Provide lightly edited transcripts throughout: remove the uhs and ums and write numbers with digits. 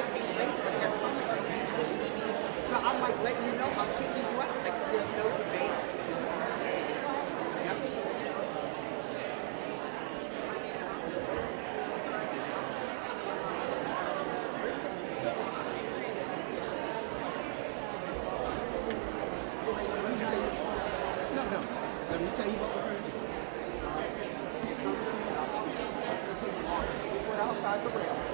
might be late, but they're coming eventually. So I'm like letting you know I'm kicking you out. I said there's no debate. Yep. No, no. Let me tell you what we're going to do. We're outside the rail.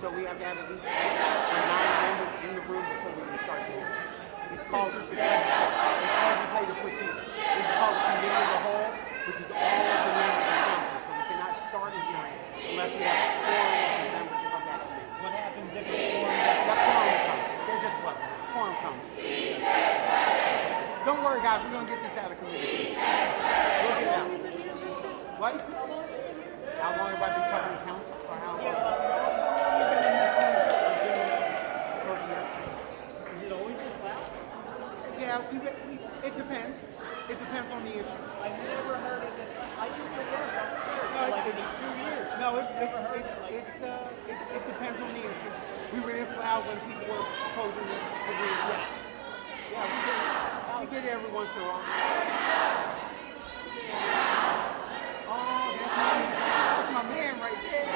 So we have to have at least 8 or 9 members in the room before we can start doing it. It's called legislative procedure. It's called the committee of the whole, which is all of the members of the council. So we cannot start a hearing unless we have a quorum of the members of that committee. What happens if the quorum? That quorum comes. They're just slow. Quorum comes. Don't worry, guys. We're gonna get this out of committee. We'll get it out. What? How long have I been covering council? For how long? 30 years. Is it always this loud? Yeah, it depends. It depends on the issue. I've never heard it this loud. I used to work upstairs No, for like 2 years. No, it depends on the issue. We were this loud when people were opposing the agreement. Yeah, we get it every once in a while. Oh, that's my man right there.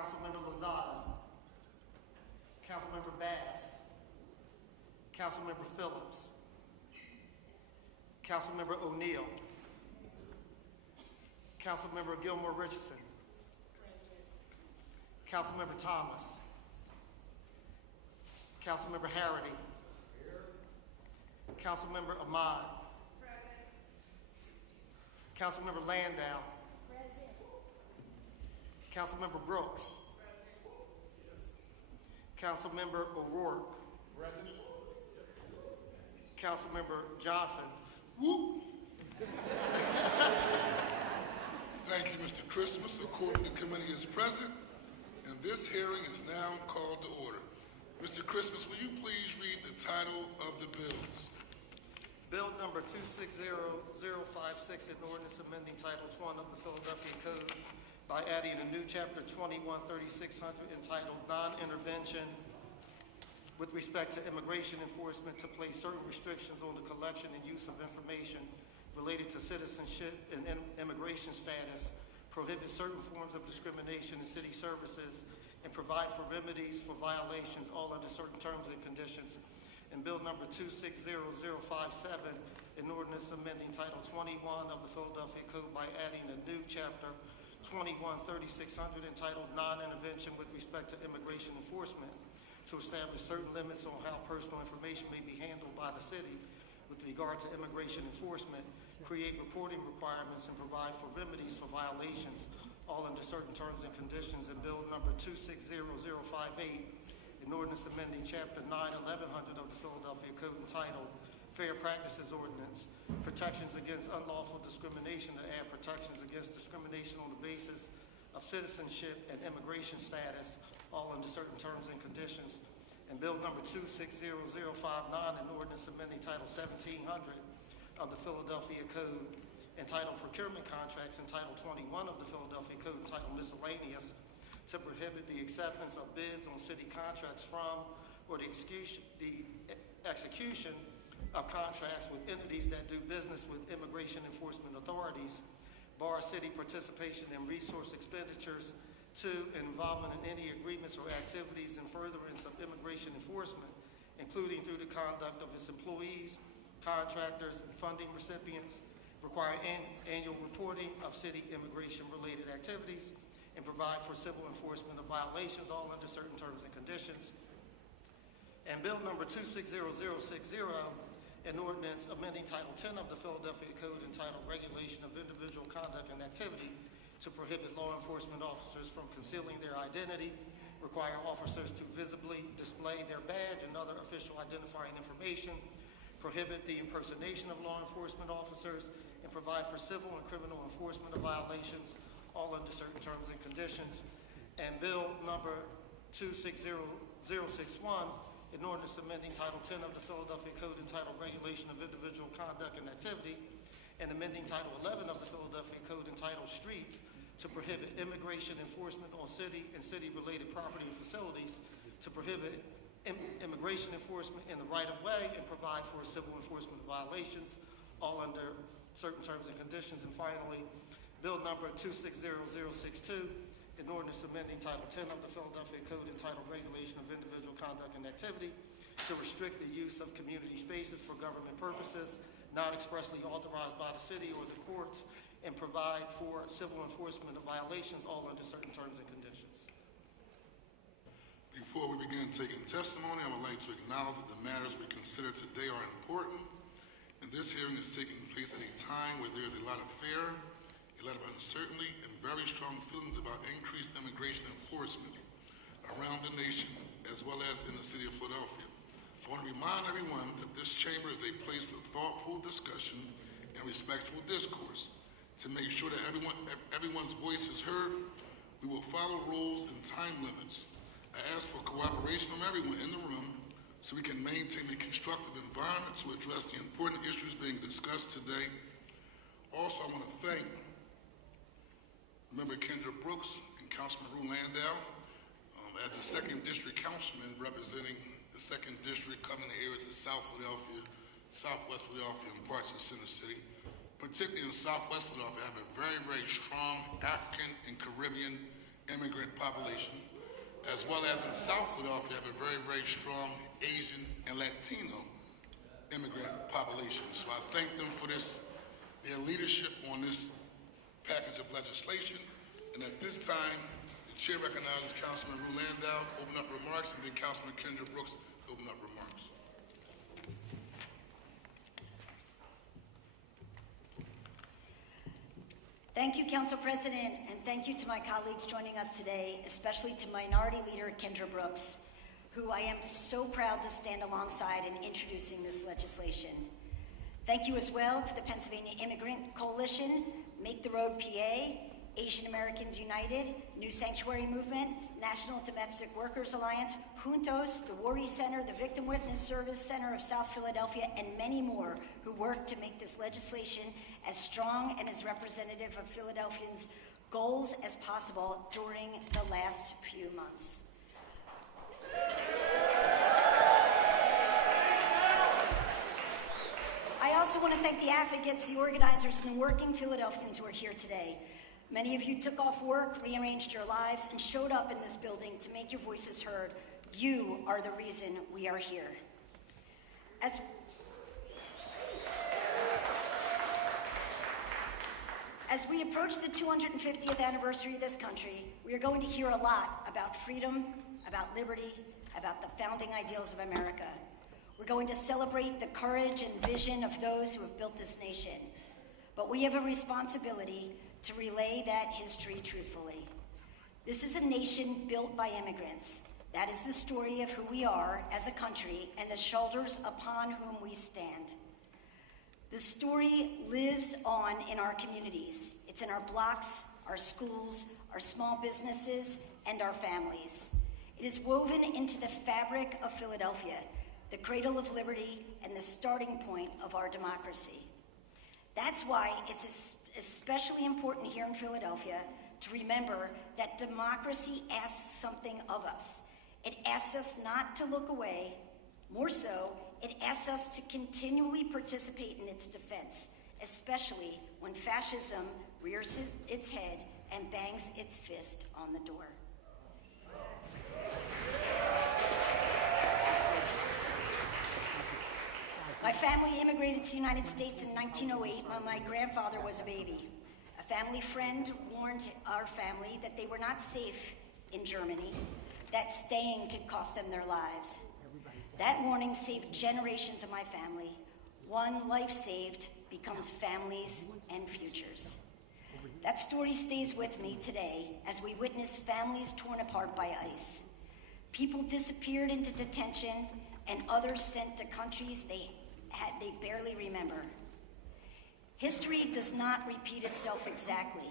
Councilmember Lozada, Councilmember Bass, Councilmember Phillips, Councilmember O'Neill, Councilmember Gilmore Richardson, Councilmember Thomas, Councilmember Harity, Councilmember Ahmad, Councilmember Landau, Councilmember Brooks, Councilmember O'Rourke, Councilmember Johnson. Thank you, Mr. Christmas. According to the committee is present, and this hearing is now called to order. Mr. Christmas, will you please read the title of the bills? Bill number 260056, an ordinance amending Title 1 of the Philadelphia Code by adding a new chapter 213600 entitled Non-Intervention with respect to immigration enforcement to place certain restrictions on the collection and use of information related to citizenship and immigration status, prohibit certain forms of discrimination in city services, and provide for remedies for violations, all under certain terms and conditions. And Bill number 260057, an ordinance amending Title 21 of the Philadelphia Code by adding a new chapter 213600 entitled Non-Intervention with respect to immigration enforcement to establish certain limits on how personal information may be handled by the city with regard to immigration enforcement, create reporting requirements, and provide for remedies for violations, all under certain terms and conditions. And Bill number 260058, an ordinance amending Chapter 9-1100 of the Philadelphia Code entitled Fair Practices Ordinance, Protections Against Unlawful Discrimination, to add protections against discrimination on the basis of citizenship and immigration status, all under certain terms and conditions. And Bill number 260059, an ordinance amending Title 1700 of the Philadelphia Code entitled Procurement Contracts, and Title 21 of the Philadelphia Code entitled Miscellaneous, to prohibit the acceptance of bids on city contracts from or the execution of contracts with entities that do business with immigration enforcement authorities, bar city participation in resource expenditures to and involvement in any agreements or activities in furtherance of immigration enforcement, including through the conduct of its employees, contractors, and funding recipients, require annual reporting of city immigration-related activities, and provide for civil enforcement of violations, all under certain terms and conditions. And Bill number 260060, an ordinance amending Title 10 of the Philadelphia Code entitled Regulation of Individual Conduct and Activity to prohibit law enforcement officers from concealing their identity, require officers to visibly display their badge and other official identifying information, prohibit the impersonation of law enforcement officers, and provide for civil and criminal enforcement of violations, all under certain terms and conditions. And Bill number 260061, an ordinance amending Title 10 of the Philadelphia Code entitled Regulation of Individual Conduct and Activity, and amending Title 11 of the Philadelphia Code entitled Streets to prohibit immigration enforcement on city and city-related property and facilities, to prohibit immigration enforcement in the right-of-way, and provide for civil enforcement of violations, all under certain terms and conditions. And finally, Bill number 260062, an ordinance amending Title 10 of the Philadelphia Code entitled Regulation of Individual Conduct and Activity to restrict the use of community spaces for government purposes not expressly authorized by the city or the courts, and provide for civil enforcement of violations, all under certain terms and conditions. Before we begin taking testimony, I would like to acknowledge that the matters we consider today are important, and this hearing is taking place at a time where there is a lot of fear, a lot of uncertainty, and very strong feelings about increased immigration enforcement around the nation, as well as in the city of Philadelphia. I want to remind everyone that this chamber is a place of thoughtful discussion and respectful discourse. To make sure that everyone's voice is heard, we will follow rules and time limits. I ask for cooperation from everyone in the room so we can maintain a constructive environment to address the important issues being discussed today. Also, I want to thank Member Kendra Brooks and Councilman Rue Landau as the 2nd District Councilman representing the 2nd District covering the areas of South Philadelphia, Southwest Philadelphia, and parts of the Center City. Particularly in Southwest Philadelphia, I have a very, very strong African and Caribbean immigrant population, as well as in South Philadelphia, have a very, very strong Asian and Latino immigrant population. So I thank them for their leadership on this package of legislation. And at this time, the chair recognizes Councilman Rue Landau, open up remarks, and then Councilman Kendra Brooks, open up remarks. Thank you, Council President, and thank you to my colleagues joining us today, especially to Minority Leader Kendra Brooks, who I am so proud to stand alongside in introducing this legislation. Thank you as well to the Pennsylvania Immigrant Coalition, Make the Road PA, Asian Americans United, New Sanctuary Movement, National Domestic Workers Alliance, Juntos, the Worry Center, the Victim Witness Service Center of South Philadelphia, and many more who worked to make this legislation as strong and as representative of Philadelphians' goals as possible during the last few months. I also want to thank the advocates, the organizers, and the working Philadelphians who are here today. Many of you took off work, rearranged your lives, and showed up in this building to make your voices heard. You are the reason we are here. As we approach the 250th anniversary of this country, we are going to hear a lot about freedom, about liberty, about the founding ideals of America. We're going to celebrate the courage and vision of those who have built this nation. But we have a responsibility to relay that history truthfully. This is a nation built by immigrants. That is the story of who we are as a country and the shoulders upon whom we stand. The story lives on in our communities. It's in our blocks, our schools, our small businesses, and our families. It is woven into the fabric of Philadelphia, the cradle of liberty and the starting point of our democracy. That's why it's especially important here in Philadelphia to remember that democracy asks something of us. It asks us not to look away. More so, it asks us to continually participate in its defense, especially when fascism rears its head and bangs its fist on the door. My family immigrated to the United States in 1908 when my grandfather was a baby. A family friend warned our family that they were not safe in Germany, that staying could cost them their lives. That warning saved generations of my family. One life saved becomes families and futures. That story stays with me today as we witness families torn apart by ICE. People disappeared into detention and others sent to countries they barely remember. History does not repeat itself exactly,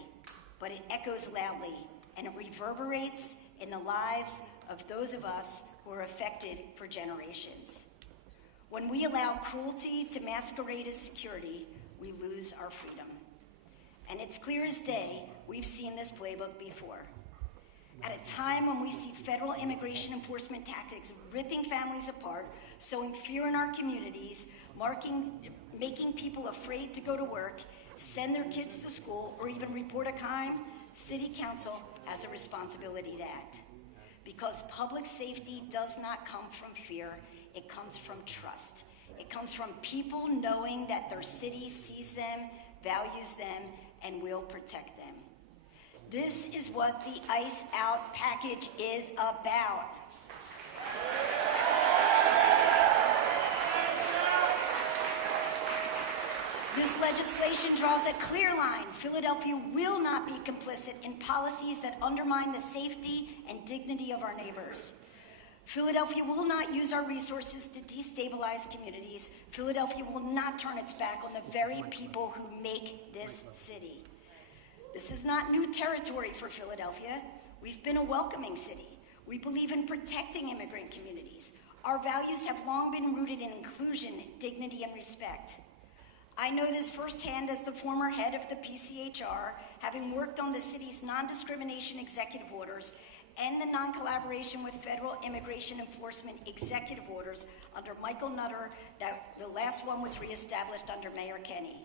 but it echoes loudly and it reverberates in the lives of those of us who are affected for generations. When we allow cruelty to masquerade as security, we lose our freedom. And it's clear as day, we've seen this playbook before. At a time when we see federal immigration enforcement tactics ripping families apart, sowing fear in our communities, making people afraid to go to work, send their kids to school, or even report a crime, City Council has a responsibility to act. Because public safety does not come from fear, it comes from trust. It comes from people knowing that their city sees them, values them, and will protect them. This is what the ICE Out package is about. This legislation draws a clear line. Philadelphia will not be complicit in policies that undermine the safety and dignity of our neighbors. Philadelphia will not use our resources to destabilize communities. Philadelphia will not turn its back on the very people who make this city. This is not new territory for Philadelphia. We've been a welcoming city. We believe in protecting immigrant communities. Our values have long been rooted in inclusion, dignity, and respect. I know this firsthand as the former head of the PCHR, having worked on the city's non-discrimination executive orders and the non-collaboration with federal immigration enforcement executive orders under Michael Nutter, that the last one was reestablished under Mayor Kenny.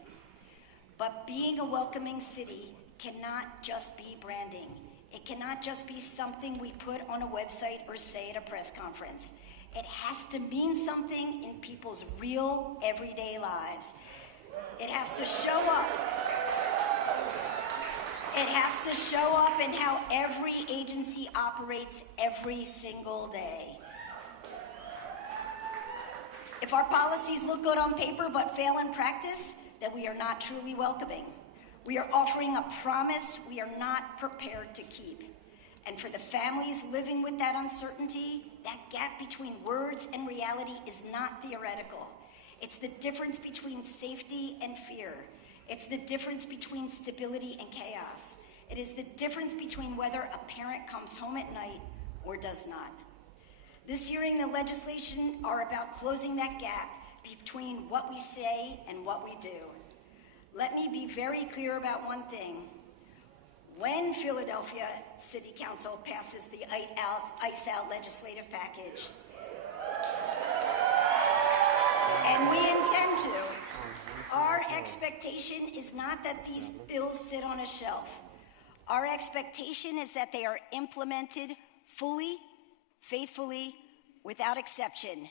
But being a welcoming city cannot just be branding. It cannot just be something we put on a website or say at a press conference. It has to mean something in people's real, everyday lives. It has to show up. It has to show up in how every agency operates every single day. If our policies look good on paper but fail in practice, then we are not truly welcoming. We are offering a promise we are not prepared to keep. And for the families living with that uncertainty, that gap between words and reality is not theoretical. It's the difference between safety and fear. It's the difference between stability and chaos. It is the difference between whether a parent comes home at night or does not. This hearing, the legislation are about closing that gap between what we say and what we do. Let me be very clear about one thing. When Philadelphia City Council passes the ICE Out legislative package, and we intend to, our expectation is not that these bills sit on a shelf. Our expectation is that they are implemented fully, faithfully, without exception.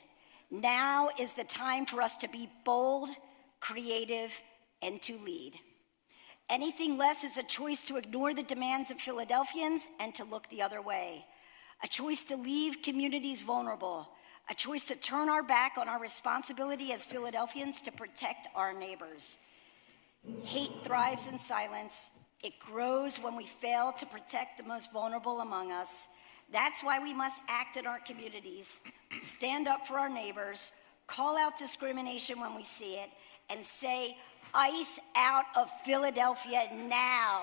Now is the time for us to be bold, creative, and to lead. Anything less is a choice to ignore the demands of Philadelphians and to look the other way. A choice to leave communities vulnerable. A choice to turn our back on our responsibility as Philadelphians to protect our neighbors. Hate thrives in silence. It grows when we fail to protect the most vulnerable among us. That's why we must act in our communities, stand up for our neighbors, call out discrimination when we see it, and say, ICE out of Philadelphia now.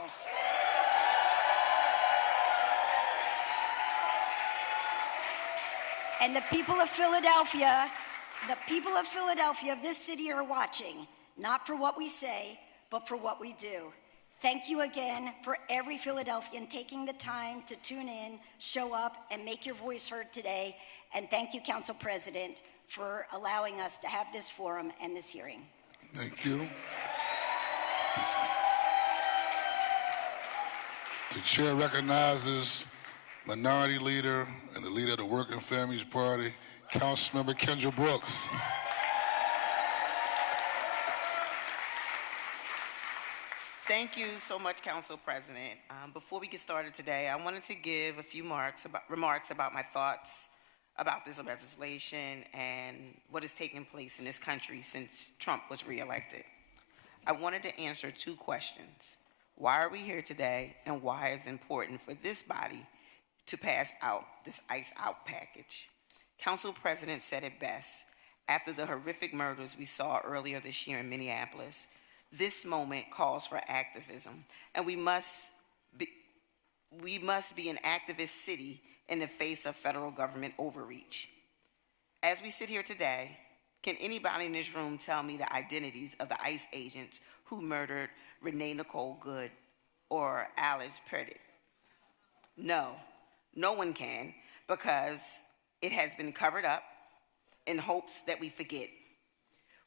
And the people of Philadelphia, of this city are watching, not for what we say, but for what we do. Thank you again for every Philadelphian taking the time to tune in, show up, and make your voice heard today. And thank you, Council President, for allowing us to have this forum and this hearing. Thank you. The chair recognizes Minority Leader and the Leader of the Working Families Party, Councilmember Kendra Brooks. Thank you so much, Council President. Before we get started today, I wanted to give a few remarks about my thoughts about this legislation and what has taken place in this country since Trump was reelected. I wanted to answer two questions. Why are we here today, and why it's important for this body to pass out this ICE Out package? Council President said it best. After the horrific murders we saw earlier this year in Minneapolis, this moment calls for activism, and we must be an activist city in the face of federal government overreach. As we sit here today, can anybody in this room tell me the identities of the ICE agents who murdered Renee Nicole Good or Alice Purditt? No, no one can, because it has been covered up in hopes that we forget.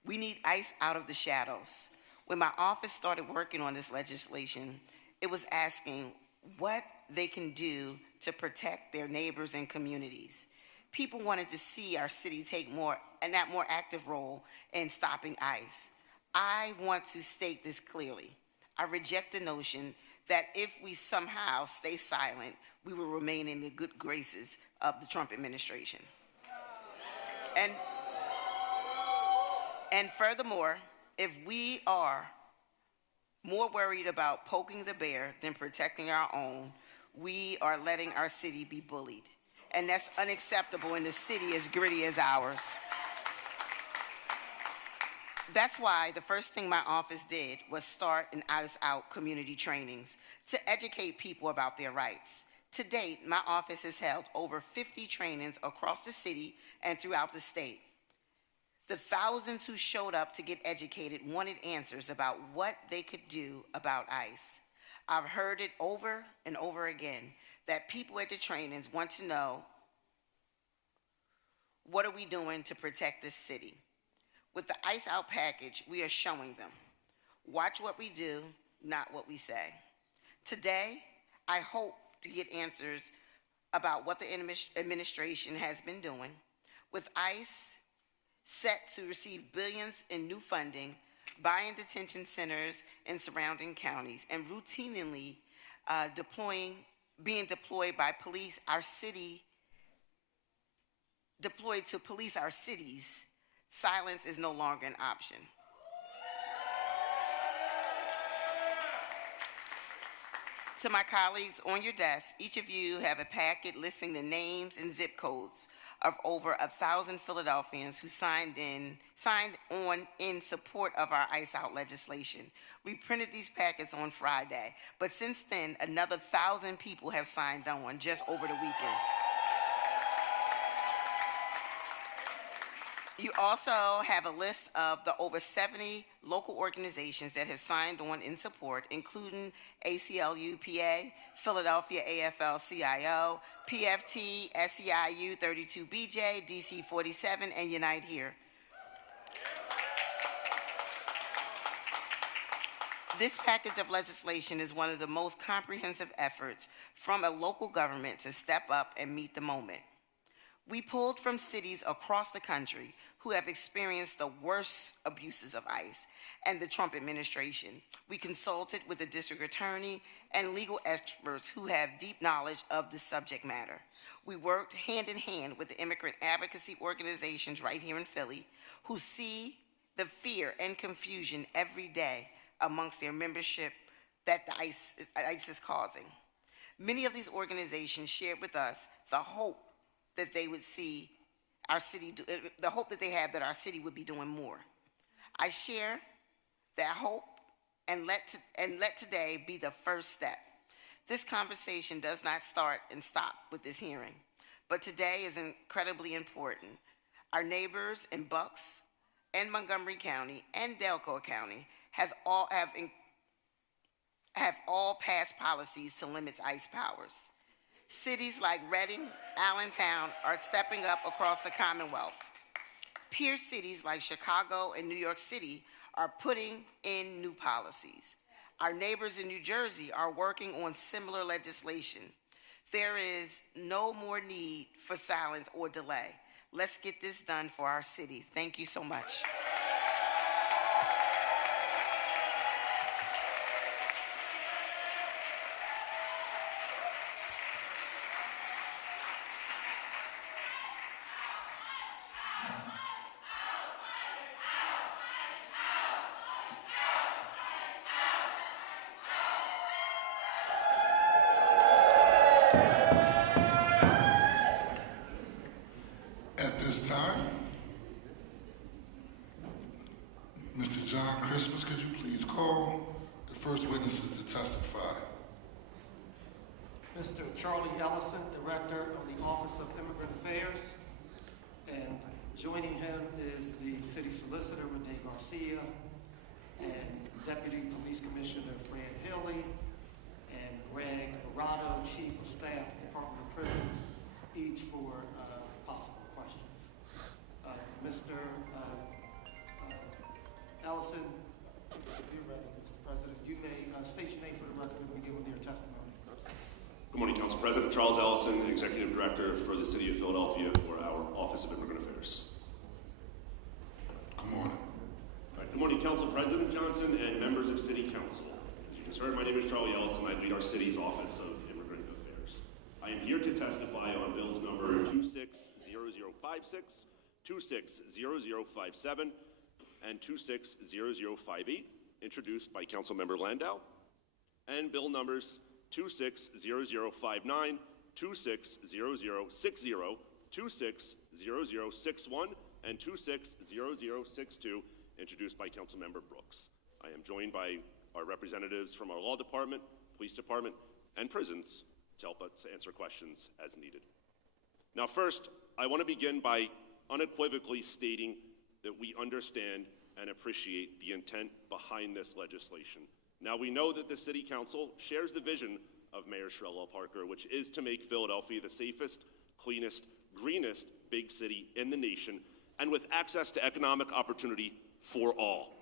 We need ICE out of the shadows. When my office started working on this legislation, it was asking what they can do to protect their neighbors and communities. People wanted to see our city take more active role in stopping ICE. I want to state this clearly. I reject the notion that if we somehow stay silent, we will remain in the good graces of the Trump administration. And furthermore, if we are more worried about poking the bear than protecting our own, we are letting our city be bullied. And that's unacceptable in a city as gritty as ours. That's why the first thing my office did was start an ICE Out community trainings to educate people about their rights. To date, my office has held over 50 trainings across the city and throughout the state. The thousands who showed up to get educated wanted answers about what they could do about ICE. I've heard it over and over again that people at the trainings want to know, what are we doing to protect this city? With the ICE Out package, we are showing them. Watch what we do, not what we say. Today, I hope to get answers about what the administration has been doing, with ICE set to receive billions in new funding, buying detention centers in surrounding counties, and routinely being deployed by police, deployed to police our cities, silence is no longer an option. To my colleagues on your desk, each of you have a packet listing the names and zip codes of over 1,000 Philadelphians who signed on in support of our ICE Out legislation. We printed these packets on Friday, but since then, another 1,000 people have signed on just over the weekend. You also have a list of the over 70 local organizations that have signed on in support, including ACLU-PA, Philadelphia AFL-CIO, PFT, SEIU 32BJ, DC 47, and Unite Here. This package of legislation is one of the most comprehensive efforts from a local government to step up and meet the moment. We pulled from cities across the country who have experienced the worst abuses of ICE and the Trump administration. We consulted with the district attorney and legal experts who have deep knowledge of the subject matter. We worked hand in hand with the immigrant advocacy organizations right here in Philly who see the fear and confusion every day amongst their membership that the ICE is causing. Many of these organizations shared with us the hope that they would see our city do, the hope that they had that our city would be doing more. I share that hope and let today be the first step. This conversation does not start and stop with this hearing, but today is incredibly important. Our neighbors in Bucks and Montgomery County and Delco County have all passed policies to limit ICE powers. Cities like Reading, Allentown are stepping up across the Commonwealth. Peer cities like Chicago and New York City are putting in new policies. Our neighbors in New Jersey are working on similar legislation. There is no more need for silence or delay. Let's get this done for our city. Thank you so much. At this time, Mr. John Christmas, could you please call the first witnesses to testify? Mr. Charlie Ellison, Director of the Office of Immigrant Affairs, and joining him is the City Solicitor, Renee Garcia, and Deputy Police Commissioner Fran Haley, and Greg Arado, Chief of Staff, Department of Prisons, each for possible questions. Mr. Ellison, if you're ready, Mr. President, you may state your name for the record and begin with your testimony. Good morning, Council President. Charles Ellison, Executive Director for the City of Philadelphia for our Office of Immigrant Affairs. Good morning. All right. Good morning, Council President Johnson and members of City Council. As you just heard, my name is Charlie Ellison. I lead our city's Office of Immigrant Affairs. I am here to testify on bills number 260056, 260057, and 260058, introduced by Councilmember Landau, and bill numbers 260059, 260060, 260061, and 260062, introduced by Councilmember Brooks. I am joined by our representatives from our Law Department, Police Department, and Prisons to help us answer questions as needed. Now first, I want to begin by unequivocally stating that we understand and appreciate the intent behind this legislation. Now we know that the City Council shares the vision of Mayor Sherelle Parker, which is to make Philadelphia the safest, cleanest, greenest big city in the nation, and with access to economic opportunity for all.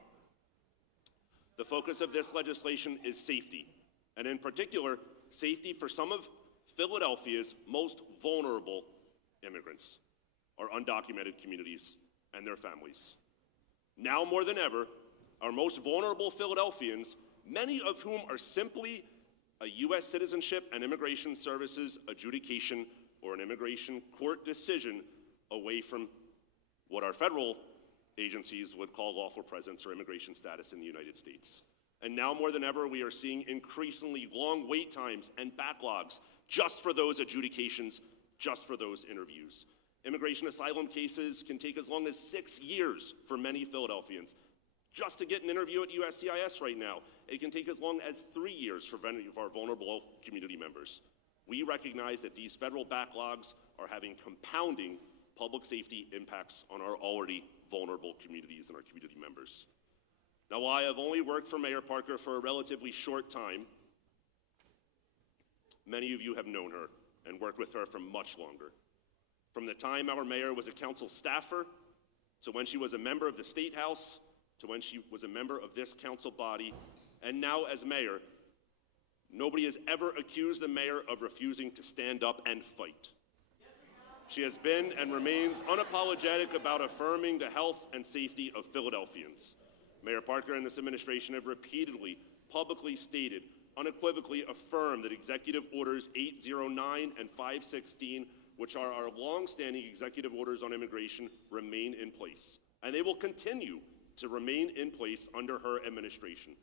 The focus of this legislation is safety, and in particular, safety for some of Philadelphia's most vulnerable immigrants are undocumented communities and their families. Now more than ever, our most vulnerable Philadelphians, many of whom are simply a U.S. Citizenship and Immigration Services adjudication or an immigration court decision away from what our federal agencies would call lawful presence or immigration status in the United States. And now more than ever, we are seeing increasingly long wait times and backlogs just for those adjudications, just for those interviews. Immigration asylum cases can take as long as 6 years for many Philadelphians. Just to get an interview at USCIS right now, it can take as long as 3 years for many of our vulnerable community members. We recognize that these federal backlogs are having compounding public safety impacts on our already vulnerable communities and our community members. Now, while I have only worked for Mayor Parker for a relatively short time, many of you have known her and worked with her for much longer. From the time our mayor was a council staffer, to when she was a member of the State House, to when she was a member of this council body, and now as mayor, nobody has ever accused the mayor of refusing to stand up and fight. She has been and remains unapologetic about affirming the health and safety of Philadelphians. Mayor Parker and this administration have repeatedly, publicly stated, unequivocally affirmed that Executive Orders 809 and 516, which are our long-standing executive orders on immigration, remain in place. And they will continue to remain in place under her administration.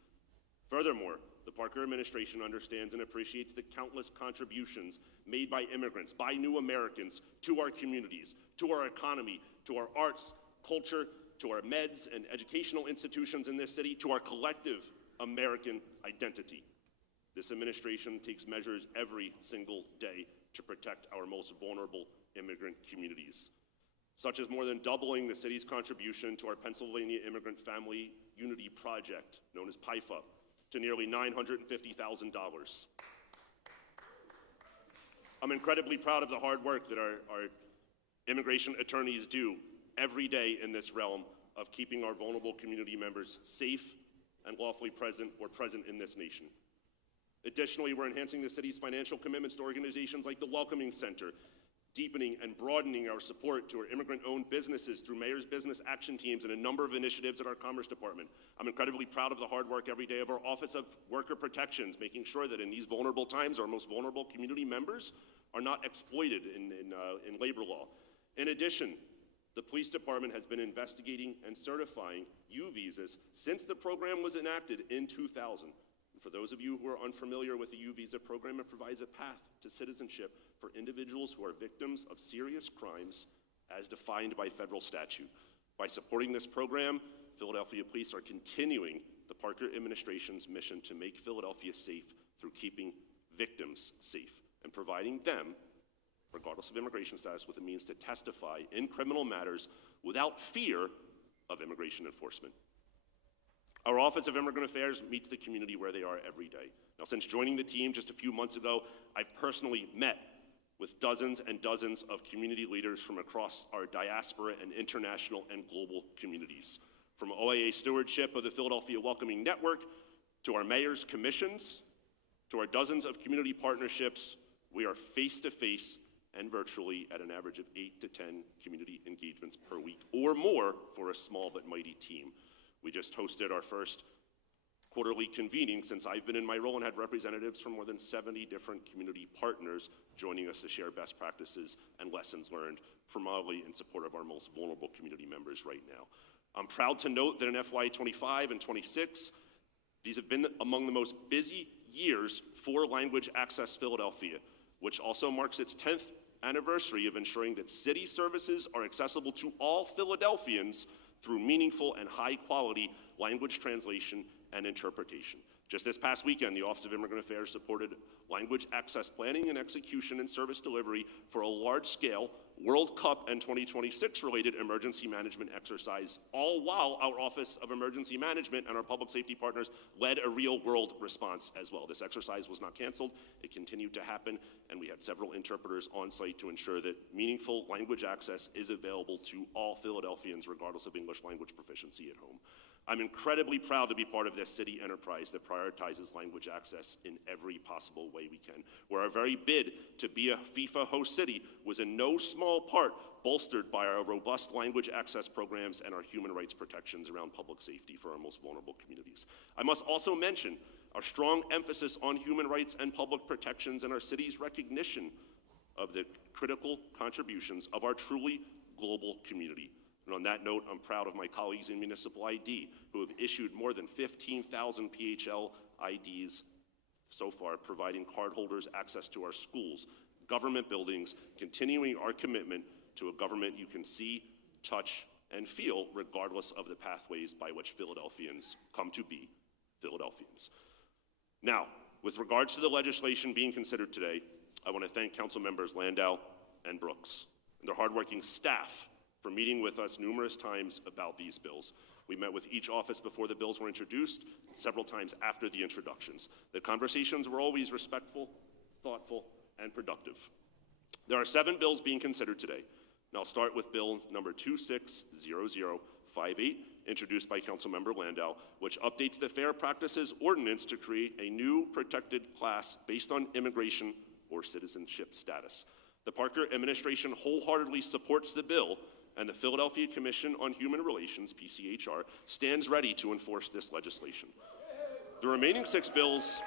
Furthermore, the Parker administration understands and appreciates the countless contributions made by immigrants, by new Americans, to our communities, to our economy, to our arts, culture, to our meds and educational institutions in this city, to our collective American identity. This administration takes measures every single day to protect our most vulnerable immigrant communities, such as more than doubling the city's contribution to our Pennsylvania Immigrant Family Unity Project, known as PIFA, to nearly $950,000. I'm incredibly proud of the hard work that our immigration attorneys do every day in this realm of keeping our vulnerable community members safe and lawfully present or present in this nation. Additionally, we're enhancing the city's financial commitments to organizations like the Welcoming Center, deepening and broadening our support to our immigrant-owned businesses through Mayor's Business Action Teams and a number of initiatives at our Commerce Department. I'm incredibly proud of the hard work every day of our Office of Worker Protections, making sure that in these vulnerable times, our most vulnerable community members are not exploited in labor law. In addition, the police department has been investigating and certifying U visas since the program was enacted in 2000. And for those of you who are unfamiliar with the U visa program, it provides a path to citizenship for individuals who are victims of serious crimes as defined by federal statute. By supporting this program, Philadelphia police are continuing the Parker administration's mission to make Philadelphia safe through keeping victims safe and providing them, regardless of immigration status, with a means to testify in criminal matters without fear of immigration enforcement. Our Office of Immigrant Affairs meets the community where they are every day. Now, since joining the team just a few months ago, I've personally met with dozens and dozens of community leaders from across our diaspora and international and global communities. From OIA stewardship of the Philadelphia Welcoming Network, to our mayor's commissions, to our dozens of community partnerships, we are face-to-face and virtually at an average of 8 to 10 community engagements per week or more for a small but mighty team. We just hosted our first quarterly convening since I've been in my role and had representatives from more than 70 different community partners joining us to share best practices and lessons learned, primarily in support of our most vulnerable community members right now. I'm proud to note that in FY25 and 26, these have been among the most busy years for Language Access Philadelphia, which also marks its 10th anniversary of ensuring that city services are accessible to all Philadelphians through meaningful and high-quality language translation and interpretation. Just this past weekend, the Office of Immigrant Affairs supported language access planning and execution and service delivery for a large-scale World Cup and 2026 related emergency management exercise, all while our Office of Emergency Management and our public safety partners led a real-world response as well. This exercise was not canceled, it continued to happen, and we had several interpreters on site to ensure that meaningful language access is available to all Philadelphians regardless of English language proficiency at home. I'm incredibly proud to be part of this city enterprise that prioritizes language access in every possible way we can, where our very bid to be a FIFA host city was in no small part bolstered by our robust language access programs and our human rights protections around public safety for our most vulnerable communities. I must also mention our strong emphasis on human rights and public protections and our city's recognition of the critical contributions of our truly global community. And on that note, I'm proud of my colleagues in Municipal ID who have issued more than 15,000 PHL IDs so far, providing cardholders access to our schools, government buildings, continuing our commitment to a government you can see, touch, and feel regardless of the pathways by which Philadelphians come to be Philadelphians. Now, with regards to the legislation being considered today, I want to thank Council Members Landau and Brooks and their hardworking staff for meeting with us numerous times about these bills. We met with each office before the bills were introduced, several times after the introductions. The conversations were always respectful, thoughtful, and productive. There are 7 bills being considered today, and I'll start with Bill number 260058, introduced by Councilmember Landau, which updates the Fair Practices Ordinance to create a new protected class based on immigration or citizenship status. The Parker administration wholeheartedly supports the bill, and the Philadelphia Commission on Human Relations, PCHR, stands ready to enforce this legislation. The remaining six bills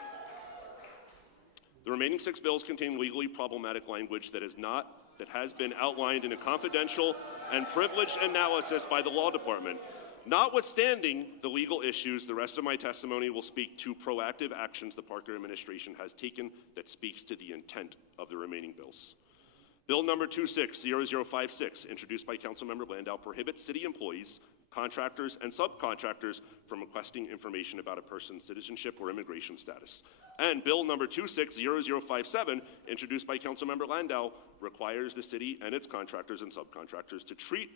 contain legally problematic language that has been outlined in a confidential and privileged analysis by the Law Department. Notwithstanding the legal issues, the rest of my testimony will speak to proactive actions the Parker administration has taken that speaks to the intent of the remaining bills. Bill number 260056, introduced by Councilmember Landau, prohibits city employees, contractors, and subcontractors from requesting information about a person's citizenship or immigration status. And Bill number 260057, introduced by Councilmember Landau, requires the city and its contractors and subcontractors to treat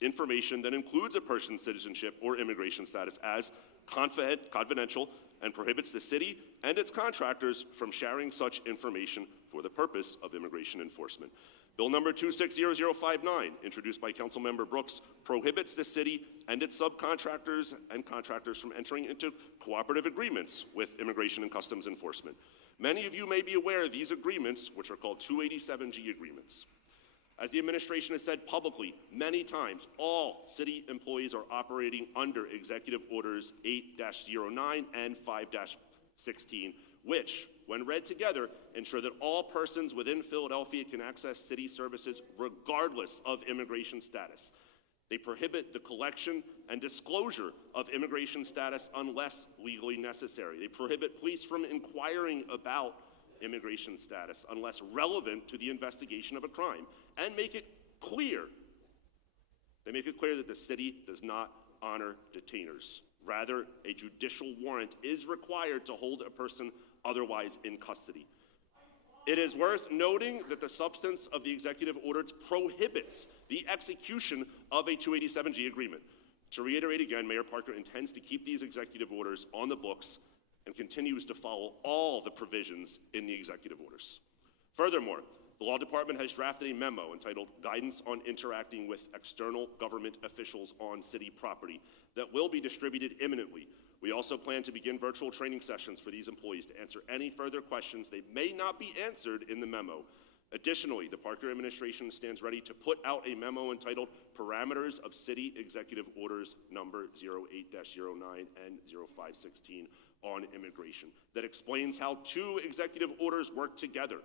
information that includes a person's citizenship or immigration status as confidential and prohibits the city and its contractors from sharing such information for the purpose of immigration enforcement. Bill number 260059, introduced by Councilmember Brooks, prohibits the city and its subcontractors and contractors from entering into cooperative agreements with Immigration and Customs Enforcement. Many of you may be aware of these agreements, which are called 287G agreements. As the administration has said publicly many times, all city employees are operating under Executive Orders 8-09 and 5-16, which, when read together, ensure that all persons within Philadelphia can access city services regardless of immigration status. They prohibit the collection and disclosure of immigration status unless legally necessary. They prohibit police from inquiring about immigration status unless relevant to the investigation of a crime, and make it clear. They make it clear that the city does not honor detainers. Rather, a judicial warrant is required to hold a person otherwise in custody. It is worth noting that the substance of the executive orders prohibits the execution of a 287G agreement. To reiterate again, Mayor Parker intends to keep these executive orders on the books and continues to follow all the provisions in the executive orders. Furthermore, the Law Department has drafted a memo entitled Guidance on Interacting with External Government Officials on City Property that will be distributed imminently. We also plan to begin virtual training sessions for these employees to answer any further questions they may not be answered in the memo. Additionally, the Parker administration stands ready to put out a memo entitled Parameters of City Executive Orders number 08-09 and 0516 on immigration that explains how 2 executive orders work together.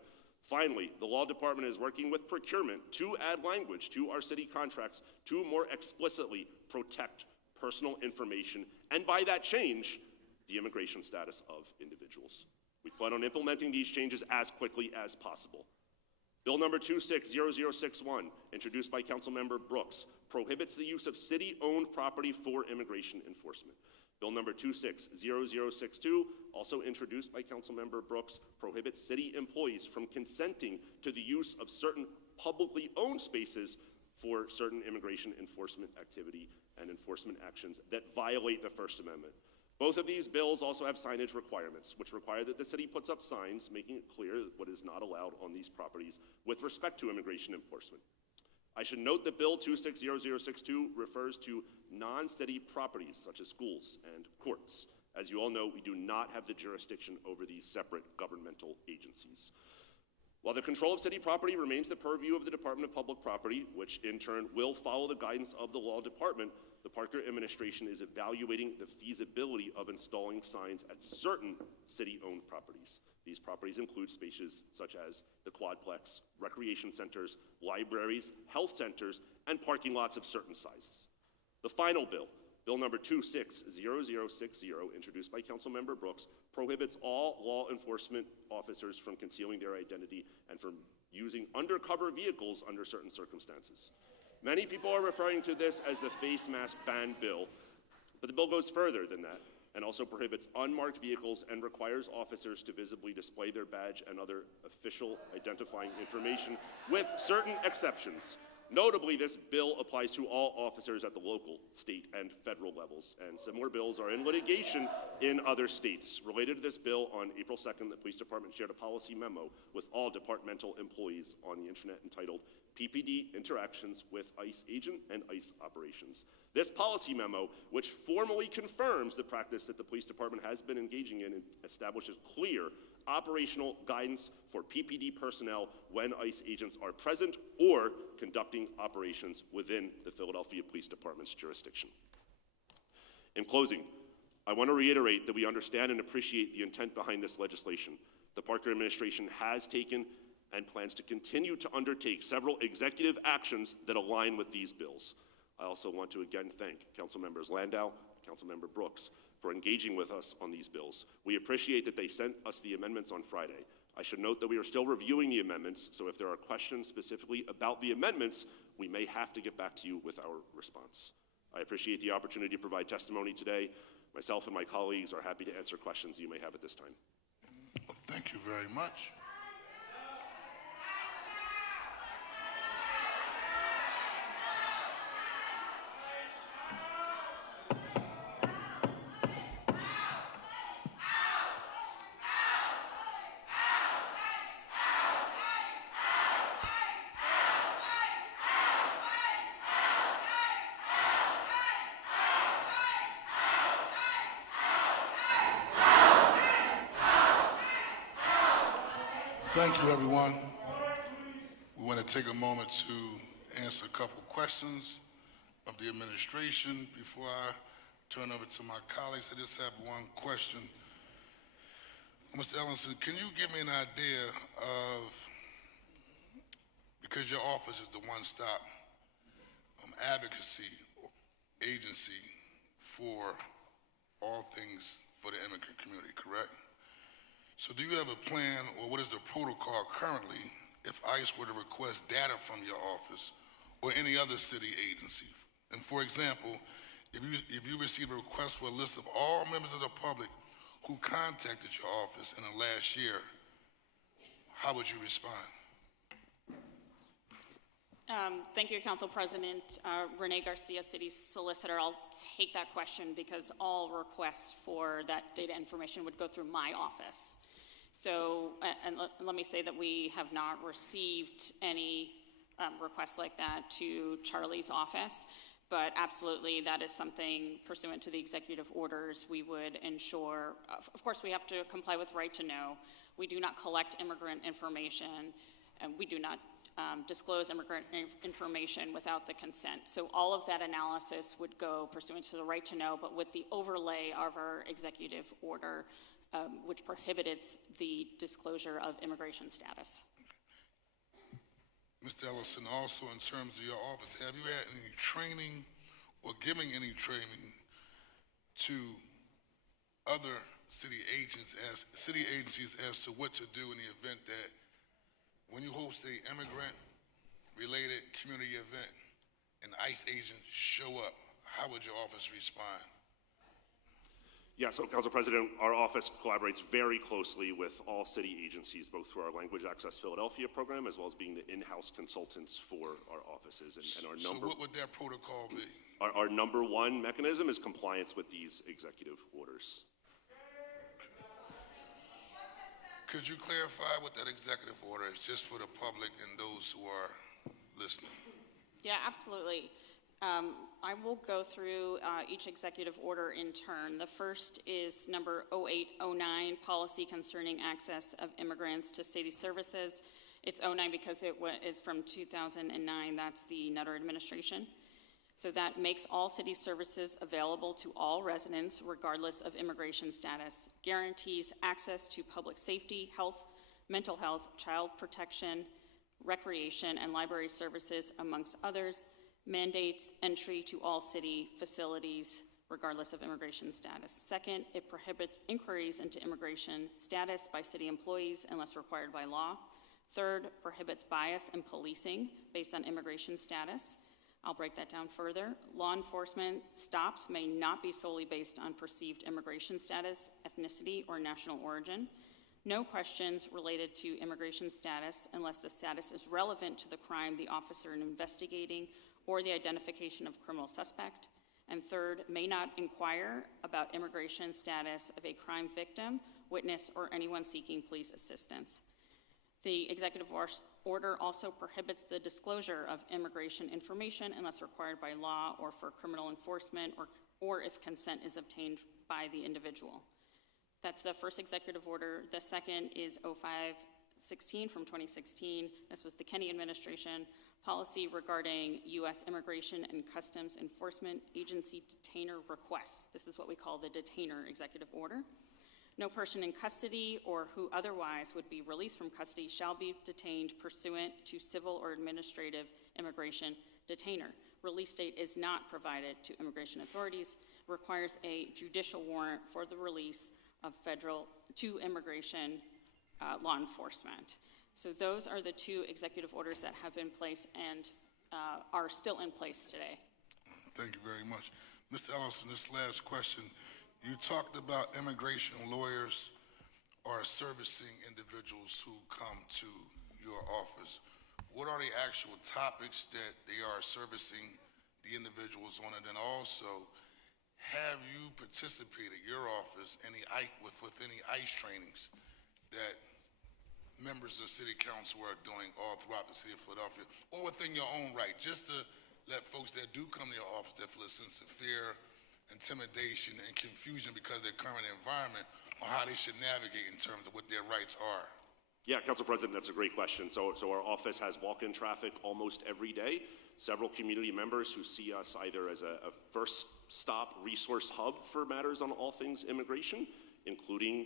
Finally, the Law Department is working with procurement to add language to our city contracts to more explicitly protect personal information, and by that change, the immigration status of individuals. We plan on implementing these changes as quickly as possible. Bill number 260061, introduced by Councilmember Brooks, prohibits the use of city-owned property for immigration enforcement. Bill number 260062, also introduced by Councilmember Brooks, prohibits city employees from consenting to the use of certain publicly owned spaces for certain immigration enforcement activity and enforcement actions that violate the First Amendment. Both of these bills also have signage requirements, which require that the city puts up signs making it clear what is not allowed on these properties with respect to immigration enforcement. I should note that Bill 260062 refers to non-city properties such as schools and courts. As you all know, we do not have the jurisdiction over these separate governmental agencies. While the control of city property remains the purview of the Department of Public Property, which in turn will follow the guidance of the Law Department, the Parker administration is evaluating the feasibility of installing signs at certain city-owned properties. These properties include spaces such as the Quadplex, recreation centers, libraries, health centers, and parking lots of certain sizes. The final bill, Bill number 260060, introduced by Councilmember Brooks, prohibits all law enforcement officers from concealing their identity and from using undercover vehicles under certain circumstances. Many people are referring to this as the face mask ban bill, but the bill goes further than that and also prohibits unmarked vehicles and requires officers to visibly display their badge and other official identifying information with certain exceptions. Notably, this bill applies to all officers at the local, state, and federal levels, and similar bills are in litigation in other states. Related to this bill, on April 2nd, the police department shared a policy memo with all departmental employees on the internet entitled PPD Interactions with ICE Agent and ICE Operations. This policy memo, which formally confirms the practice that the police department has been engaging in, establishes clear operational guidance for PPD personnel when ICE agents are present or conducting operations within the Philadelphia Police Department's jurisdiction. In closing, I want to reiterate that we understand and appreciate the intent behind this legislation. The Parker administration has taken and plans to continue to undertake several executive actions that align with these bills. I also want to again thank Councilmembers Landau, Councilmember Brooks, for engaging with us on these bills. We appreciate that they sent us the amendments on Friday. I should note that we are still reviewing the amendments, so if there are questions specifically about the amendments, we may have to get back to you with our response. I appreciate the opportunity to provide testimony today. Myself and my colleagues are happy to answer questions you may have at this time. Well, thank you very much. Thank you, everyone. We want to take a moment to answer a couple questions of the administration. Before I turn over to my colleagues, I just have one question. Mr. Ellison, can you give me an idea of, because your office is the one-stop advocacy agency for all things for the immigrant community, correct? So do you have a plan, or what is the protocol currently if ICE were to request data from your office or any other city agency? And for example, if you receive a request for a list of all members of the public who contacted your office in the last year, how would you respond? Thank you, Council President. Renee Garcia, City Solicitor. I'll take that question because all requests for that data information would go through my office. So, and let me say that we have not received any requests like that to Charlie's office, but absolutely that is something pursuant to the executive orders we would ensure. Of course, we have to comply with right to know. We do not collect immigrant information, and we do not disclose immigrant information without the consent. So all of that analysis would go pursuant to the right to know, but with the overlay of our executive order, which prohibits the disclosure of immigration status. Mr. Ellison, also in terms of your office, have you had any training or giving any training to other city agencies as to what to do in the event that when you host a immigrant-related community event and ICE agents show up, how would your office respond? Yeah, so Council President, our office collaborates very closely with all city agencies, both through our Language Access Philadelphia program, as well as being the in-house consultants for our offices. And our number, so what would that protocol be? Our number one mechanism is compliance with these executive orders. Could you clarify what that executive order is, just for the public and those who are listening? Yeah, absolutely. I will go through each executive order in turn. The first is number 0809, policy concerning access of immigrants to city services. It's 09 because it is from 2009. That's the Nutter administration. So that makes all city services available to all residents regardless of immigration status, guarantees access to public safety, health, mental health, child protection, recreation, and library services, amongst others, mandates entry to all city facilities regardless of immigration status. Second, it prohibits inquiries into immigration status by city employees unless required by law. Third, prohibits bias and policing based on immigration status. I'll break that down further. Law enforcement stops may not be solely based on perceived immigration status, ethnicity, or national origin. No questions related to immigration status unless the status is relevant to the crime the officer is investigating or the identification of criminal suspect. And third, may not inquire about immigration status of a crime victim, witness, or anyone seeking police assistance. The executive order also prohibits the disclosure of immigration information unless required by law or for criminal enforcement or if consent is obtained by the individual. That's the first executive order. The second is 0516 from 2016. This was the Kenney administration, policy regarding U.S. Immigration and Customs Enforcement Agency detainer requests. This is what we call the detainer executive order. No person in custody or who otherwise would be released from custody shall be detained pursuant to civil or administrative immigration detainer. Release date is not provided to immigration authorities, requires a judicial warrant for the release of to immigration law enforcement. So those are the two executive orders that have been placed and are still in place today. Thank you very much. Mr. Ellison, this last question. You talked about immigration lawyers are servicing individuals who come to your office. What are the actual topics that they are servicing the individuals on? And then also, have you participated, your office, with any ICE trainings that members of City Council are doing all throughout the city of Philadelphia, or within your own right, just to let folks that do come to your office that feel a sense of fear, intimidation, and confusion because of their current environment on how they should navigate in terms of what their rights are? Yeah, Council President, that's a great question. So our office has walk-in traffic almost every day. Several community members who see us either as a first stop resource hub for matters on all things immigration, including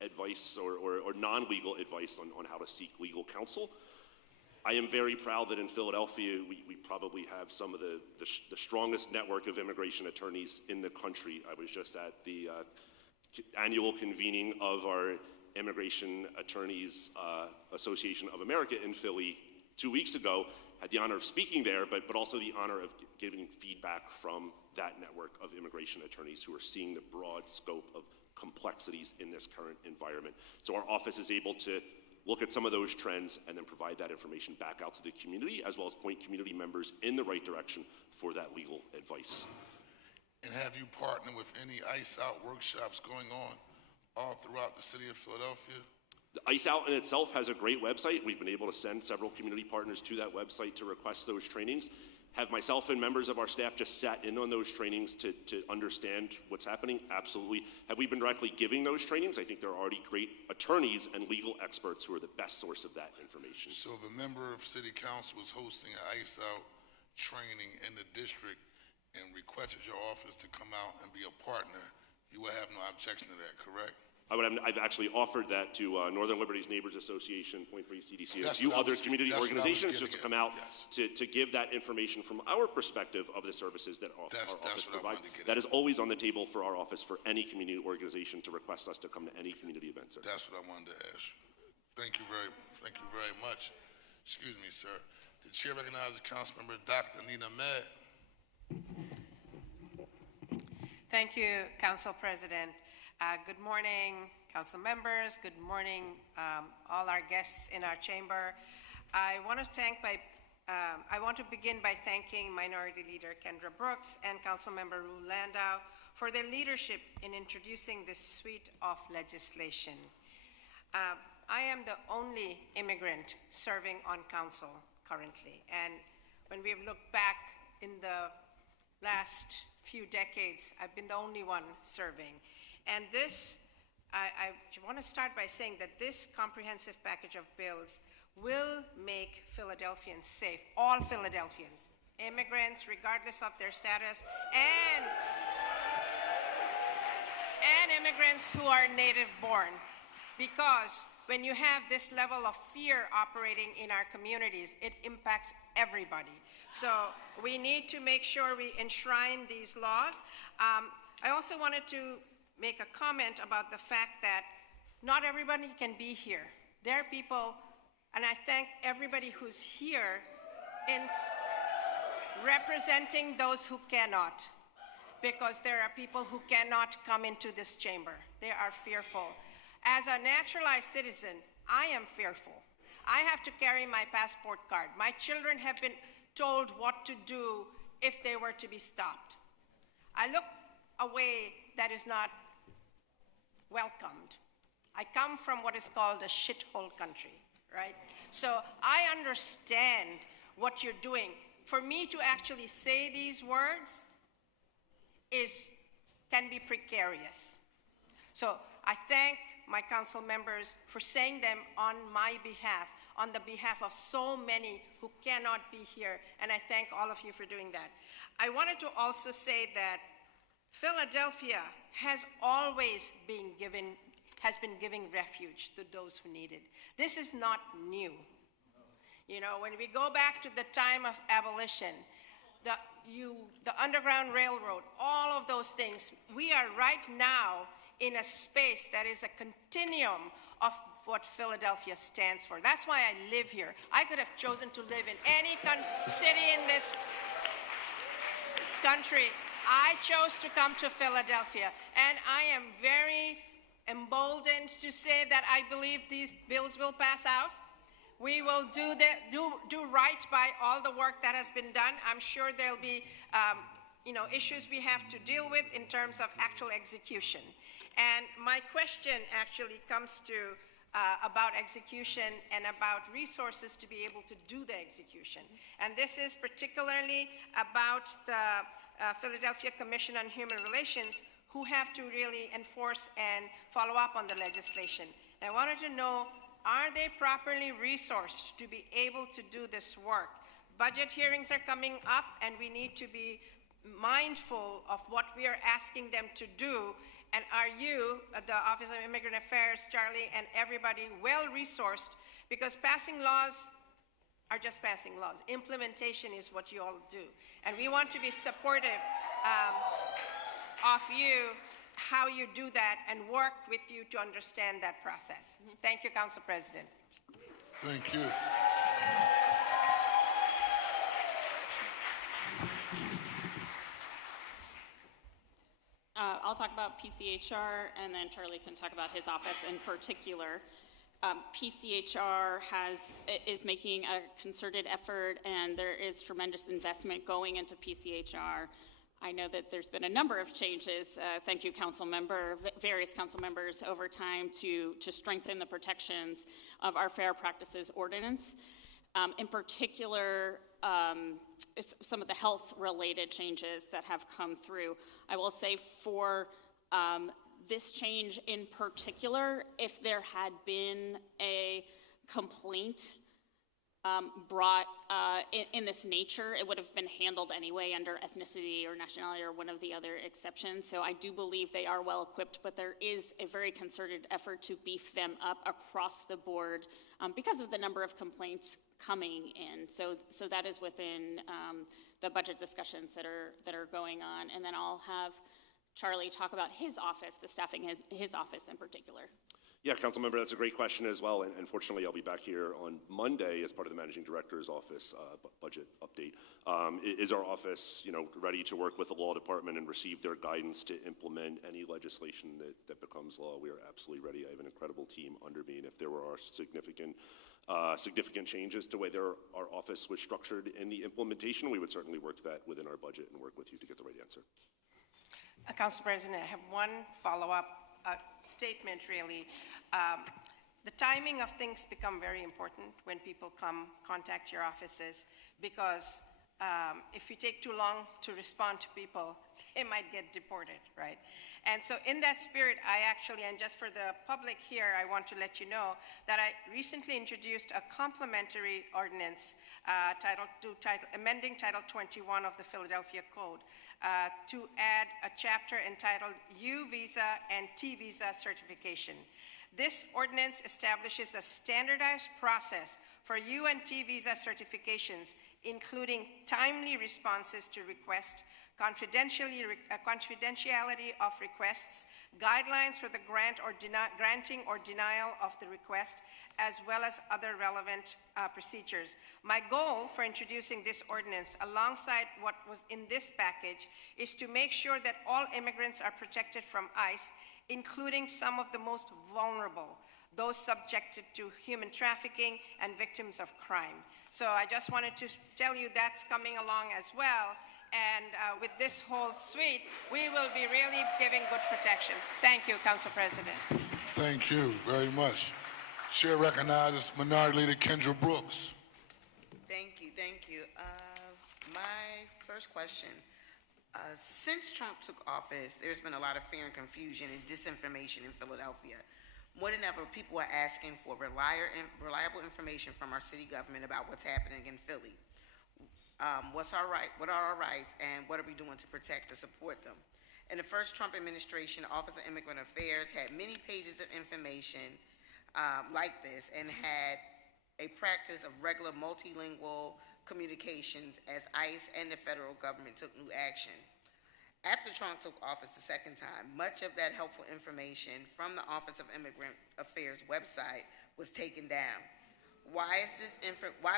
advice or non-legal advice on how to seek legal counsel. I am very proud that in Philadelphia, we probably have some of the strongest network of immigration attorneys in the country. I was just at the annual convening of our Immigration Attorneys Association of America in Philly 2 weeks ago. Had the honor of speaking there, but also the honor of giving feedback from that network of immigration attorneys who are seeing the broad scope of complexities in this current environment. So our office is able to look at some of those trends and then provide that information back out to the community, as well as point community members in the right direction for that legal advice. And have you partnered with any ICE Out workshops going on all throughout the city of Philadelphia? The ICE Out in itself has a great website. We've been able to send several community partners to that website to request those trainings. Have myself and members of our staff just sat in on those trainings to understand what's happening? Absolutely. Have we been directly giving those trainings? I think there are already great attorneys and legal experts who are the best source of that information. So if a member of City Council is hosting an ICE Out training in the district and requested your office to come out and be a partner, you will have no objection to that, correct? I've actually offered that to Northern Liberties Neighbors Association, Point Breeze CDC, and a That's few what I other was- community that's what I was organizations just to getting come at, out yes. to give that information from our perspective of the services that our That's office what I provides. wanted to get That at. is always on the table for our office for any community organization to request us to come to any community event, sir. That's what I wanted to ask you. Thank you very much. Excuse me, sir. The chair recognizes Councilmember Dr. Nina Med. Thank you, Council President. Good morning, council members. Good morning, all our guests in our chamber. I want to begin by thanking Minority Leader Kendra Brooks and Councilmember Rue Landau for their leadership in introducing this suite of legislation. I am the only immigrant serving on council currently, and when we've looked back in the last few decades, I've been the only one serving. And this, I want to start by saying that this comprehensive package of bills will make Philadelphians safe, all Philadelphians, immigrants, regardless of their status, and immigrants who are native born. Because when you have this level of fear operating in our communities, it impacts everybody. So we need to make sure we enshrine these laws. I also wanted to make a comment about the fact that not everybody can be here. There are people, and I thank everybody who's here in representing those who cannot, because there are people who cannot come into this chamber. They are fearful. As a naturalized citizen, I am fearful. I have to carry my passport card. My children have been told what to do if they were to be stopped. I look a way that is not welcomed. I come from what is called a shithole country, right? So I understand what you're doing. For me to actually say these words can be precarious. So I thank my council members for saying them on my behalf, on the behalf of so many who cannot be here, and I thank all of you for doing that. I wanted to also say that Philadelphia has always been giving refuge to those who need it. This is not new. You know, when we go back to the time of abolition, the Underground Railroad, all of those things, we are right now in a space that is a continuum of what Philadelphia stands for. That's why I live here. I could have chosen to live in any city in this country. I chose to come to Philadelphia, and I am very emboldened to say that I believe these bills will pass out. We will do right by all the work that has been done. I'm sure there'll be issues we have to deal with in terms of actual execution. And my question actually comes to about execution and about resources to be able to do the execution. And this is particularly about the Philadelphia Commission on Human Relations, who have to really enforce and follow up on the legislation. And I wanted to know, are they properly resourced to be able to do this work? Budget hearings are coming up, and we need to be mindful of what we are asking them to do. And are you, the Office of Immigrant Affairs, Charlie, and everybody well-resourced? Because passing laws are just passing laws. Implementation is what you all do. And we want to be supportive of you, how you do that, and work with you to understand that process. Thank you, Council President. Thank you. I'll talk about PCHR, and then Charlie can talk about his office in particular. PCHR is making a concerted effort, and there is tremendous investment going into PCHR. I know that there's been a number of changes, thank you, various council members over time to strengthen the protections of our Fair Practices Ordinance. In particular, some of the health-related changes that have come through. I will say for this change in particular, if there had been a complaint brought in this nature, it would have been handled anyway under ethnicity or nationality or one of the other exceptions. So I do believe they are well equipped, but there is a very concerted effort to beef them up across the board because of the number of complaints coming in. So that is within the budget discussions that are going on. And then I'll have Charlie talk about his office, the staffing his office in particular. Yeah, Councilmember, that's a great question as well. And unfortunately, I'll be back here on Monday as part of the Managing Director's office budget update. Is our office, ready to work with the law department and receive their guidance to implement any legislation that becomes law? We are absolutely ready. I have an incredible team under me, and if there were significant changes to the way our office was structured in the implementation, we would certainly work that within our budget and work with you to get the right answer. Council President, I have one follow-up statement, really. The timing of things become very important when people contact your offices, because if you take too long to respond to people, they might get deported, right? And so in that spirit, I actually, and just for the public here, I want to let you know that I recently introduced a complementary ordinance amending Title 21 of the Philadelphia Code to add a chapter entitled U Visa and T Visa certification. This ordinance establishes a standardized process for U and T visa certifications, including timely responses to requests, confidentiality of requests, guidelines for the granting or denial of the request, as well as other relevant procedures. My goal for introducing this ordinance, alongside what was in this package, is to make sure that all immigrants are protected from ICE, including some of the most vulnerable, those subjected to human trafficking and victims of crime. So I just wanted to tell you that's coming along as well. And with this whole suite, we will be really giving good protection. Thank you, Council President. Thank you very much. Chair recognizes Minority Leader Kendra Brooks. Thank you, thank you. My first question, since Trump took office, there's been a lot of fear and confusion and disinformation in Philadelphia. More than ever, people are asking for reliable information from our city government about what's happening in Philly. What are our rights, and what are we doing to protect or support them? In the first Trump administration, Office of Immigrant Affairs had many pages of information like this and had a practice of regular multilingual communications as ICE and the federal government took new action. After Trump took office the second time, much of that helpful information from the Office of Immigrant Affairs website was taken down. Why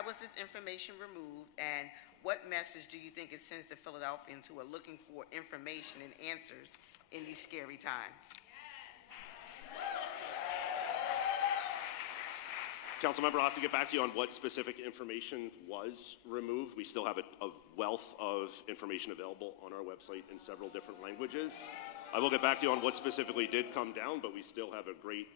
was this information removed, and what message do you think it sends to Philadelphians who are looking for information and answers in these scary times? Councilmember, I'll have to get back to you on what specific information was removed. We still have a wealth of information available on our website in several different languages. I will get back to you on what specifically did come down, but we still have a great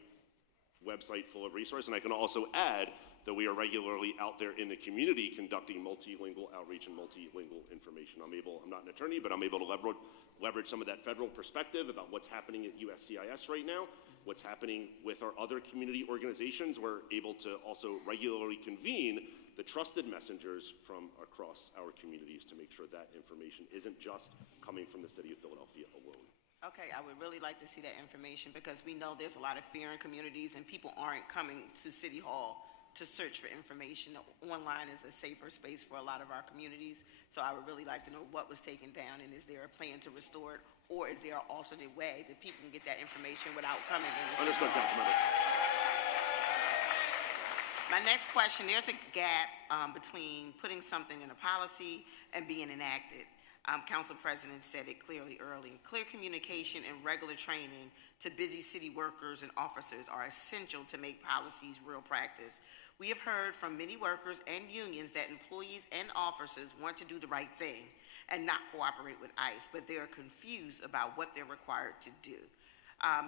website full of resources. And I can also add that we are regularly out there in the community conducting multilingual outreach and multilingual information. I'm not an attorney, but I'm able to leverage some of that federal perspective about what's happening at USCIS right now, what's happening with our other community organizations. We're able to also regularly convene the trusted messengers from across our communities to make sure that information isn't just coming from the city of Philadelphia alone. Okay, I would really like to see that information because we know there's a lot of fear in communities and people aren't coming to City Hall to search for information. Online is a safer space for a lot of our communities. So I would really like to know what was taken down, and is there a plan to restore it, or is there an alternate way that people can get that information without coming in? Understood, Councilmember. My next question, there's a gap between putting something in a policy and being enacted. Council President said it clearly earlier. Clear communication and regular training to busy city workers and officers are essential to make policies real practice. We have heard from many workers and unions that employees and officers want to do the right thing and not cooperate with ICE, but they are confused about what they're required to do.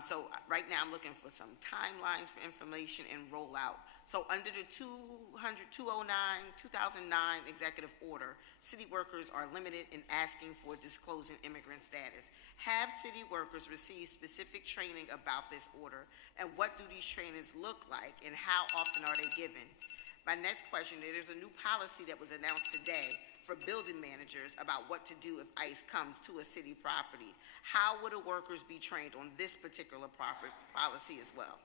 So right now I'm looking for some timelines for information and rollout. So under the 209, 2009 executive order, city workers are limited in asking for disclosing immigrant status. Have city workers received specific training about this order, and what do these trainings look like, and how often are they given? My next question, there's a new policy that was announced today for building managers about what to do if ICE comes to a city property. How would the workers be trained on this particular policy as well?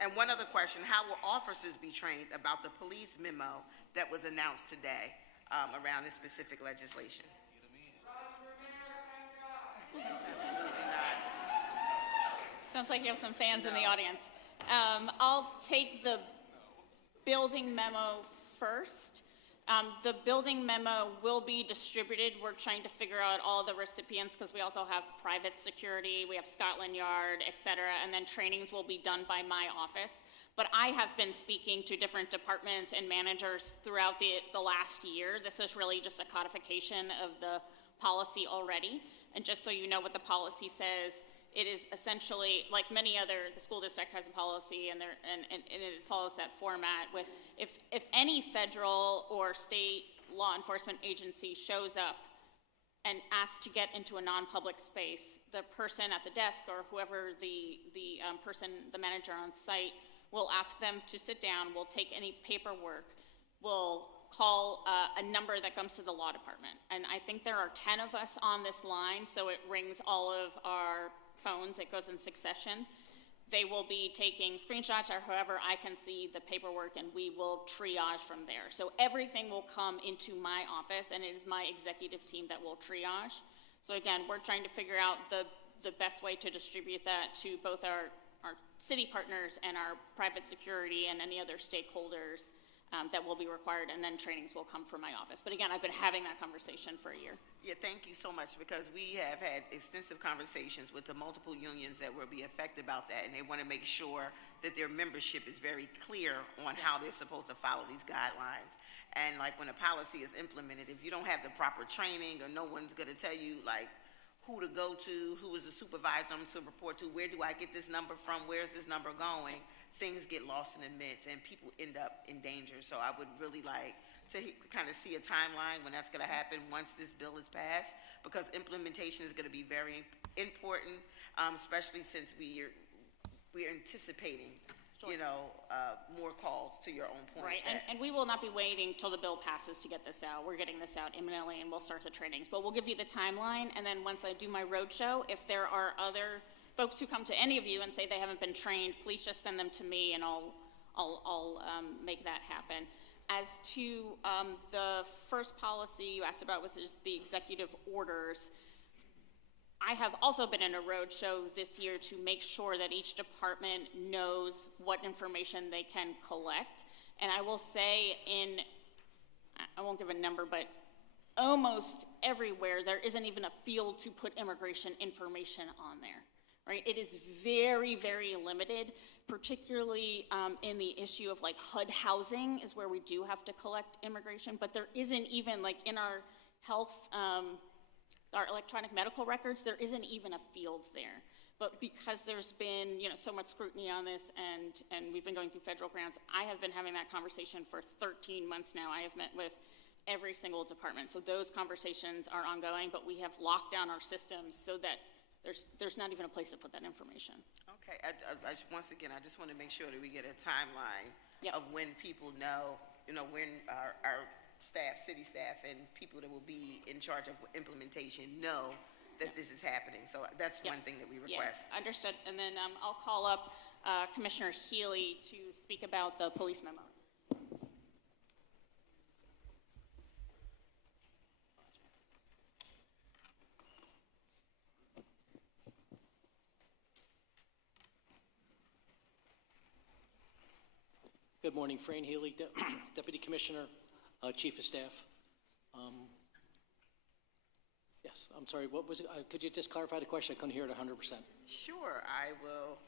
And one other question, how will officers be trained about the police memo that was announced today around this specific legislation? Absolutely not. Sounds like you have some fans in the audience. I'll take the building memo first. The building memo will be distributed. We're trying to figure out all the recipients because we also have private security, we have Scotland Yard, et cetera, and then trainings will be done by my office. But I have been speaking to different departments and managers throughout the last year. This is really just a codification of the policy already. And just so you know what the policy says, it is essentially like many other, the school district has a policy and it follows that format with if any federal or state law enforcement agency shows up and asks to get into a non-public space, the person at the desk or whoever the manager on site will ask them to sit down, will take any paperwork, will call a number that comes to the law department. And I think there are 10 of us on this line, so it rings all of our phones, it goes in succession. They will be taking screenshots or however I can see the paperwork, and we will triage from there. So everything will come into my office, and it is my executive team that will triage. So again, we're trying to figure out the best way to distribute that to both our city partners and our private security and any other stakeholders that will be required, and then trainings will come from my office. But again, I've been having that conversation for a year. Yeah, thank you so much, because we have had extensive conversations with the multiple unions that will be affected about that, and they want to make sure that their membership is very clear on how they're supposed to follow these guidelines. And like when a policy is implemented, if you don't have the proper training, or no one's going to tell you like who to go to, who is the supervisor I'm supposed to report to, where do I get this number from, where's this number going, things get lost in the midst and people end up in danger. So I would really like to kind of see a timeline when that's going to happen once this bill is passed, because implementation is going to be very important, especially since we're anticipating, more calls, to your own point. Right, and we will not be waiting till the bill passes to get this out. We're getting this out imminently, and we'll start the trainings. But we'll give you the timeline, and then once I do my roadshow, if there are other folks who come to any of you and say they haven't been trained, please just send them to me, and I'll make that happen. As to the first policy you asked about, which is the executive orders, I have also been in a roadshow this year to make sure that each department knows what information they can collect. And I will say I won't give a number, but almost everywhere there isn't even a field to put immigration information on there, right? It is very, very limited, particularly in the issue of like HUD housing is where we do have to collect immigration, but there isn't even like in our health, our electronic medical records, there isn't even a field there. But because there's been, so much scrutiny on this, and we've been going through federal grants, I have been having that conversation for 13 months now. I have met with every single department. So those conversations are ongoing, but we have locked down our systems so that there's not even a place to put that information. Okay, once again, I just want to make sure that we get a timeline Yep. of when people know, when our staff, city staff, and people that will be in charge of implementation know that this is happening. So that's one thing that we request. Yeah, understood. And then I'll call up Commissioner Healy to speak about the police memo. Good morning, Fran Healy, Deputy Commissioner, Chief of Staff. Yes, I'm sorry, what was it? Could you just clarify the question? I couldn't hear it 100%. Sure, I will.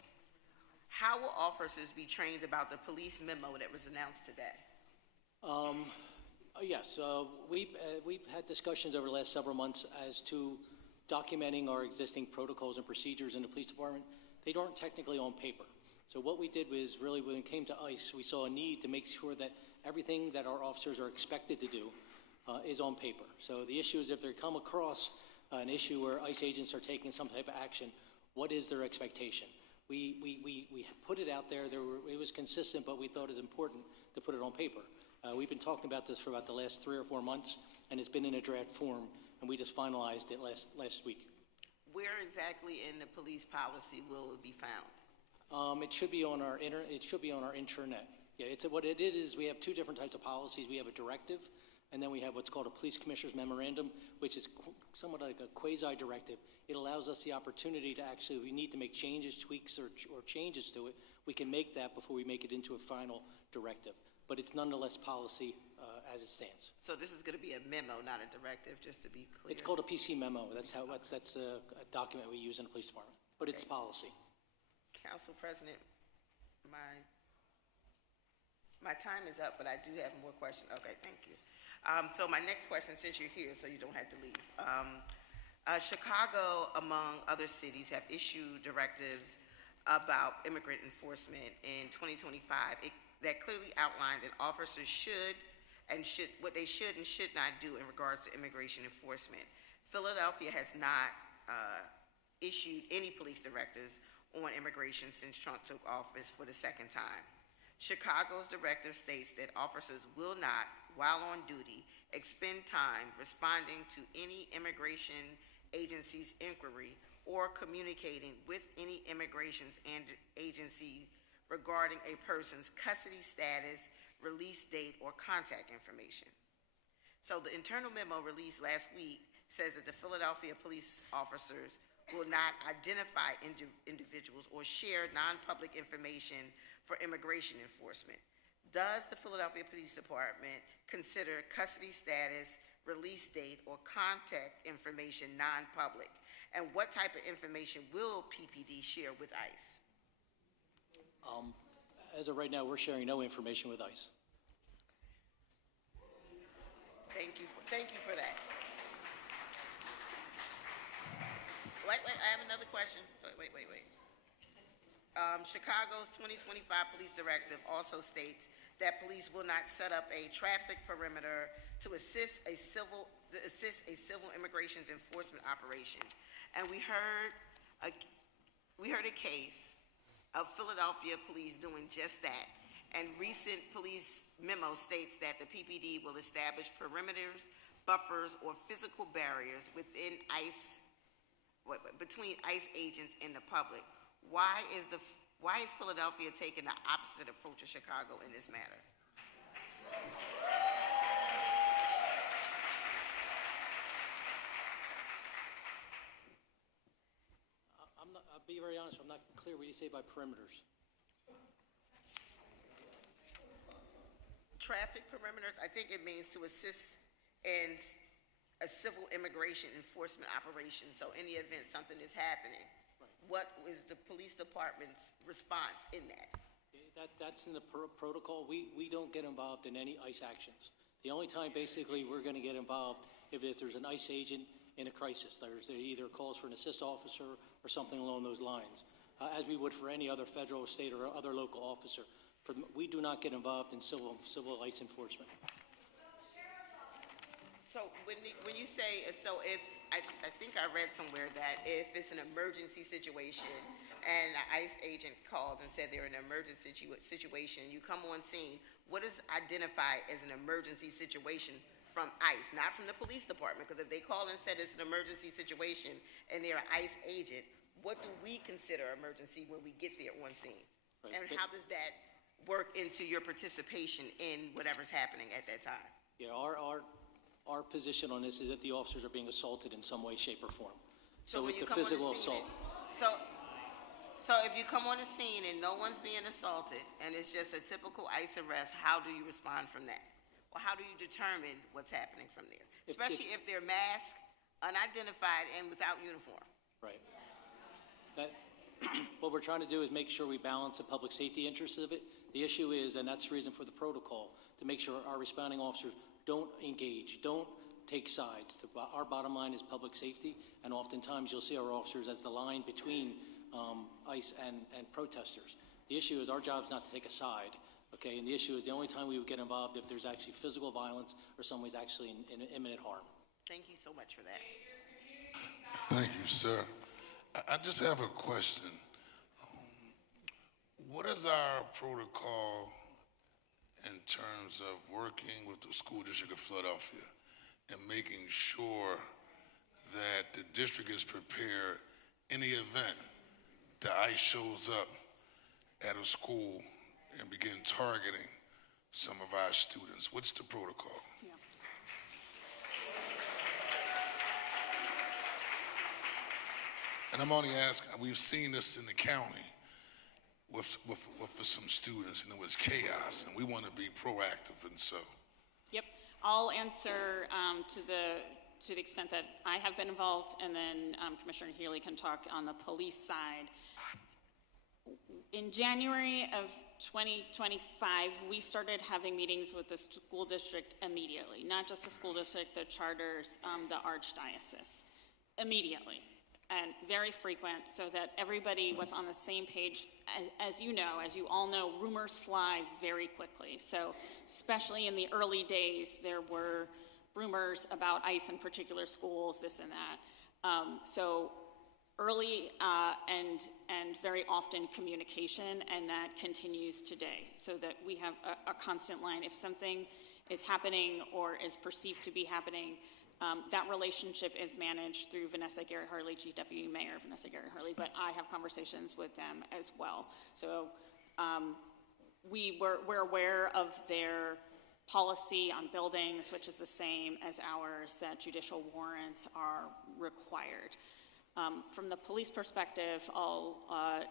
How will officers be trained about the police memo that was announced today? Yes, we've had discussions over the last several months as to documenting our existing protocols and procedures in the police department. They aren't technically on paper. So what we did was really, when it came to ICE, we saw a need to make sure that everything that our officers are expected to do is on paper. So the issue is, if they come across an issue where ICE agents are taking some type of action, what is their expectation? We put it out there. It was consistent, but we thought it was important to put it on paper. We've been talking about this for about the last 3 or 4 months, and it's been in a draft form, and we just finalized it last week. Where exactly in the police policy will it be found? It should be on our intranet. Yeah, what it is. We have 2 different types of policies. We have a directive, and then we have what's called a police commissioner's memorandum, which is somewhat like a quasi-directive. It allows us the opportunity to actually, if we need to make changes, tweaks, or changes to it, we can make that before we make it into a final directive. But it's nonetheless policy as it stands. So this is going to be a memo, not a directive, just to be clear. It's called a PC memo. That's a document we use in the police department, but it's policy. Council President, my time is up, but I do have more questions. Okay, thank you. So my next question, since you're here, so you don't have to leave. Chicago, among other cities, have issued directives about immigrant enforcement in 2025 that clearly outlined that officers should and what they should and should not do in regards to immigration enforcement. Philadelphia has not issued any police directives on immigration since Trump took office for the second time. Chicago's directive states that officers will not, while on duty, expend time responding to any immigration agency's inquiry or communicating with any immigration agency regarding a person's custody status, release date, or contact information. So the internal memo released last week says that the Philadelphia police officers will not identify individuals or share non-public information for immigration enforcement. Does the Philadelphia Police Department consider custody status, release date, or contact information non-public? And what type of information will PPD share with ICE? As of right now, we're sharing no information with ICE. Thank you for that. Wait, I have another question. Wait. Chicago's 2025 police directive also states that police will not set up a traffic perimeter to assist a civil immigration enforcement operation. And we heard a case of Philadelphia police doing just that. And recent police memo states that the PPD will establish perimeters, buffers, or physical barriers within ICE, between ICE agents and the public. Why is Philadelphia taking the opposite approach to Chicago in this matter? I'll be very honest, I'm not clear what you say by perimeters. Traffic perimeters, I think it means to assist in a civil immigration enforcement operation. So in the event something is happening, what is the police department's response in that? That's in the protocol. We don't get involved in any ICE actions. The only time basically we're going to get involved if there's an ICE agent in a crisis. There's either calls for an assist officer or something along those lines, as we would for any other federal, state, or other local officer. We do not get involved in civil ICE enforcement. So when you say, so if, I think I read somewhere that if it's an emergency situation and an ICE agent called and said they're in an emergency situation, you come on scene, what is identified as an emergency situation from ICE, not from the police department? Because if they call and said it's an emergency situation and they're an ICE agent, what do we consider emergency when we get there on scene? Right. And how does that work into your participation in whatever's happening at that time? Yeah, our position on this is that the officers are being assaulted in some way, shape, or form. So when it's you a come on the physical scene assault. So if you come on the scene and no one's being assaulted and it's just a typical ICE arrest, how do you respond from that? Or how do you determine what's happening from there? Especially if they're masked, unidentified, and without uniform. Right. What we're trying to do is make sure we balance the public safety interests of it. The issue is, and that's the reason for the protocol, to make sure our responding officers don't engage, don't take sides. Our bottom line is public safety, and oftentimes you'll see our officers as the line between ICE and protesters. The issue is our job's not to take a side, okay? And the issue is the only time we would get involved if there's actually physical violence or someone's actually in imminent harm. Thank you so much for that. Thank you, sir. I just have a question. What is our protocol in terms of working with the School District of Philadelphia and making sure that the district is prepared in the event that ICE shows up at a school and begin targeting some of our students? What's the protocol? Yeah. And I'm only asking, we've seen this in the county with some students, and it was chaos, and we want to be proactive, and so. Yep, I'll answer to the extent that I have been involved, and then Commissioner Healy can talk on the police side. In January of 2025, we started having meetings with the school district immediately, not just the school district, the charters, the archdiocese, immediately. and very frequent, so that everybody was on the same page. As you know, as you all know, rumors fly very quickly. So especially in the early days, there were rumors about ICE in particular schools, this and that. So early and very often communication, and that continues today, so that we have a constant line. If something is happening or is perceived to be happening, that relationship is managed through Vanessa Garrett Harley, GW Mayor Vanessa Garrett Harley, but I have conversations with them as well. So we're aware of their policy on buildings, which is the same as ours, that judicial warrants are required. From the police perspective, I'll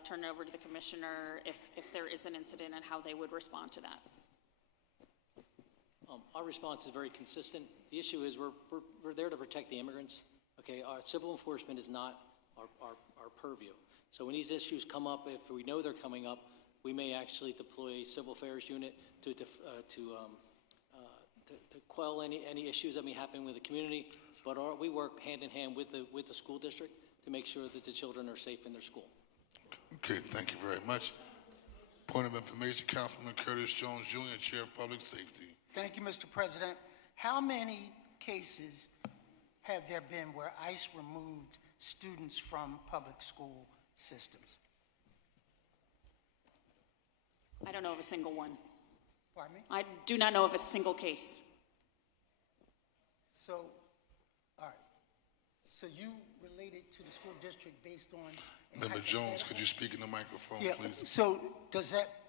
turn it over to the commissioner if there is an incident and how they would respond to that. Our response is very consistent. The issue is we're there to protect the immigrants. Okay, our civil enforcement is not our purview. So when these issues come up, if we know they're coming up, we may actually deploy a civil affairs unit to quell any issues that may happen with the community. But we work hand in hand with the school district to make sure that the children are safe in their school. Okay, thank you very much. Point of information, Councilman Curtis Jones, Jr., Chair of Public Safety. Thank you, Mr. President. How many cases have there been where ICE removed students from public school systems? I don't know of a single one. Pardon me? I do not know of a single case. So, all right. So you related to the school district based on... Member Jones, could you speak in the microphone, Yeah, please? so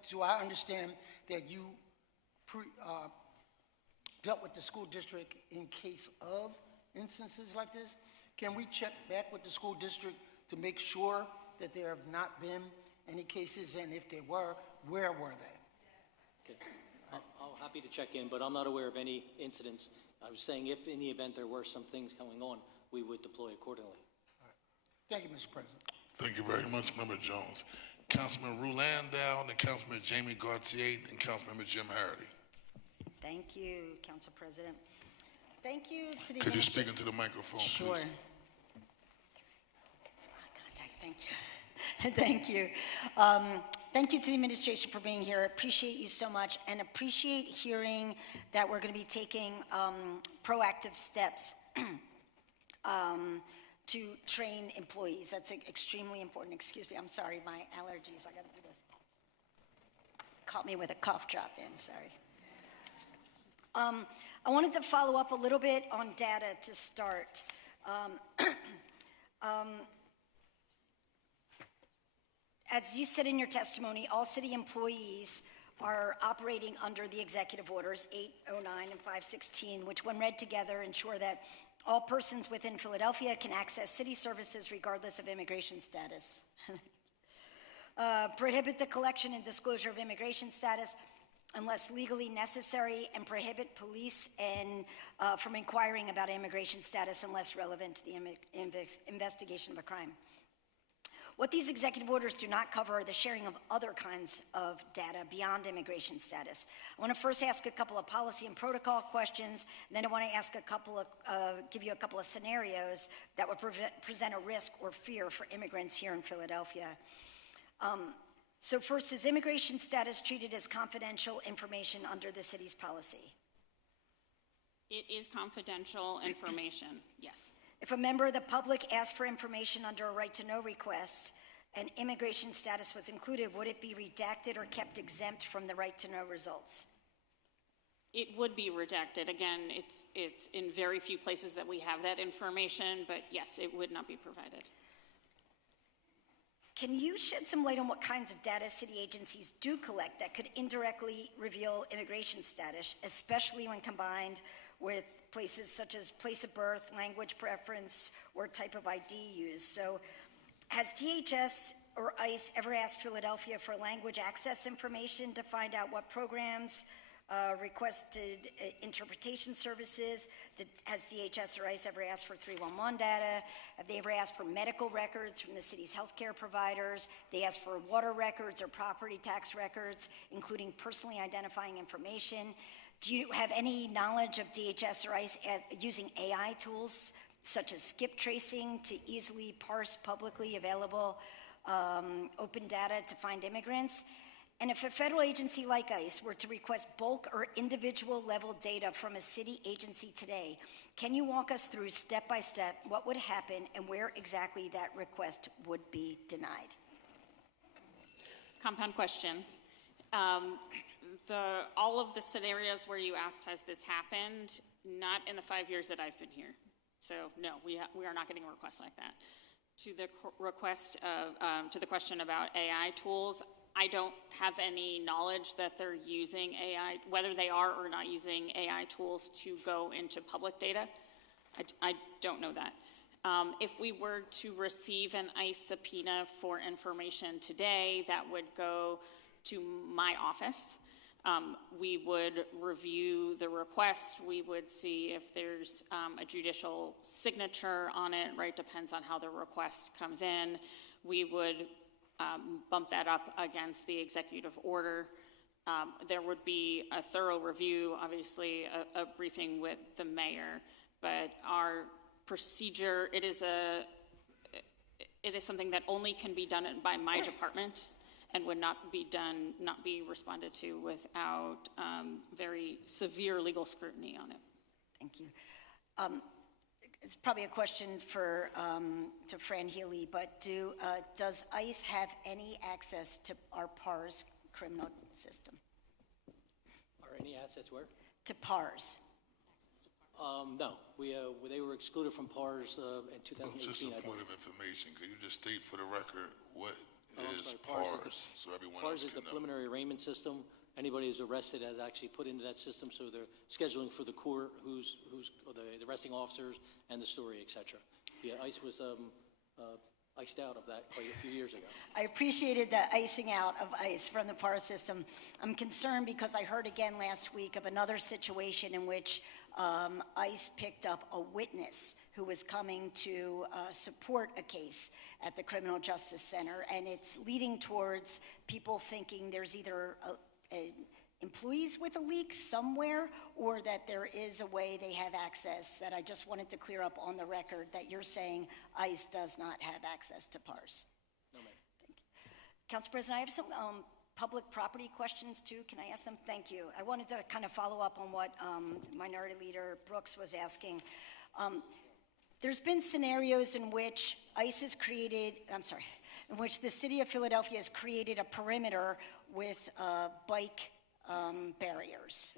do I understand that you dealt with the school district in case of instances like this? Can we check back with the school district to make sure that there have not been any cases, and if there were, where were they? Okay. I'm happy to check in, but I'm not aware of any incidents. I was saying if in the event there were some things going on, we would deploy accordingly. All right. Thank you, Mr. President. Thank you very much, Member Jones. Councilman Rue Landau, then Councilman Jamie Gauthier, then Councilmember Jim Harity. Thank you, Council President. Thank you to the... Could you speak into the microphone, Sure. please? Contact. Thank you. Thank you. Thank you to the administration for being here. Appreciate you so much, and appreciate hearing that we're going to be taking proactive steps to train employees. That's extremely important. Excuse me, I'm sorry, my allergies. I got to do this. Caught me with a cough drop in, sorry. I wanted to follow up a little bit on data to start. As you said in your testimony, all city employees are operating under the executive orders 809 and 516, which when read together ensure that all persons within Philadelphia can access city services regardless of immigration status. Prohibit the collection and disclosure of immigration status unless legally necessary, and prohibit police from inquiring about immigration status unless relevant to the investigation of a crime. What these executive orders do not cover are the sharing of other kinds of data beyond immigration status. I want to first ask a couple of policy and protocol questions, and then I want to ask give you a couple of scenarios that would present a risk or fear for immigrants here in Philadelphia. So first, is immigration status treated as confidential information under the city's policy? It is confidential information, yes. If a member of the public asked for information under a right-to-know request and immigration status was included, would it be redacted or kept exempt from the right-to-know results? It would be redacted. Again, it's in very few places that we have that information, but yes, it would not be provided. Can you shed some light on what kinds of data city agencies do collect that could indirectly reveal immigration status, especially when combined with places such as place of birth, language preference, or type of ID used? So has DHS or ICE ever asked Philadelphia for language access information to find out what programs requested interpretation services? Has DHS or ICE ever asked for 311 data? Have they ever asked for medical records from the city's healthcare providers? They asked for water records or property tax records, including personally identifying information. Do you have any knowledge of DHS or ICE using AI tools such as skip tracing to easily parse publicly available open data to find immigrants? And if a federal agency like ICE were to request bulk or individual level data from a city agency today, can you walk us through step by step what would happen and where exactly that request would be denied? Compound question. All of the scenarios where you asked, has this happened? Not in the 5 years that I've been here. So no, we are not getting a request like that. To the request of, to the question about AI tools, I don't have any knowledge that they're using AI, whether they are or not using AI tools to go into public data. I don't know that. If we were to receive an ICE subpoena for information today, that would go to my office. We would review the request. We would see if there's a judicial signature on it, right? Depends on how the request comes in. We would bump that up against the executive order. There would be a thorough review, obviously a briefing with the mayor, but our procedure, it is something that only can be done by my department and would not be responded to without very severe legal scrutiny on it. Thank you. It's probably a question for to Fran Healy, but does ICE have any access to our PARS criminal system? Are any assets where? To PARS. No, they were excluded from PARS in 2018. Just a I point believe. of information, could you just state for the record what I'm is sorry, PARS, so everyone PARS else is the can know? preliminary arraignment system. Anybody who's arrested has actually put into that system, so they're scheduling for the court, who's the arresting officers and the story, et cetera. Yeah, ICE was iced out of that quite a few years ago. I appreciated the icing out of ICE from the PARS system. I'm concerned because I heard again last week of another situation in which ICE picked up a witness who was coming to support a case at the Criminal Justice Center, and it's leading towards people thinking there's either employees with a leak somewhere, or that there is a way they have access. That I just wanted to clear up on the record that you're saying ICE does not have access to PARS. No, ma'am. Thank you. Council President, I have some public property questions too. Can I ask them? Thank you. I wanted to kind of follow up on what Minority Leader Brooks was asking. There's been scenarios in which ICE has created, in which the city of Philadelphia has created a perimeter with bike barriers.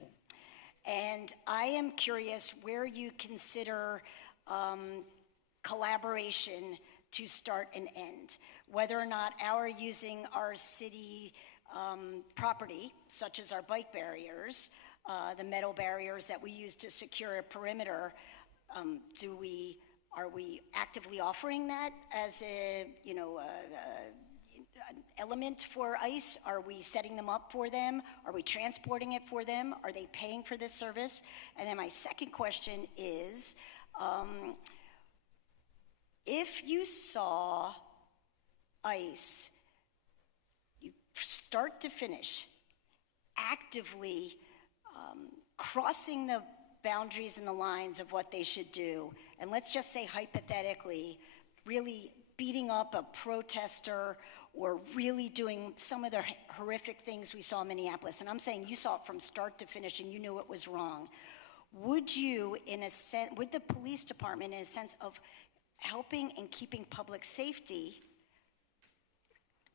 And I am curious where you consider collaboration to start and end, whether or not our using our city property, such as our bike barriers, the metal barriers that we use to secure a perimeter, are we actively offering that as an element for ICE? Are we setting them up for them? Are we transporting it for them? Are they paying for this service? And then my second question is, if you saw ICE, start to finish, actively crossing the boundaries and the lines of what they should do, and let's just say hypothetically, really beating up a protester or really doing some of the horrific things we saw in Minneapolis, and I'm saying you saw it from start to finish and you knew it was wrong, would you, in a sense, would the police department, in a sense of helping and keeping public safety,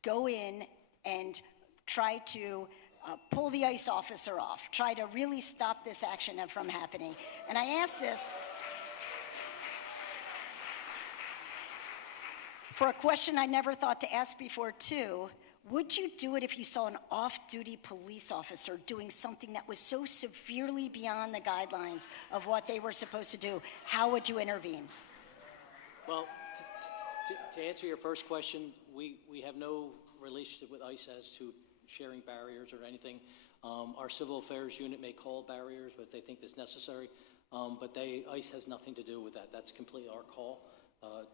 go in and try to pull the ICE officer off, try to really stop this action from happening? And I ask this for a question I never thought to ask before too. Would you do it if you saw an off-duty police officer doing something that was so severely beyond the guidelines of what they were supposed to do? How would you intervene? Well, to answer your first question, we have no relationship with ICE as to sharing barriers or anything. Our civil affairs unit may call barriers, but they think it's necessary. But ICE has nothing to do with that. That's completely our call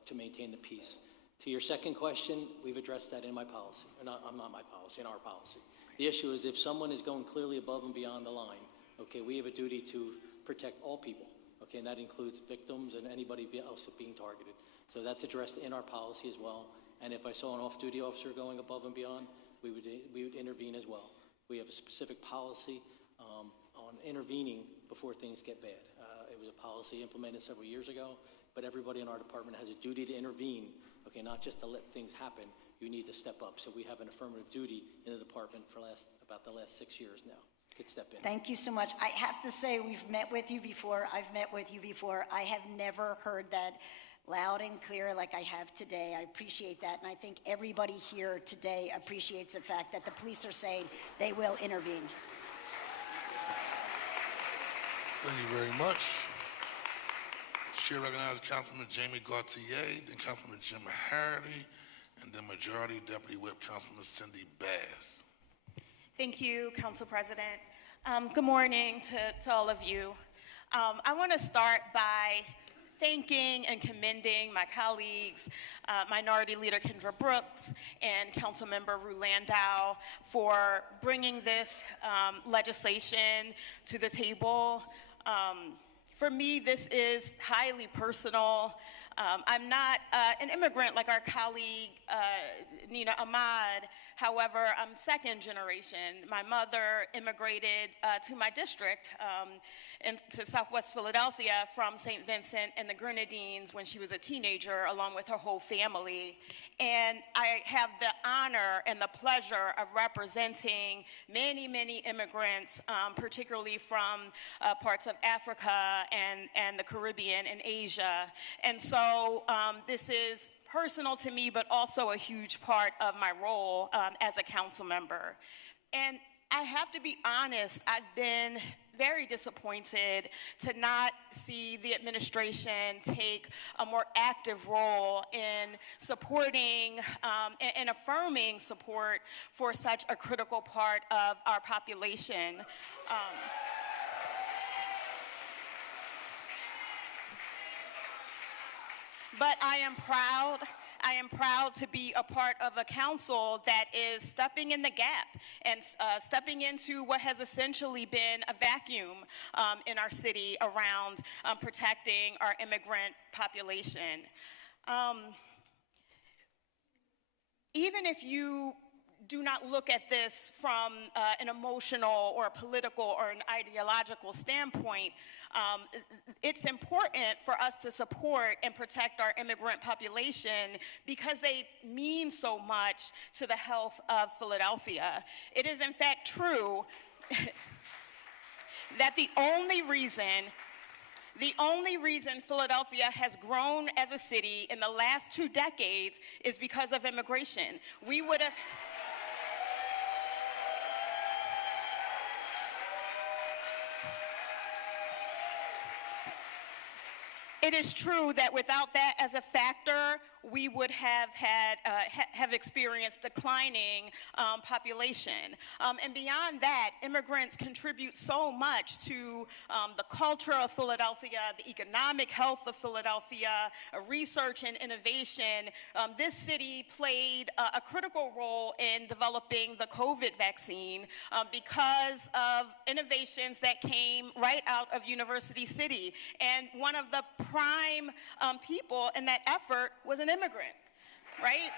to maintain the peace. To your second question, we've addressed that in my policy. Not my policy, in our policy. The issue is if someone is going clearly above and beyond the line, okay, we have a duty to protect all people. okay, and that includes victims and anybody else being targeted. So that's addressed in our policy as well. And if I saw an off-duty officer going above and beyond, we would intervene as well. We have a specific policy on intervening before things get bad. It was a policy implemented several years ago, but everybody in our department has a duty to intervene, okay, not just to let things happen. You need to step up. So we have an affirmative duty in the department for about the last 6 years now. Could step in. Thank you so much. I have to say, we've met with you before. I've met with you before. I have never heard that loud and clear like I have today. I appreciate that, and I think everybody here today appreciates the fact that the police are saying they will intervene. Thank you very much. Chair recognizes Councilman Jamie Gaultier, then Councilman Jim Harity, and then Majority Deputy Whip Councilman Cindy Bass. Thank you, Council President. Good morning to all of you. I want to start by thanking and commending my colleagues, Minority Leader Kendra Brooks and Councilmember Rue Landau for bringing this legislation to the table. For me, this is highly personal. I'm not an immigrant like our colleague, Nina Ahmad. However, I'm second generation. My mother immigrated to my district to Southwest Philadelphia from St. Vincent and the Grenadines when she was a teenager, along with her whole family. And I have the honor and the pleasure of representing many, many immigrants, particularly from parts of Africa and the Caribbean and Asia. And so this is personal to me, but also a huge part of my role as a council member. And I have to be honest, I've been very disappointed to not see the administration take a more active role in supporting and affirming support for such a critical part of our population. But I am proud to be a part of a council that is stepping in the gap and stepping into what has essentially been a vacuum in our city around protecting our immigrant population. Even if you do not look at this from an emotional or political or an ideological standpoint, it's important for us to support and protect our immigrant population because they mean so much to the health of Philadelphia. It is in fact true that the only reason Philadelphia has grown as a city in the last 2 decades is because of immigration. We would have... It is true that without that as a factor, we would have experienced declining population. And beyond that, immigrants contribute so much to the culture of Philadelphia, the economic health of Philadelphia, research and innovation. This city played a critical role in developing the COVID vaccine because of innovations that came right out of University City. And one of the prime people in that effort was an immigrant, right?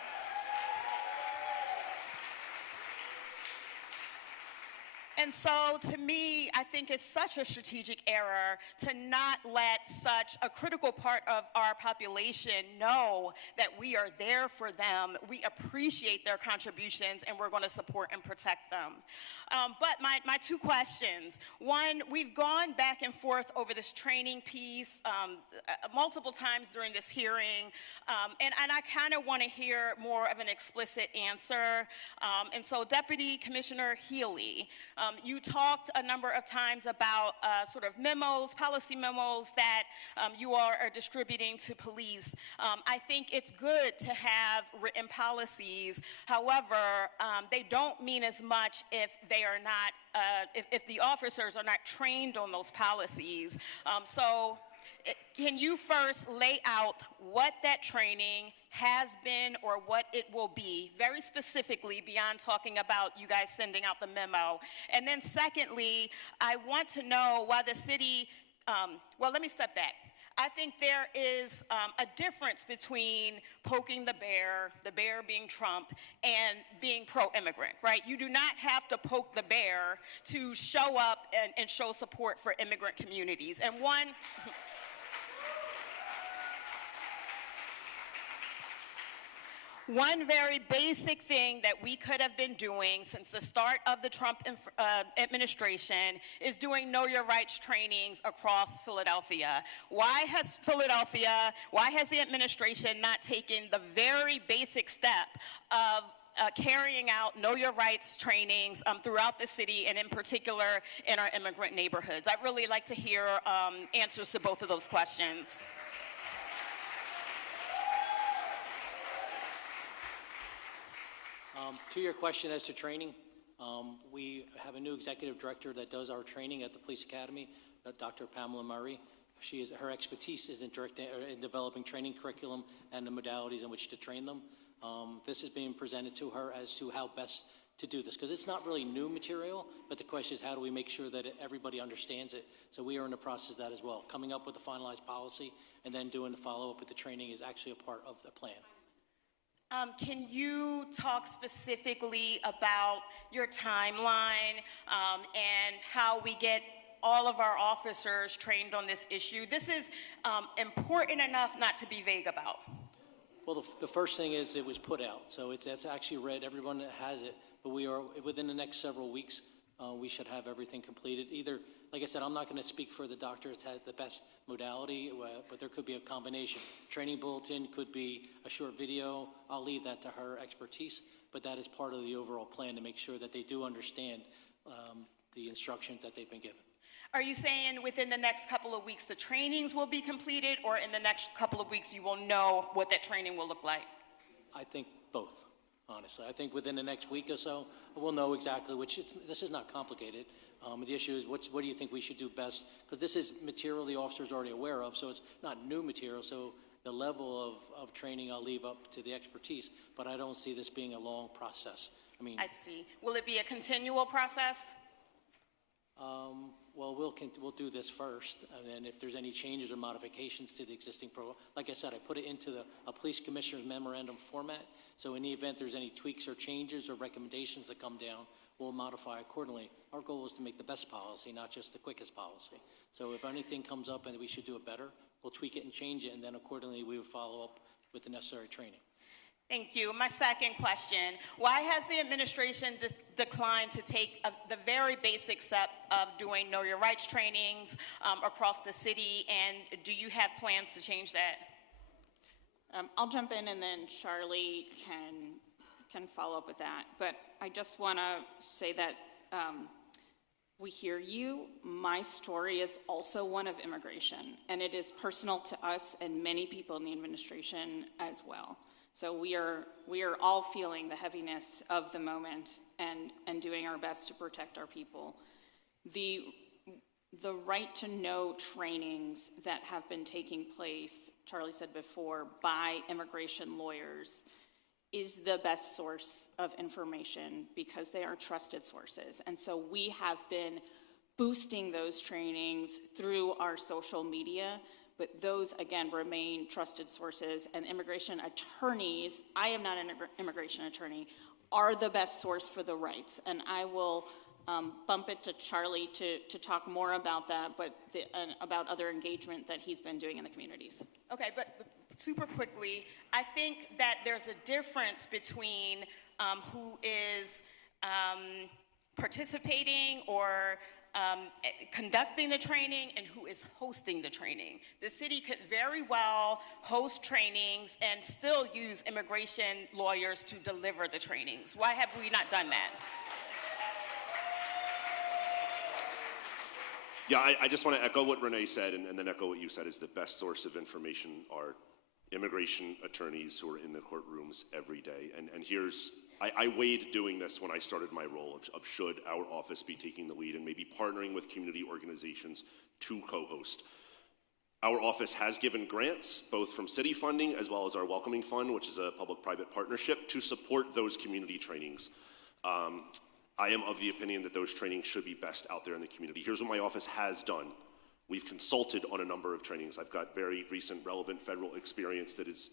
And so, to me, I think it's such a strategic error to not let such a critical part of our population know that we are there for them, we appreciate their contributions, and we're going to support and protect them. But my 2 questions. One, we've gone back and forth over this training piece multiple times during this hearing, and I kind of want to hear more of an explicit answer. And so, Deputy Commissioner Healy, you talked a number of times about sort of memos, policy memos that you all are distributing to police. I think it's good to have written policies. However, they don't mean as much if they are not, if the officers are not trained on those policies. So can you first lay out what that training has been or what it will be, very specifically beyond talking about you guys sending out the memo? And then secondly, I want to know why the city well, let me step back. I think there is a difference between poking the bear being Trump, and being pro-immigrant, right? You do not have to poke the bear to show up and show support for immigrant communities. And one very basic thing that we could have been doing since the start of the Trump administration is doing Know Your Rights trainings across Philadelphia. Why has the administration not taken the very basic step of carrying out Know Your Rights trainings throughout the city, and in particular in our immigrant neighborhoods? I'd really like to hear answers to both of those questions. To your question as to training, we have a new executive director that does our training at the Police Academy, Dr. Pamela Murray. Her expertise is in developing training curriculum and the modalities in which to train them. This is being presented to her as to how best to do this, because it's not really new material, but the question is how do we make sure that everybody understands it? So we are in the process of that as well. Coming up with a finalized policy and then doing the follow-up with the training is actually a part of the plan. Can you talk specifically about your timeline and how we get all of our officers trained on this issue? This is important enough not to be vague about. Well, the first thing is it was put out, so that's actually read. Everyone has it, but we are within the next several weeks. We should have everything completed. Either, like I said, I'm not going to speak for the doctor that has the best modality, but there could be a combination. Training bulletin could be a short video. I'll leave that to her expertise, but that is part of the overall plan to make sure that they do understand the instructions that they've been given. Are you saying within the next couple of weeks the trainings will be completed, or in the next couple of weeks you will know what that training will look like? I think both, honestly. I think within the next week or so, we'll know exactly this is not complicated. The issue is what do you think we should do best? Because this is material the officer's already aware of, so it's not new material. So the level of training I'll leave up to the expertise, but I don't see this being a long process. I see. Will it be a continual process? Well, we'll do this first, and then if there's any changes or modifications to the existing program, like I said, I put it into a police commissioner's memorandum format, so in the event there's any tweaks or changes or recommendations that come down, we'll modify accordingly. Our goal is to make the best policy, not just the quickest policy. So if anything comes up and we should do it better, we'll tweak it and change it, and then accordingly we will follow up with the necessary training. Thank you. My second question, why has the administration declined to take the very basic step of doing Know Your Rights trainings across the city, and do you have plans to change that? I'll jump in and then Charlie can follow up with that. But I just want to say that we hear you. My story is also one of immigration, and it is personal to us and many people in the administration as well. So we are all feeling the heaviness of the moment and doing our best to protect our people. The right to know trainings that have been taking place, Charlie said before, by immigration lawyers is the best source of information because they are trusted sources. And so we have been boosting those trainings through our social media. But those, again, remain trusted sources, and immigration attorneys, I am not an immigration attorney, are the best source for the rights. And I will bump it to Charlie to talk more about that, but about other engagement that he's been doing in the communities. Okay, but super quickly, I think that there's a difference between who is participating or conducting the training and who is hosting the training. The city could very well host trainings and still use immigration lawyers to deliver the trainings. Why have we not done that? Yeah, I just want to echo what Renee said and then echo what you said is the best source of information are immigration attorneys who are in the courtrooms every day. And here's, I weighed doing this when I started my role of should our office be taking the lead and maybe partnering with community organizations to co-host. Our office has given grants, both from city funding as well as our Welcoming Fund, which is a public-private partnership, to support those community trainings. I am of the opinion that those trainings should be best out there in the community. Here's what my office has done. We've consulted on a number of trainings. I've got very recent relevant federal experience that is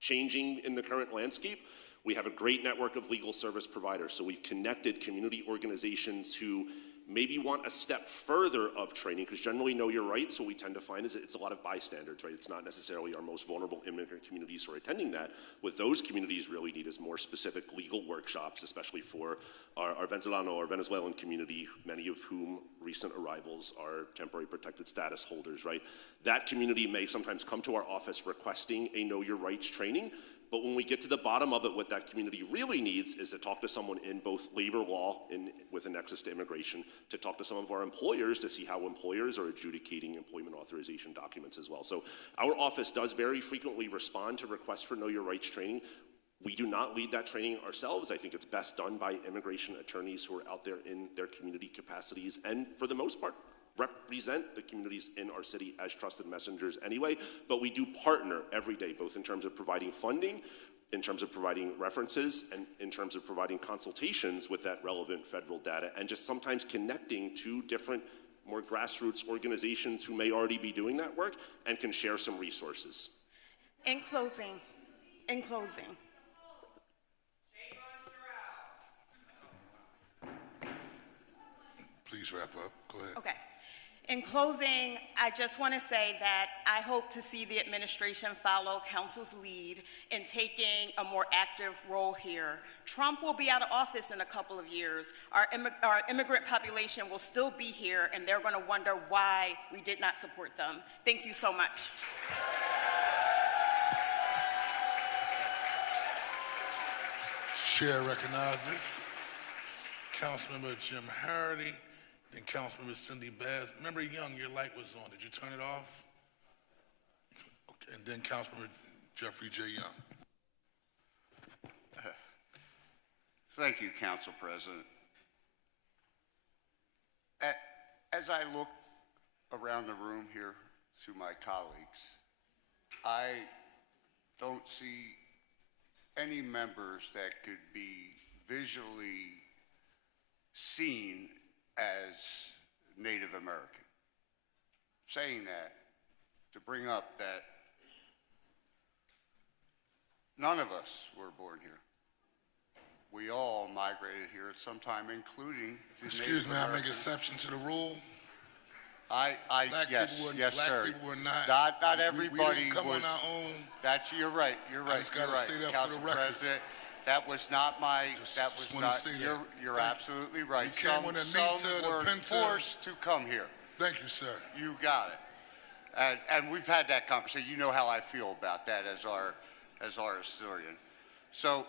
changing in the current landscape. We have a great network of legal service providers, so we've connected community organizations who maybe want a step further of training, because generally know your rights. What we tend to find is it's a lot of bystanders, right? It's not necessarily our most vulnerable immigrant communities who are attending that. What those communities really need is more specific legal workshops, especially for our Venezolano or Venezuelan community, many of whom recent arrivals are temporary protected status holders, right? That community may sometimes come to our office requesting a Know Your Rights training, but when we get to the bottom of it, what that community really needs is to talk to someone in both labor law and with a nexus to immigration, to talk to some of our employers to see how employers are adjudicating employment authorization documents as well. So our office does very frequently respond to requests for Know Your Rights training. We do not lead that training ourselves. I think it's best done by immigration attorneys who are out there in their community capacities and, for the most part, represent the communities in our city as trusted messengers anyway, but we do partner every day, both in terms of providing funding, in terms of providing references, and in terms of providing consultations with that relevant federal data, and just sometimes connecting to different, more grassroots organizations who may already be doing that work and can share some resources. In closing, Please wrap up. Go ahead. okay. In closing, I just want to say that I hope to see the administration follow council's lead in taking a more active role here. Trump will be out of office in a couple of years. Our immigrant population will still be here, and they're going to wonder why we did not support them. Thank you so much. Chair recognizes Councilmember Jim Harity, then Councilmember Cindy Bass. Member Young, your light was on. Did you turn it off? Okay, and then Councilmember Jeffrey J. Young. Thank you, Council President. As I look around the room here to my colleagues, I don't see any members that could be visually seen as Native American. Saying that to bring up that none of us were born here. We all migrated here at some time, including the Excuse me, Native I make American. exception to the rule. Black yes, people were not. Not we everybody don't come was. on our own. You're right. You're right. just gotta you're right. say that for Council the record. President, that was not my. That was just wanna not. say that. You're Thank absolutely right. We came with a Some Nita, the were Pinta. forced to come here. Thank you, sir. You got it. And we've had that conversation. You know how I feel about that as our historian. So,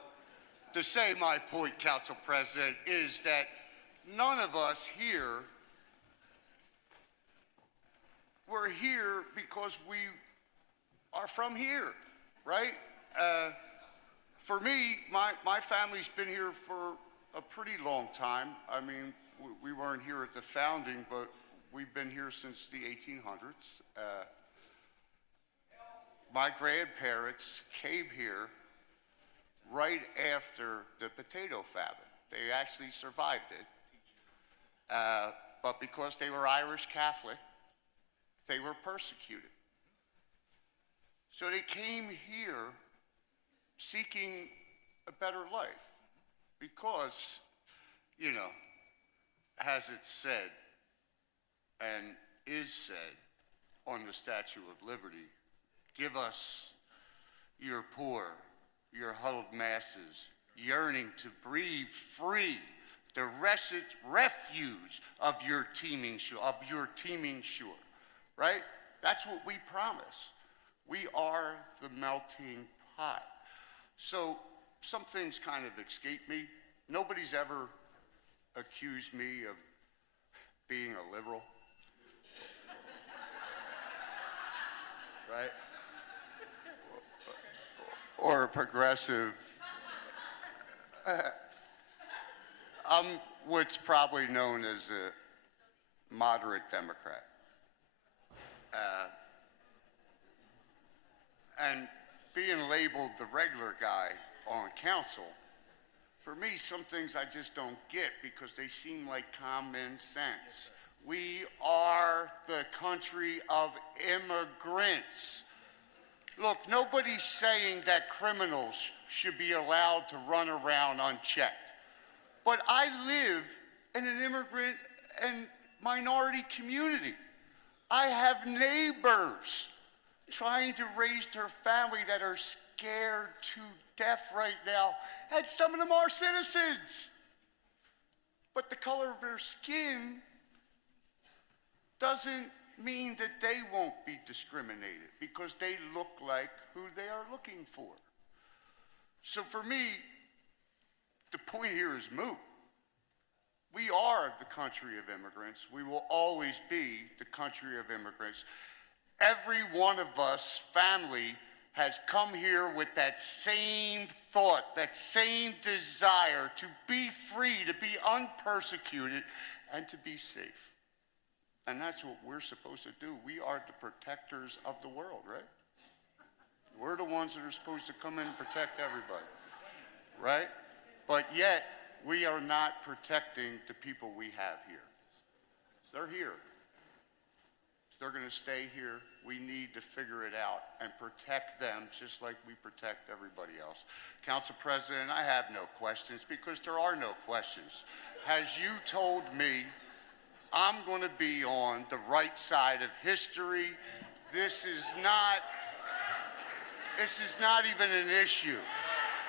to say my point, Council President, is that none of us here, we're here because we are from here, right? For me, my family's been here for a pretty long time. I mean, we weren't here at the founding, but we've been here since the 1800s. My grandparents came here right after the potato famine. They actually survived it. But because they were Irish Catholic, they were persecuted. So they came here seeking a better life because, you know, as it's said and is said on the Statue of Liberty, give us your poor, your huddled masses, yearning to breathe free the refuge of your teeming shore, right? That's what we promise. We are the melting pot. So some things kind of escape me. Nobody's ever accused me of being a liberal, right? Or a progressive. I'm what's probably known as a moderate Democrat. And being labeled the regular guy on council, for me, some things I just don't get because they seem like common sense. We are the country of immigrants. Look, nobody's saying that criminals should be allowed to run around unchecked. But I live in an immigrant and minority community. I have neighbors trying to raise their family that are scared to death right now, and some of them are citizens. But the color of their skin doesn't mean that they won't be discriminated because they look like who they are looking for. So for me, the point here is moot. We are the country of immigrants. We will always be the country of immigrants. Every one of us, family, has come here with that same thought, that same desire to be free, to be unpersecuted, and to be safe. And that's what we're supposed to do. We are the protectors of the world, right? We're the ones that are supposed to come in and protect everybody, right? But yet, we are not protecting the people we have here. They're here. They're going to stay here. We need to figure it out and protect them just like we protect everybody else. Council President, I have no questions because there are no questions. As you told me, I'm going to be on the right side of history. This is not even an issue.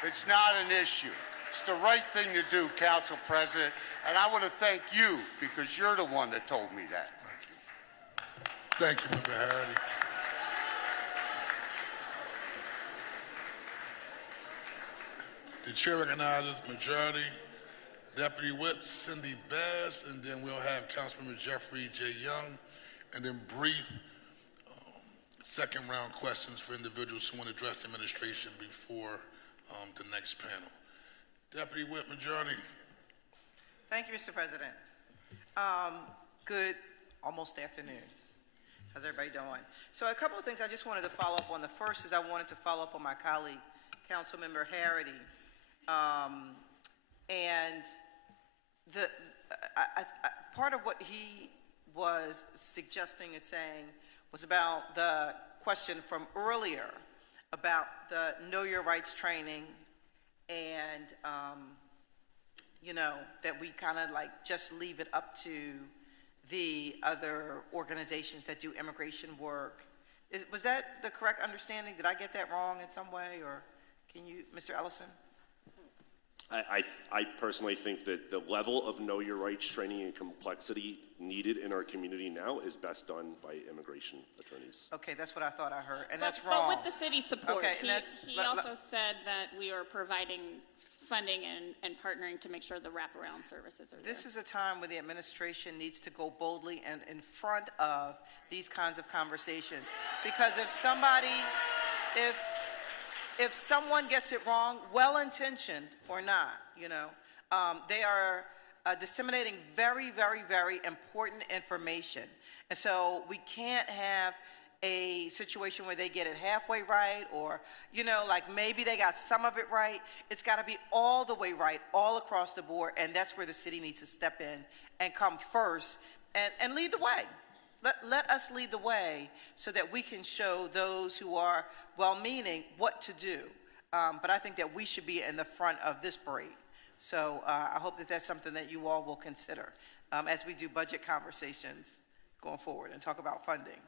It's not an issue. It's the right thing to do, Council President, and I want to thank you because you're the one that told me that. Thank you, Member Harity. The chair recognizes Majority Deputy Whip Cindy Bass, and then we'll have Councilmember Jeffrey J. Young, and then brief second round questions for individuals who want to address the administration before the next panel. Deputy Whip, Majority. Thank you, Mr. President. Good almost afternoon. How's everybody doing? So a couple of things I just wanted to follow up on. The first is I wanted to follow up on my colleague, Councilmember Harity. And part of what he was suggesting and saying was about the question from earlier about the Know Your Rights training and, you know, that we kind of like just leave it up to the other organizations that do immigration work. Was that the correct understanding? Did I get that wrong in some way, or can you, Mr. Ellison? I personally think that the level of Know Your Rights training and complexity needed in our community now is best done by immigration attorneys. Okay, that's what I thought I heard, and that's wrong. But with the city support, Okay, he also said that we are providing funding and partnering to make sure the wraparound services are there. This is a time where the administration needs to go boldly and in front of these kinds of conversations. Because if someone gets it wrong, well-intentioned or not, you know, they are disseminating very, very, very important information. And so we can't have a situation where they get it halfway right, or, you know, like maybe they got some of it right. It's got to be all the way right, all across the board, and that's where the city needs to step in and come first and lead the way. Let us lead the way so that we can show those who are well-meaning what to do. But I think that we should be in the front of this parade. So I hope that that's something that you all will consider as we do budget conversations going forward and talk about funding.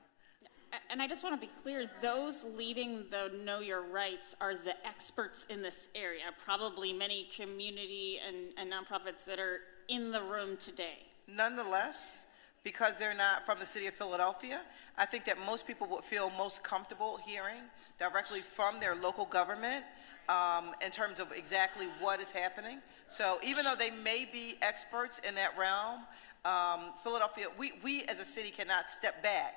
And I just want to be clear, those leading the Know Your Rights are the experts in this area, probably many community and nonprofits that are in the room today. Nonetheless, because they're not from the city of Philadelphia, I think that most people would feel most comfortable hearing directly from their local government in terms of exactly what is happening. So even though they may be experts in that realm, Philadelphia, we as a city cannot step back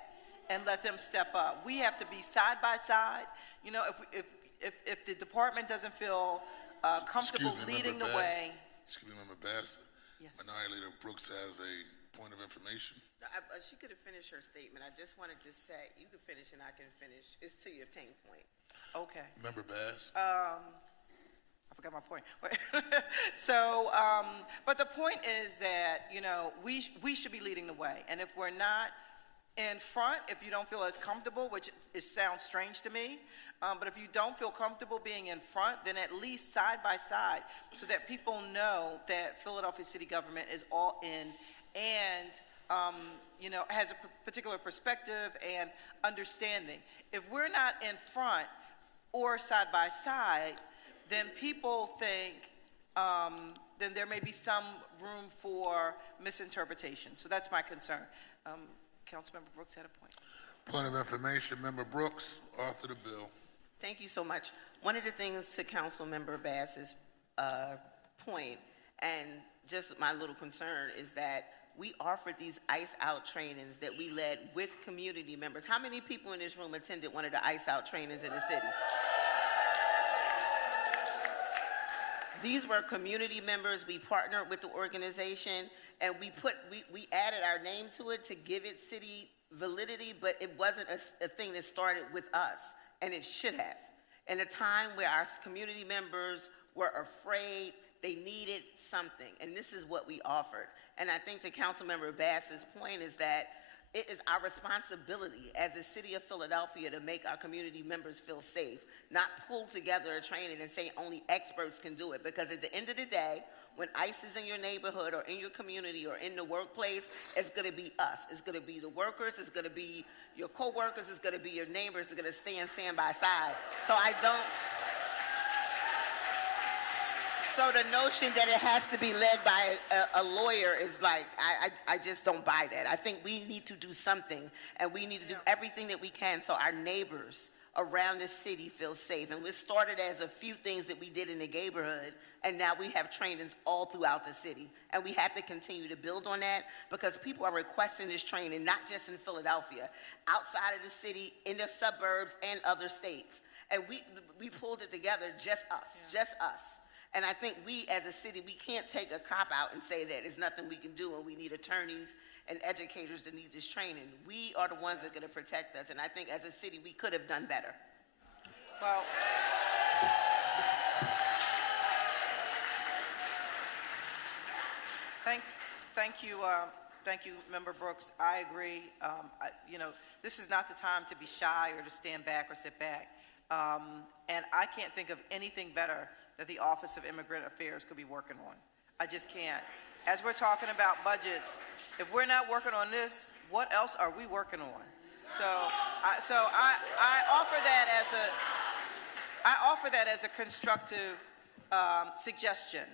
and let them step up. We have to be side by side. You know, if the department doesn't feel comfortable leading the way. Excuse me, Member Bass. Yes. Minority Leader Brooks has a point of information. No, she could have finished her statement. I just wanted to say, you can finish and I can finish. It's to your 10 point. Okay. Member Bass. I forgot my point. So, but the point is that, you know, we should be leading the way. And if we're not in front, if you don't feel as comfortable, which sounds strange to me, but if you don't feel comfortable being in front, then at least side by side, so that people know that Philadelphia city government is all in and, you know, has a particular perspective and understanding. If we're not in front or side by side, then people think, then there may be some room for misinterpretation. So that's my concern. Councilmember Brooks had a point. Point of information, Member Brooks, author of the bill. Thank you so much. One of the things to Councilmember Bass's point, and just my little concern, is that we offered these ICE out trainings that we led with community members. How many people in this room attended one of the ICE out trainings in the city? These were community members. We partnered with the organization, and we added our name to it to give it city validity, but it wasn't a thing that started with us, and it should have. In a time where our community members were afraid, they needed something, and this is what we offered. And I think to Councilmember Bass's point is that it is our responsibility as a city of Philadelphia to make our community members feel safe, not pull together a training and say only experts can do it. Because at the end of the day, when ICE is in your neighborhood or in your community or in the workplace, it's going to be us. It's going to be the workers. It's going to be your co-workers. It's going to be your neighbors. It's going to stand side by side. So So the notion that it has to be led by a lawyer is like, I just don't buy that. I think we need to do something, and we need to do everything that we can so our neighbors around the city feel safe. And we started as a few things that we did in the neighborhood, and now we have trainings all throughout the city. And we have to continue to build on that, because people are requesting this training, not just in Philadelphia, outside of the city, in the suburbs, and other states. And we pulled it together, just us. And I think we, as a city, we can't take a cop-out and say that there's nothing we can do and we need attorneys and educators that need this training. We are the ones that are going to protect us, and I think as a city, we could have done better. Well, thank you, Member Brooks. I agree. You know, this is not the time to be shy or to stand back or sit back. And I can't think of anything better that the Office of Immigrant Affairs could be working on. I just can't. As we're talking about budgets, if we're not working on this, what else are we working on? So I offer that as a constructive suggestion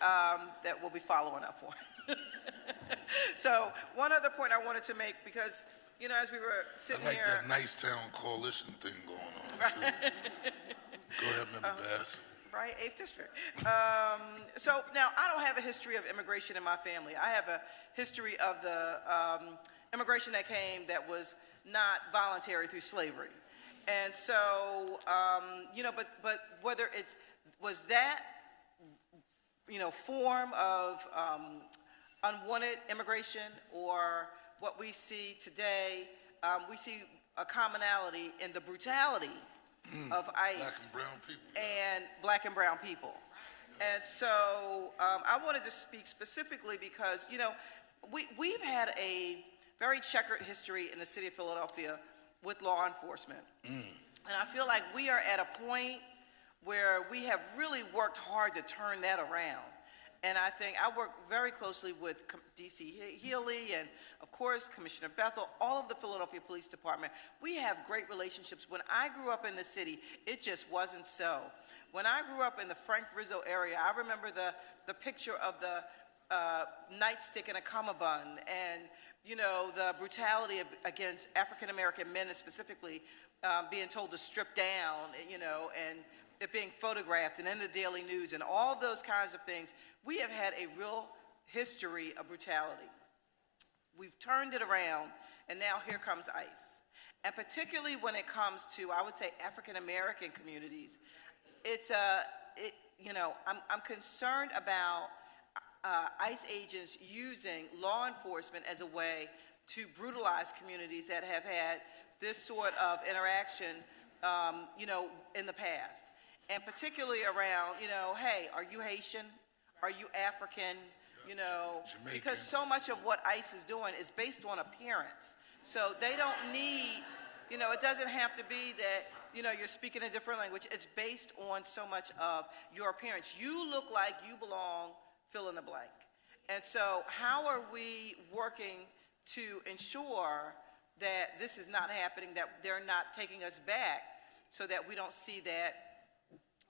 that we'll be following up on. So one other point I wanted to make, because, you know, as we were sitting I like here. that Nice Town Coalition thing going on. Too. Go ahead, Member Bass. Right, 8th District. So now, I don't have a history of immigration in my family. I have a history of the immigration that came that was not voluntary through slavery. And so, you know, but whether was that, you know, form of unwanted immigration or what we see today, we see a commonality in the brutality of ICE black and brown people. And so I wanted to speak specifically because, you know, we've had a very checkered history in the city of Philadelphia with law enforcement. And I feel like we are at a point where we have really worked hard to turn that around. And I think I work very closely with DC Healy and, of course, Commissioner Bethel, all of the Philadelphia Police Department. We have great relationships. When I grew up in the city, it just wasn't so. When I grew up in the Frank Rizzo area, I remember the picture of the nightstick and a cummerbund, and, you know, the brutality against African-American men, and specifically being told to strip down, you know, and it being photographed and in the Daily News and all of those kinds of things. We have had a real history of brutality. We've turned it around, and now here comes ICE. And particularly when it comes to, I would say, African-American communities, you know, I'm concerned about ICE agents using law enforcement as a way to brutalize communities that have had this sort of interaction, you know, in the past. and particularly around, hey, are you Haitian? Are you African? Because so much of what ICE is doing is based on appearance. So they don't need, it doesn't have to be that, you're speaking a different language. It's based on so much of your appearance. You look like you belong, fill in the blank. And so how are we working to ensure that this is not happening, that they're not taking us back so that we don't see that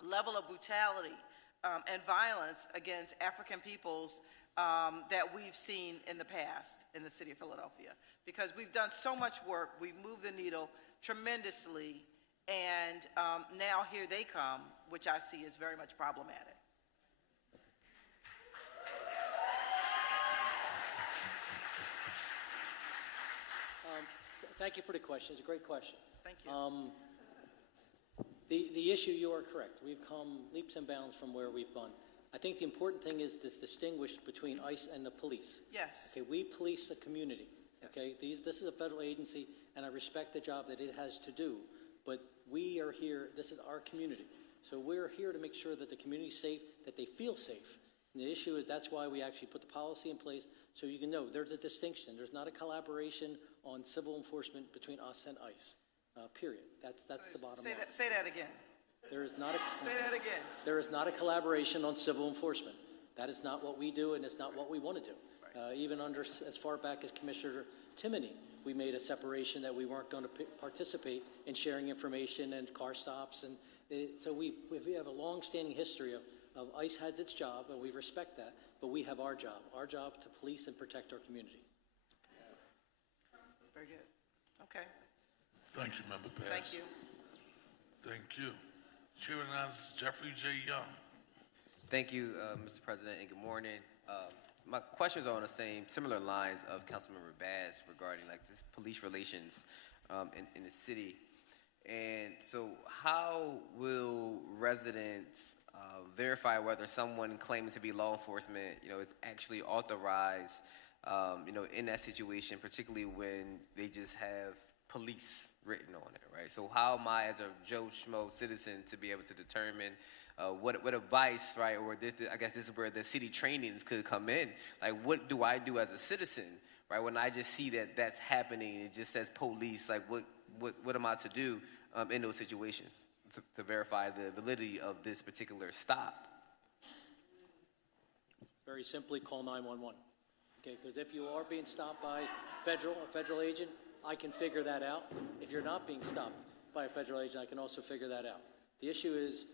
level of brutality and violence against African peoples that we've seen in the past in the city of Philadelphia? Because we've done so much work, we've moved the needle tremendously, and now here they come, which I see is very much problematic. Thank you for the question. It's a great question. Thank you. The issue, you are correct. We've come leaps and bounds from where we've gone. I think the important thing is this distinguish between ICE and the police. Yes. Okay, we police the community. Okay, this is a federal agency, and I respect the job that it has to do. But we are here. This is our community, so we're here to make sure that the community is safe, that they feel safe. And the issue is that's why we actually put the policy in place, so you can know there's a distinction. There's not a collaboration on civil enforcement between us and ICE. Period. That's the bottom line. Say that again. There is not a. Say that again. There is not a collaboration on civil enforcement. That is not what we do, and it's not what we want to do. Even under as far back as Commissioner Timoney, we made a separation that we weren't going to participate in sharing information and car stops, and so we have a long-standing history of ICE has its job, and we respect that, but we have our job to police and protect our community. Very good. Okay. Thank you, Member Pass. Thank you. Thank you. Chair announces Jeffrey J. Young. Thank you, Mr. President, and good morning. My questions are on the similar lines of Councilmember Bass regarding just police relations in the city. And so how will residents verify whether someone claiming to be law enforcement, is actually authorized, in that situation, particularly when they just have police written on it, right? So how am I, as a Joe Schmo citizen, to be able to determine what advice, right, or I guess this is where the city trainings could come in. Like, what do I do as a citizen, right, when I just see that that's happening, it just says police, like, what am I to do in those situations to verify the validity of this particular stop? Very simply, call 911. Okay, because if you are being stopped by a federal agent, I can figure that out. If you're not being stopped by a federal agent, I can also figure that out. The issue is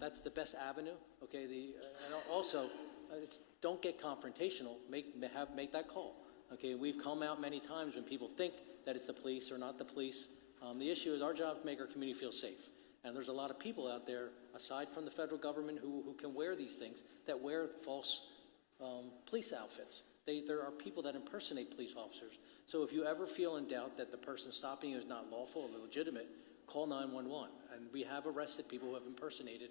that's the best avenue. Okay, and also don't get confrontational. Make that call. Okay, we've come out many times when people think that it's the police or not the police. The issue is our job to make our community feel safe. And there's a lot of people out there, aside from the federal government, who can wear these things, that wear false police outfits. There are people that impersonate police officers. So if you ever feel in doubt that the person stopping you is not lawful or legitimate, call 911. And we have arrested people who have impersonated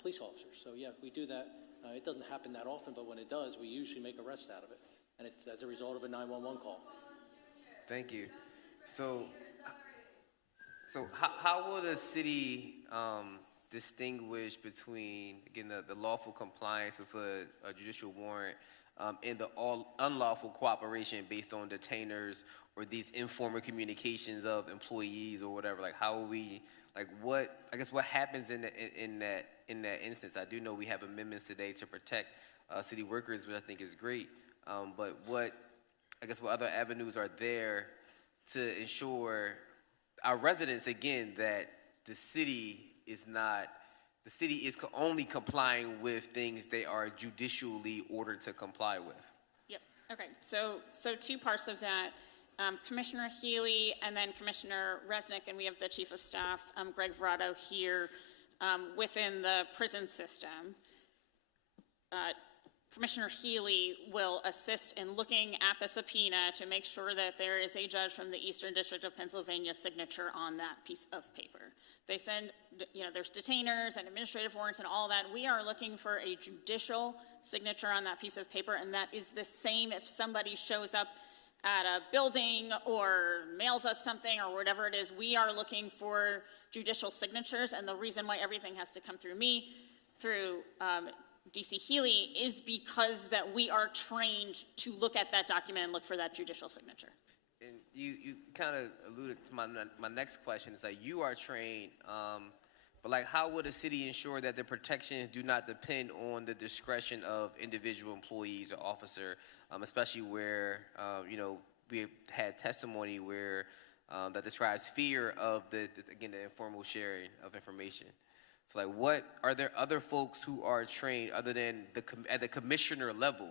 police officers. So yeah, we do that. It doesn't happen that often, but when it does, we usually make arrests out of it. And it's as a result of a 911 call. Thank you. So how will the city distinguish between, again, the lawful compliance with a judicial warrant and the unlawful cooperation based on detainers or these informal communications of employees or whatever? Like, how will we, what happens in that instance? I do know we have amendments today to protect city workers, which I think is great. But what other avenues are there to ensure our residents, again, that the city is only complying with things they are judicially ordered to comply with? Yep. Okay. So two parts of that. Commissioner Healy and then Commissioner Resnick, and we have the Chief of Staff, Greg Verado, here within the prison system. Commissioner Healy will assist in looking at the subpoena to make sure that there is a judge from the Eastern District of Pennsylvania signature on that piece of paper. They send, there's detainers and administrative warrants and all that. We are looking for a judicial signature on that piece of paper, and that is the same if somebody shows up at a building or mails us something or whatever it is. We are looking for judicial signatures, and the reason why everything has to come through me, through DC Healy, is because that we are trained to look at that document and look for that judicial signature. And you kind of alluded to my next question. Is like you are trained, but like how would a city ensure that the protections do not depend on the discretion of individual employees or officer, especially where we had testimony where that describes fear of the informal sharing of information. So like, what are there other folks who are trained other than at the commissioner level,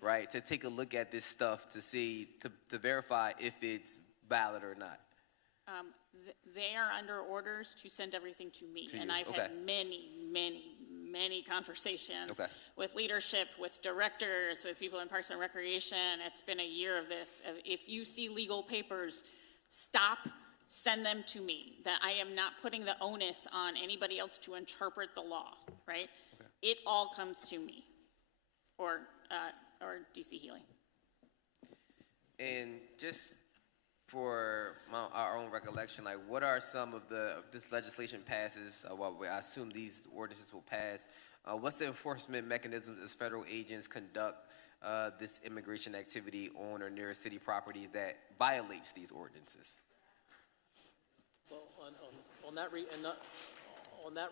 right, to take a look at this stuff to see to verify if it's valid or not? They are under orders to send everything to me, To you, and I've okay. had many conversations Okay. with leadership, with directors, with people in Parks and Recreation. It's been a year of this. If you see legal papers, stop, send them to me. That I am not putting the onus on anybody else to interpret the law, right? Okay. It all comes to me, or DC Healy. And just for our own recollection, like what are some of if this legislation passes, I assume these ordinances will pass, what's the enforcement mechanisms as federal agents conduct this immigration activity on or near city property that violates these ordinances? Well, on that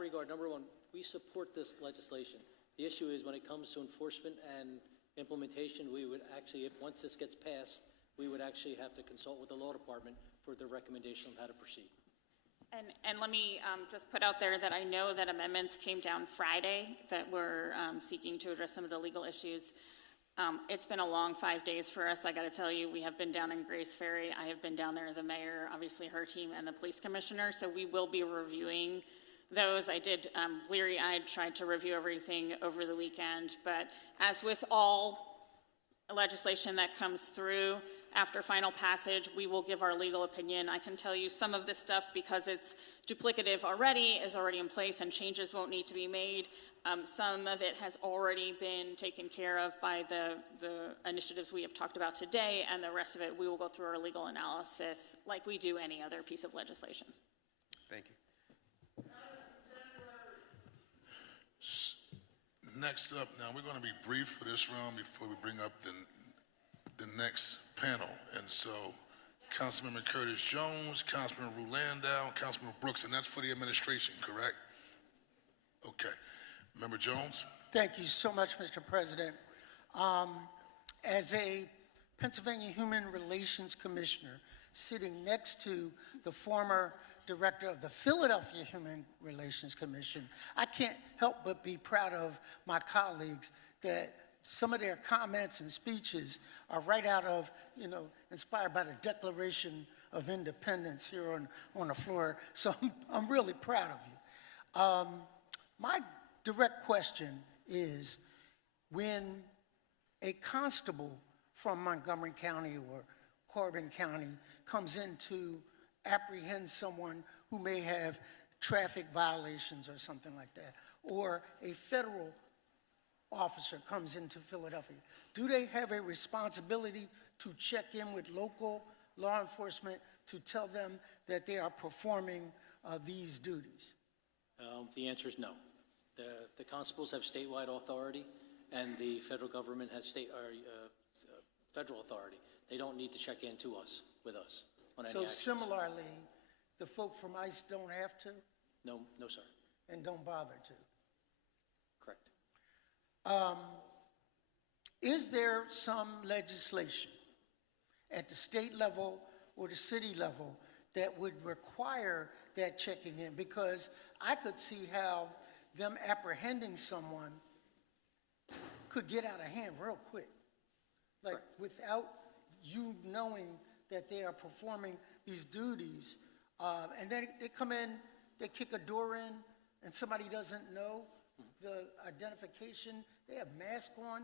regard, number one, we support this legislation. The issue is when it comes to enforcement and implementation, we would actually, once this gets passed, we would actually have to consult with the law department for the recommendation of how to proceed. And let me just put out there that I know that amendments came down Friday that were seeking to address some of the legal issues. It's been a long 5 days for us. I got to tell you, we have been down in Grace Ferry. I have been down there, the mayor, obviously her team, and the police commissioner. So we will be reviewing those. I did bleary-eyed, tried to review everything over the weekend. But as with all legislation that comes through, after final passage, we will give our legal opinion. I can tell you some of this stuff, because it's duplicative already, is already in place and changes won't need to be made. Some of it has already been taken care of by the initiatives we have talked about today, and the rest of it, we will go through our legal analysis like we do any other piece of legislation. Thank you. Next up, now we're going to be brief for this round before we bring up the next panel. And so, Councilmember Curtis Jones, Councilmember Ru Landau, Councilmember Brooks, and that's for the administration, correct? Okay. Member Jones? Thank you so much, Mr. President. As a Pennsylvania Human Relations Commissioner, sitting next to the former director of the Philadelphia Human Relations Commission, I can't help but be proud of my colleagues that some of their comments and speeches are right out of, inspired by the Declaration of Independence here on the floor. So I'm really proud of you. My direct question is, when a constable from Montgomery County or Corbin County comes in to apprehend someone who may have traffic violations or something like that, or a federal officer comes into Philadelphia, do they have a responsibility to check in with local law enforcement to tell them that they are performing these duties? The answer is no. The constables have statewide authority, and the federal government has federal authority. They don't need to check in with us on any So actions. similarly, the folk from ICE don't have to No, sir. and don't bother to? Correct. Is there some legislation at the state level or the city level that would require that checking in? Because I could see how them apprehending someone could get out of hand real quick. Like, without you knowing that they are performing these duties, and then they come in, they kick a door in, and somebody doesn't know the identification, they have masks on.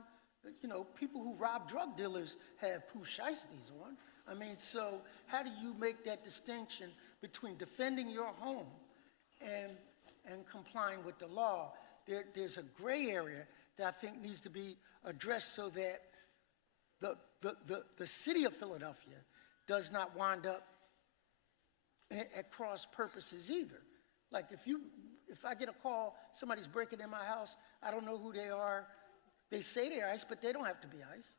People who rob drug dealers have poo shiesties on. I mean, so how do you make that distinction between defending your home and complying with the law? There's a gray area that I think needs to be addressed so that the city of Philadelphia does not wind up at cross purposes either. Like if I get a call, somebody's breaking in my house, I don't know who they are. They say they're ICE, but they don't have to be ICE.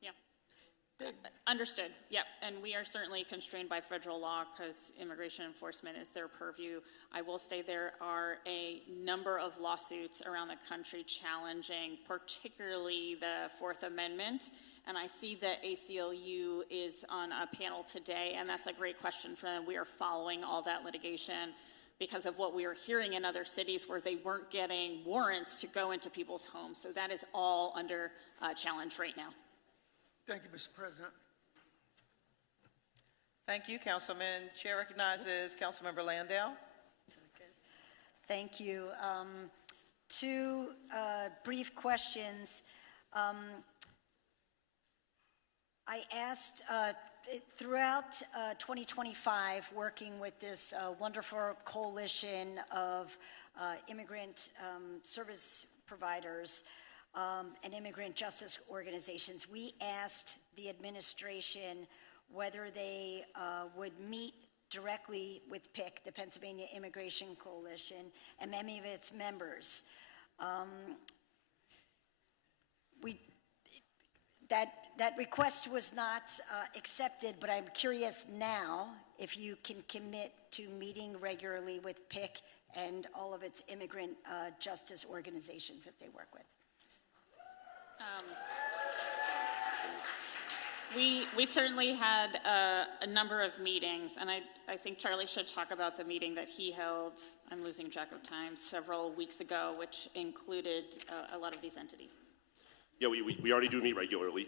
Yeah. Understood, yep, and we are certainly constrained by federal law because immigration enforcement is their purview. I will say there are a number of lawsuits around the country challenging particularly the Fourth Amendment, and I see that ACLU is on a panel today, and that's a great question for them. We are following all that litigation because of what we are hearing in other cities where they weren't getting warrants to go into people's homes, so that is all under challenge right now. Thank you, Mr. President. Thank you, Councilman. Chair recognizes Councilmember Landau. Thank you. Two brief questions. I asked throughout 2025, working with this wonderful coalition of immigrant service providers and immigrant justice organizations, we asked the administration whether they would meet directly with PIC, the Pennsylvania Immigration Coalition, and many of its members. That request was not accepted, but I'm curious now if you can commit to meeting regularly with PIC and all of its immigrant justice organizations that they work with. We certainly had a number of meetings, and I think Charlie should talk about the meeting that he held, I'm losing track of time, several weeks ago, which included a lot of these entities. Yeah, we already do meet regularly.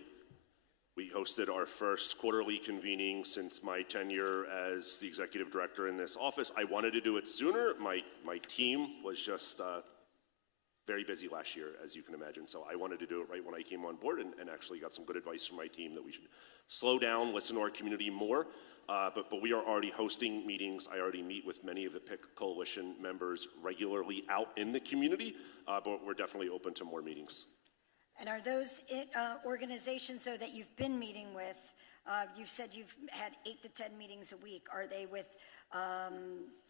We hosted our first quarterly convening since my tenure as the executive director in this office. I wanted to do it sooner. My team was just very busy last year, as you can imagine, so I wanted to do it right when I came on board and actually got some good advice from my team that we should slow down, listen to our community more, but we are already hosting meetings. I already meet with many of the PIC Coalition members regularly out in the community, but we're definitely open to more meetings. And are those organizations, though, that you've been meeting with, you've said you've had 8 to 10 meetings a week, are they with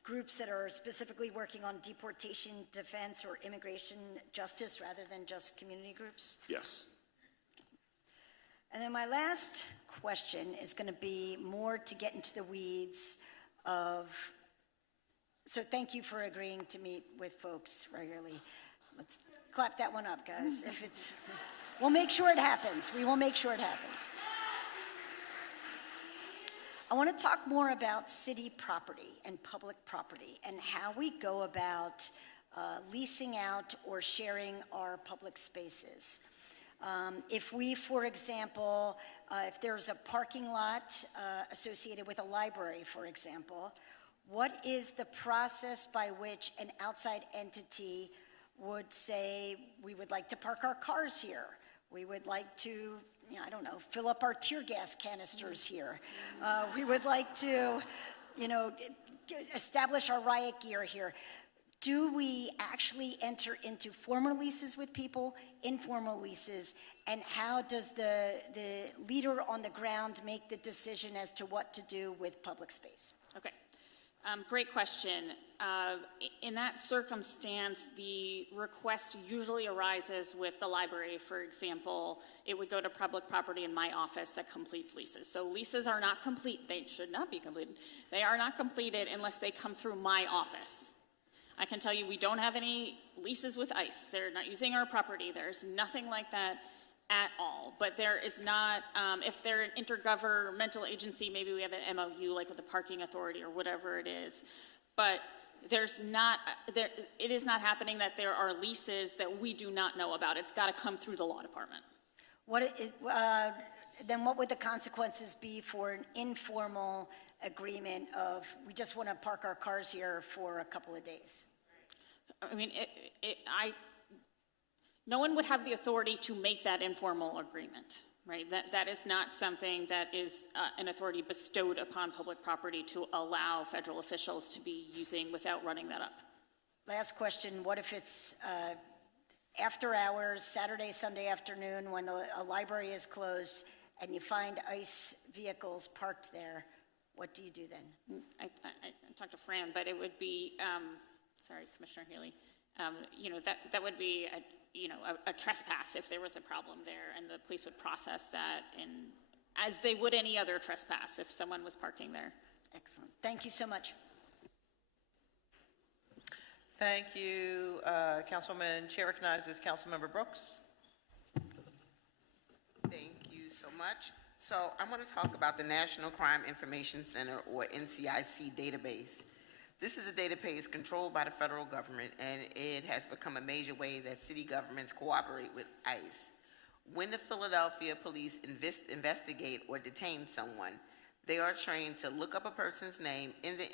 groups that are specifically working on deportation, defense, or immigration justice rather than just community groups? Yes. And then my last question is going to be more to get into the weeds of, so thank you for agreeing to meet with folks regularly. Let's clap that one up, guys. If it's, we'll make sure it happens. We will make sure it happens. I want to talk more about city property and public property and how we go about leasing out or sharing our public spaces. If we, for example, if there's a parking lot associated with a library, for example, what is the process by which an outside entity would say, we would like to park our cars here, we would like to, I don't know, fill up our tear gas canisters here, we would like to, establish our riot gear here. Do we actually enter into formal leases with people, informal leases, and how does the leader on the ground make the decision as to what to do with public space? Okay. Great question. In that circumstance, the request usually arises with the library, for example. It would go to public property in my office that completes leases. So leases are not complete. They should not be completed. They are not completed unless they come through my office. I can tell you we don't have any leases with ICE. They're not using our property. There's nothing like that at all. But there is not, if they're an intergovernmental agency, maybe we have an MOU like with the parking authority or whatever it is. But there's not, it is not happening that there are leases that we do not know about. It's got to come through the law department. Then what would the consequences be for an informal agreement of, we just want to park our cars here for a couple of days? I mean, no one would have the authority to make that informal agreement, right? That is not something that is an authority bestowed upon public property to allow federal officials to be using without running that up. Last question, what if it's after hours, Saturday, Sunday afternoon, when a library is closed, and you find ICE vehicles parked there? What do you do then? I talked to Fran, but it would be sorry, Commissioner Healy, you know, that would be a trespass if there was a problem there, and the police would process that as they would any other trespass if someone was parking there. Excellent. Thank you so much. Thank you, Councilwoman. Chair recognizes Councilmember Brooks. Thank you so much. So I want to talk about the National Crime Information Center, or NCIC database. This is a database controlled by the federal government, and it has become a major way that city governments cooperate with ICE. When the Philadelphia police investigate or detain someone, they are trained to look up a person's name in the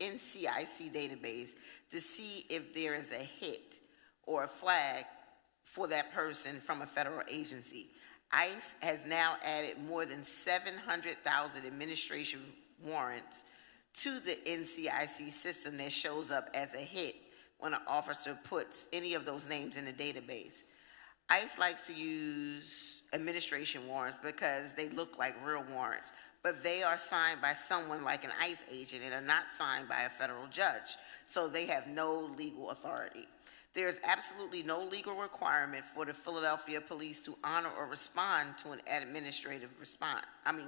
NCIC database to see if there is a hit or a flag for that person from a federal agency. ICE has now added more than 700,000 administration warrants to the NCIC system that shows up as a hit when an officer puts any of those names in the database. ICE likes to use administration warrants because they look like real warrants, but they are signed by someone like an ICE agent and are not signed by a federal judge, so they have no legal authority. There is absolutely no legal requirement for the Philadelphia police to honor or respond to an administrative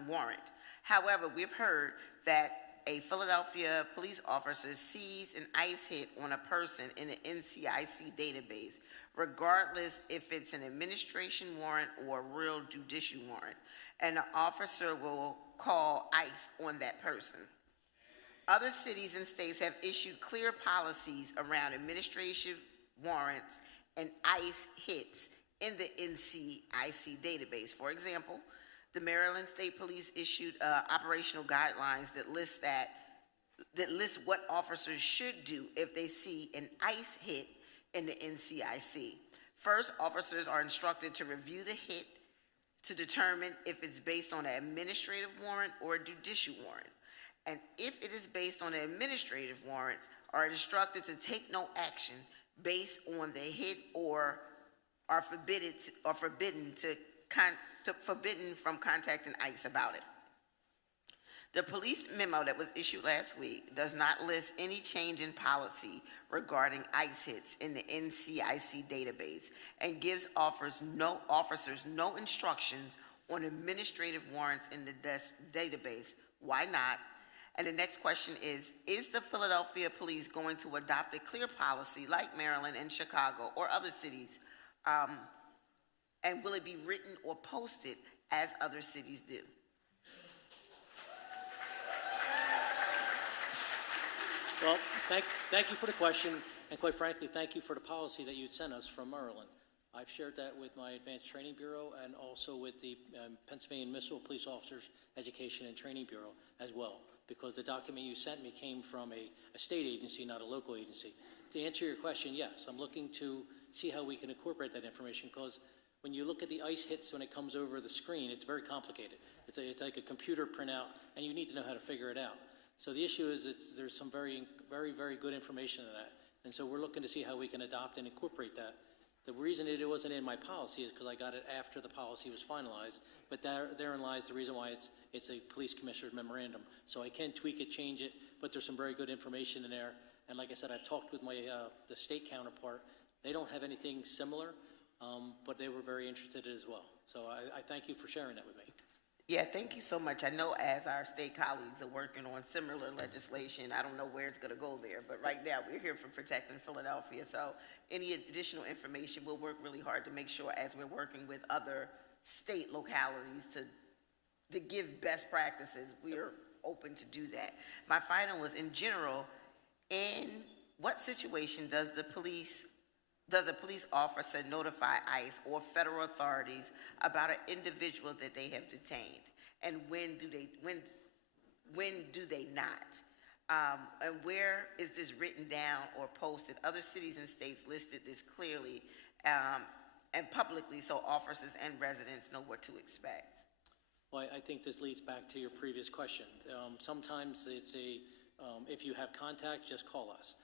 warrant. However, we've heard that a Philadelphia police officer sees an ICE hit on a person in the NCIC database, regardless if it's an administration warrant or a real judicial warrant, and the officer will call ICE on that person. Other cities and states have issued clear policies around administrative warrants and ICE hits in the NCIC database. For example, the Maryland State Police issued operational guidelines that list what officers should do if they see an ICE hit in the NCIC. First, officers are instructed to review the hit to determine if it's based on an administrative warrant or a judicial warrant. And if it is based on an administrative warrants, are instructed to take no action based on the hit or are forbidden from contacting ICE about it. The police memo that was issued last week does not list any change in policy regarding ICE hits in the NCIC database and gives officers no instructions on administrative warrants in the database. Why not? And the next question is the Philadelphia police going to adopt a clear policy like Maryland and Chicago or other cities? And will it be written or posted as other cities do? Well, thank you for the question, and quite frankly, thank you for the policy that you sent us from Maryland. I've shared that with my Advanced Training Bureau and also with the Pennsylvania Municipal Police Officers Education and Training Bureau as well, because the document you sent me came from a state agency, not a local agency. To answer your question, yes, I'm looking to see how we can incorporate that information, because when you look at the ICE hits when it comes over the screen, it's very complicated. It's like a computer printout, and you need to know how to figure it out. So the issue is there's some very, very, very good information in that. And so we're looking to see how we can adopt and incorporate that. The reason it wasn't in my policy is because I got it after the policy was finalized, but therein lies the reason why it's a police commissioner's memorandum. So I can tweak it, change it, but there's some very good information in there. And like I said, I've talked with the state counterpart. They don't have anything similar, but they were very interested as well. So I thank you for sharing that with me. Yeah, thank you so much. I know as our state colleagues are working on similar legislation, I don't know where it's going to go there, but right now we're here for Protecting Philadelphia. So any additional information, we'll work really hard to make sure as we're working with other state localities to give best practices, we are open to do that. My final was, in general, in what situation does a police officer notify ICE or federal authorities about an individual that they have detained? And when do they not? And where is this written down or posted? Other cities and states listed this clearly and publicly so officers and residents know what to expect. Well, I think this leads back to your previous question. Sometimes it's if you have contact, just call us.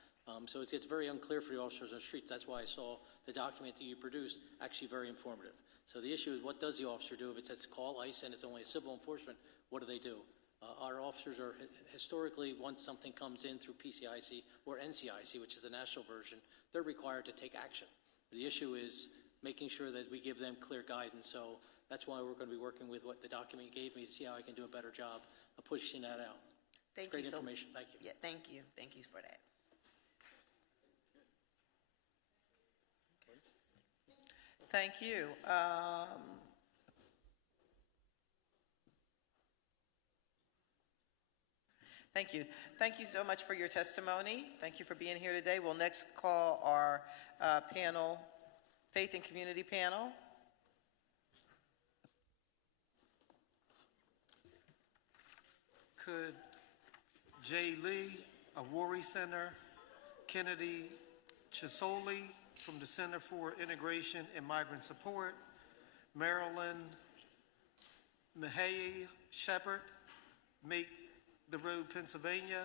So it gets very unclear for the officers on the streets. That's why I saw the document that you produced actually very informative. So the issue is, what does the officer do if it says call ICE and it's only a civil enforcement? What do they do? Our officers are historically, once something comes in through PCIC or NCIC, which is the national version, they're required to take action. The issue is making sure that we give them clear guidance. So that's why we're going to be working with what the document gave me to see how I can do a better job of pushing that out. Thank It's great you so- information. Thank you. Yeah, thank you. Thank you for that. Thank you. Thank you. Thank you so much for your testimony. Thank you for being here today. We'll next call our panel, Faith and Community panel. Could Jay Lee of Worry Center, Kennedy Chisoli from the Center for Integration and Migrant Support, Marilyn Mihai Shepherd, Make the Road, Pennsylvania,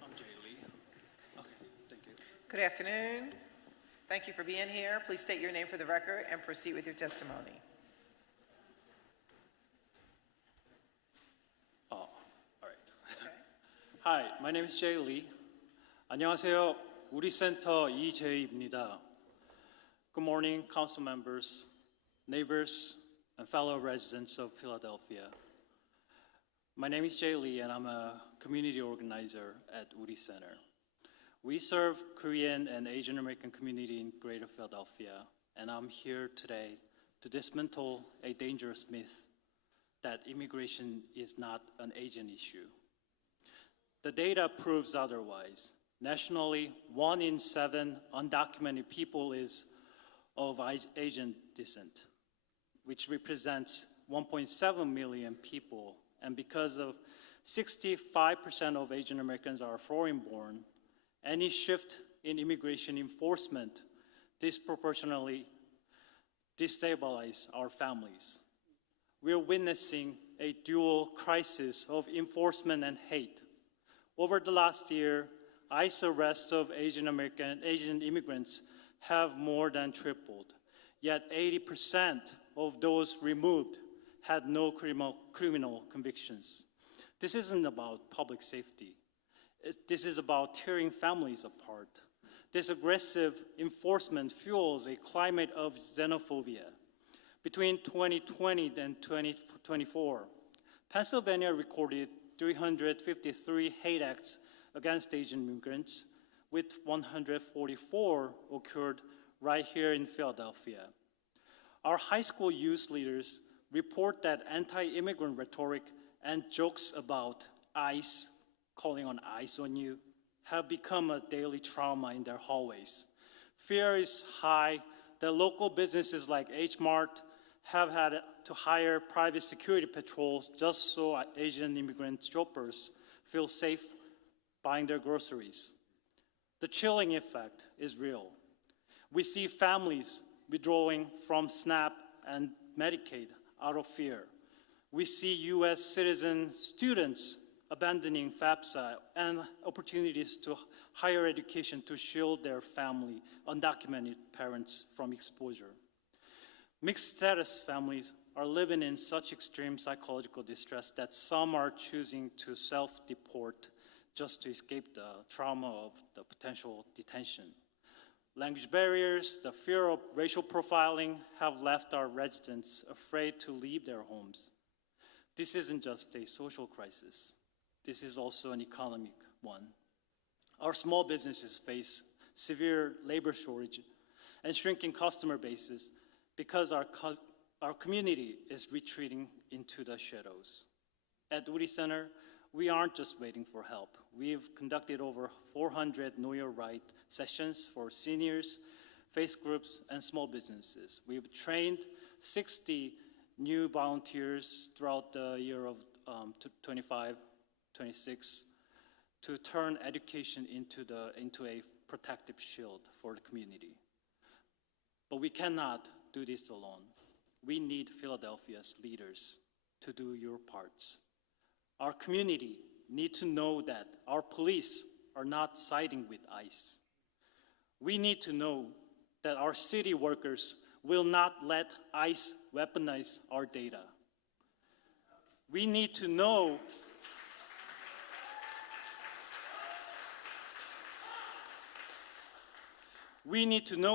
I'm Jay Lee. Okay, thank you. Good afternoon. Thank you for being here. Please state your name for the record and proceed with your testimony. Oh, all right. Hi, my name is Jay Lee. 안녕하세요. 우리 센터 이재희입니다. Good morning, council members, neighbors, and fellow residents of Philadelphia. My name is Jay Lee, and I'm a community organizer at Uri Center. We serve Korean and Asian American community in Greater Philadelphia, and I'm here today to dismantle a dangerous myth that immigration is not an Asian issue. The data proves otherwise. Nationally, 1 in 7 undocumented people is of Asian descent, which represents 1.7 million people. And because of 65% of Asian Americans are foreign-born, any shift in immigration enforcement disproportionately destabilize our families. We're witnessing a dual crisis of enforcement and hate. Over the last year, ICE arrests of Asian immigrants have more than tripled. Yet 80% of those removed had no criminal convictions. This isn't about public safety. This is about tearing families apart. This aggressive enforcement fuels a climate of xenophobia. Between 2020 and 2024, Pennsylvania recorded 353 hate acts against Asian immigrants, with 144 occurred right here in Philadelphia. Our high school youth leaders report that anti-immigrant rhetoric and jokes about ICE, calling on ICE on you, have become a daily trauma in their hallways. Fear is high that local businesses like H-Mart have had to hire private security patrols just so Asian immigrant shoppers feel safe buying their groceries. The chilling effect is real. We see families withdrawing from SNAP and Medicaid out of fear. We see US citizen students abandoning FAFSA and opportunities to higher education to shield their family, undocumented parents from exposure. Mixed status families are living in such extreme psychological distress that some are choosing to self-deport just to escape the trauma of the potential detention. Language barriers, the fear of racial profiling have left our residents afraid to leave their homes. This isn't just a social crisis. This is also an economic one. Our small businesses face severe labor shortage and shrinking customer bases because our our community is retreating into the shadows. At Woody Center, we aren't just waiting for help. We've conducted over 400 Know Your Right sessions for seniors, faith groups, and small businesses. We've trained 60 new volunteers throughout the year of 26 to turn education into a protective shield for the community. But we cannot do this alone. We need Philadelphia's leaders to do your parts. Our community needs to know that our police are not siding with ICE. We need to know that our city workers will not let ICE weaponize our data. We need to know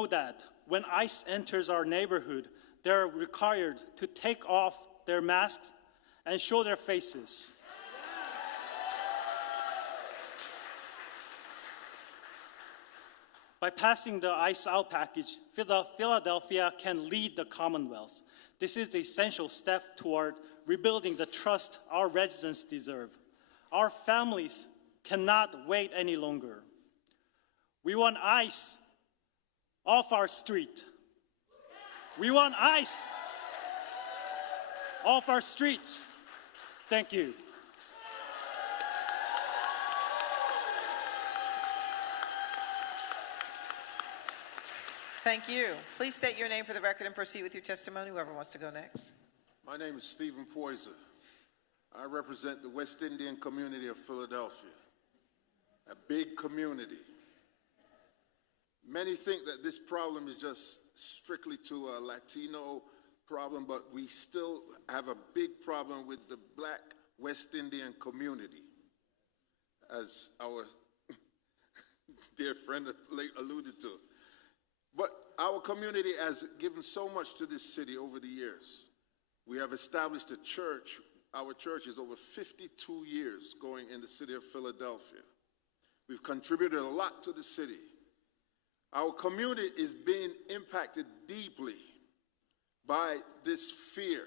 that when ICE enters our neighborhood, they're required to take off their masks and show their faces. By passing the ICE Out package, Philadelphia can lead the Commonwealth. This is the essential step toward rebuilding the trust our residents deserve. Our families cannot wait any longer. We want ICE off our street. We want ICE off our streets. Thank you. Thank you. Please state your name for the record and proceed with your testimony. Whoever wants to go next. My name is Stephen Poyser. I represent the West Indian community of Philadelphia, a big community. Many think that this problem is just strictly to a Latino problem, but we still have a big problem with the Black West Indian community, as our dear friend alluded to. But our community has given so much to this city over the years. We have established a church. Our church is over 52 years going in the city of Philadelphia. We've contributed a lot to the city. Our community is being impacted deeply by this fear.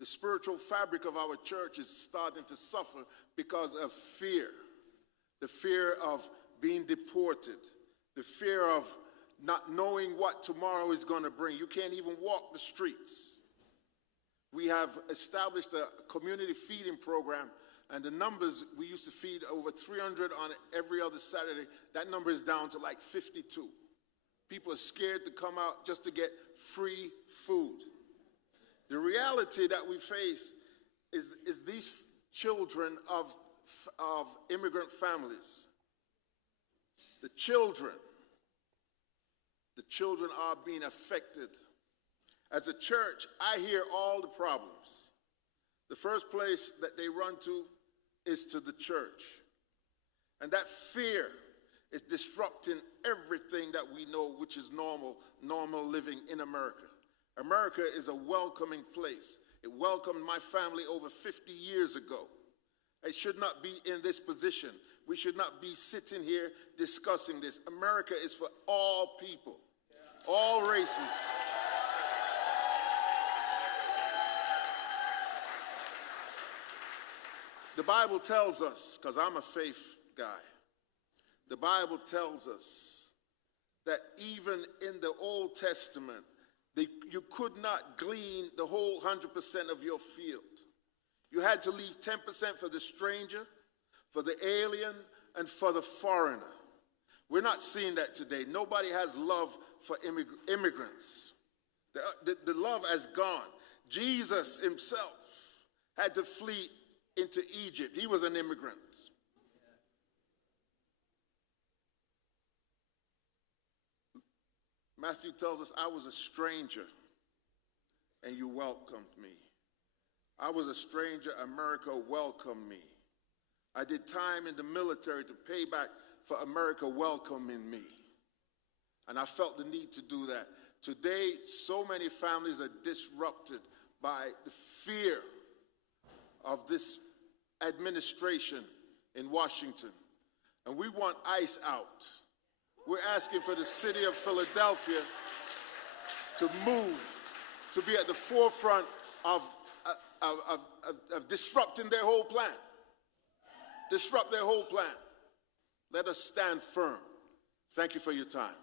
The spiritual fabric of our church is starting to suffer because of fear. The fear of being deported, the fear of not knowing what tomorrow is going to bring. You can't even walk the streets. We have established a community feeding program, and the numbers, we used to feed over 300 on every other Saturday. That number is down to like 52. People are scared to come out just to get free food. The reality that we face is these children of immigrant families. The children are being affected. As a church, I hear all the problems. The first place that they run to is to the church. And that fear is disrupting everything that we know, which is normal living in America. America is a welcoming place. It welcomed my family over 50 years ago. It should not be in this position. We should not be sitting here discussing this. America is for all people, all races. The Bible tells us, because I'm a faith guy, the Bible tells us that even in the Old Testament, you could not glean the whole 100% of your field. You had to leave 10% for the stranger, for the alien, and for the foreigner. We're not seeing that today. Nobody has love for immigrants. The love has gone. Jesus himself had to flee into Egypt. He was an immigrant. Matthew tells us, I was a stranger and you welcomed me. I was a stranger, America welcomed me. I did time in the military to pay back for America welcoming me. And I felt the need to do that. Today, so many families are disrupted by the fear of this administration in Washington. And we want ICE out. We're asking for the city of Philadelphia to move to be at the forefront of disrupting their whole plan. Disrupt their whole plan. Let us stand firm. Thank you for your time.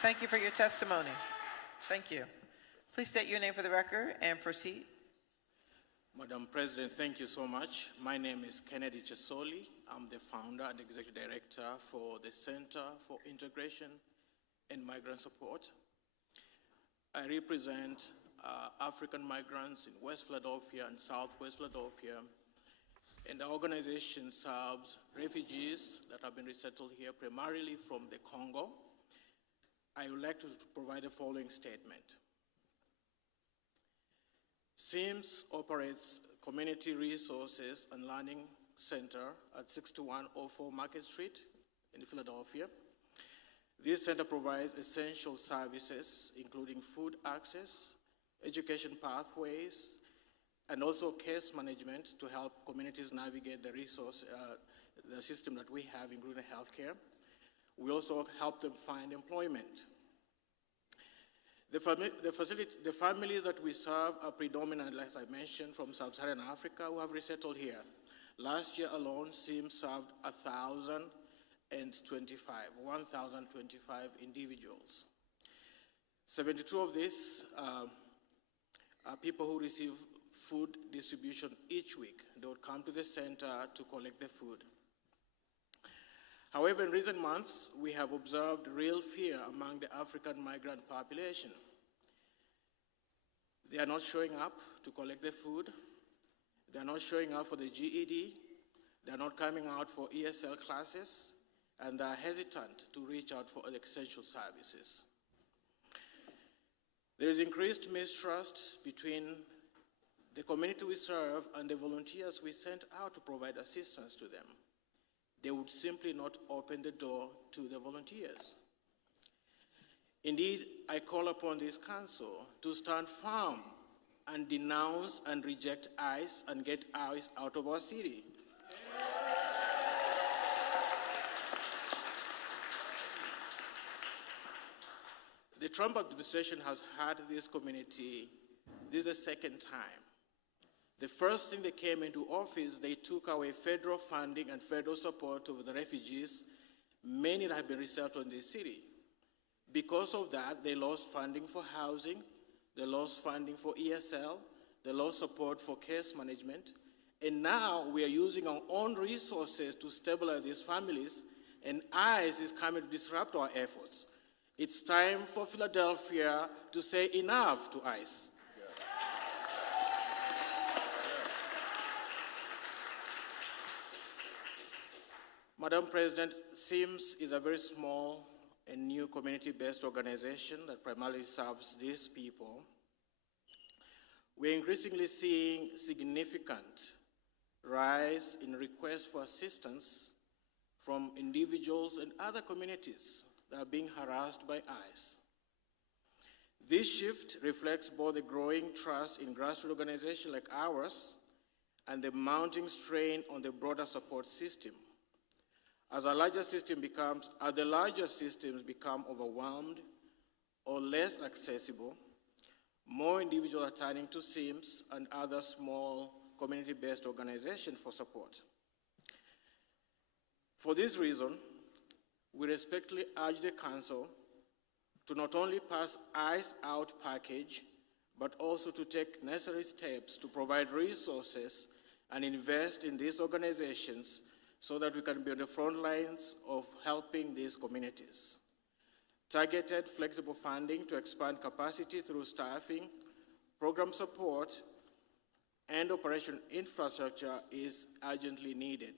Thank you for your testimony. Thank you. Please state your name for the record and proceed. Madam President, thank you so much. My name is Kennedy Chesoli. I'm the founder and executive director for the Center for Integration and Migrant Support. I represent African migrants in West Philadelphia and Southwest Philadelphia, and the organization serves refugees that have been resettled here primarily from the Congo. I would like to provide the following statement. SIMS operates Community Resources and Learning Center at 6104 Market Street in Philadelphia. This center provides essential services, including food access, education pathways, and also case management to help communities navigate the the system that we have, including healthcare. We also help them find employment. The families that we serve are predominantly, as I mentioned, from Sub-Saharan Africa who have resettled here. Last year alone, SIM served 1,025 individuals. 72 of these are people who receive food distribution each week. They would come to the center to collect the food. However, in recent months, we have observed real fear among the African migrant population. They are not showing up to collect the food. They are not showing up for the GED. They are not coming out for ESL classes, and they are hesitant to reach out for essential services. There is increased mistrust between the community we serve and the volunteers we sent out to provide assistance to them. They would simply not open the door to the volunteers. Indeed, I call upon this council to stand firm and denounce and reject ICE and get ICE out of our city. The Trump administration has had this community, this is the second time. The first thing they came into office, they took away federal funding and federal support to the refugees, many that have been resettled in this city. Because of that, they lost funding for housing, they lost funding for ESL, they lost support for case management, and now we are using our own resources to stabilize these families, and ICE is coming to disrupt our efforts. It's time for Philadelphia to say enough to ICE. Madam President, SIMS is a very small and new community-based organization that primarily serves these people. We're increasingly seeing significant rise in requests for assistance from individuals and other communities that are being harassed by ICE. This shift reflects both the growing trust in grassroots organizations like ours and the mounting strain on the broader support system. As the larger systems become overwhelmed or less accessible, more individuals are turning to SIMS and other small community-based organizations for support. For this reason, we respectfully urge the Council to not only pass ICE out package, but also to take necessary steps to provide resources and invest in these organizations so that we can be on the front lines of helping these communities. Targeted, flexible funding to expand capacity through staffing, program support, and operation infrastructure is urgently needed.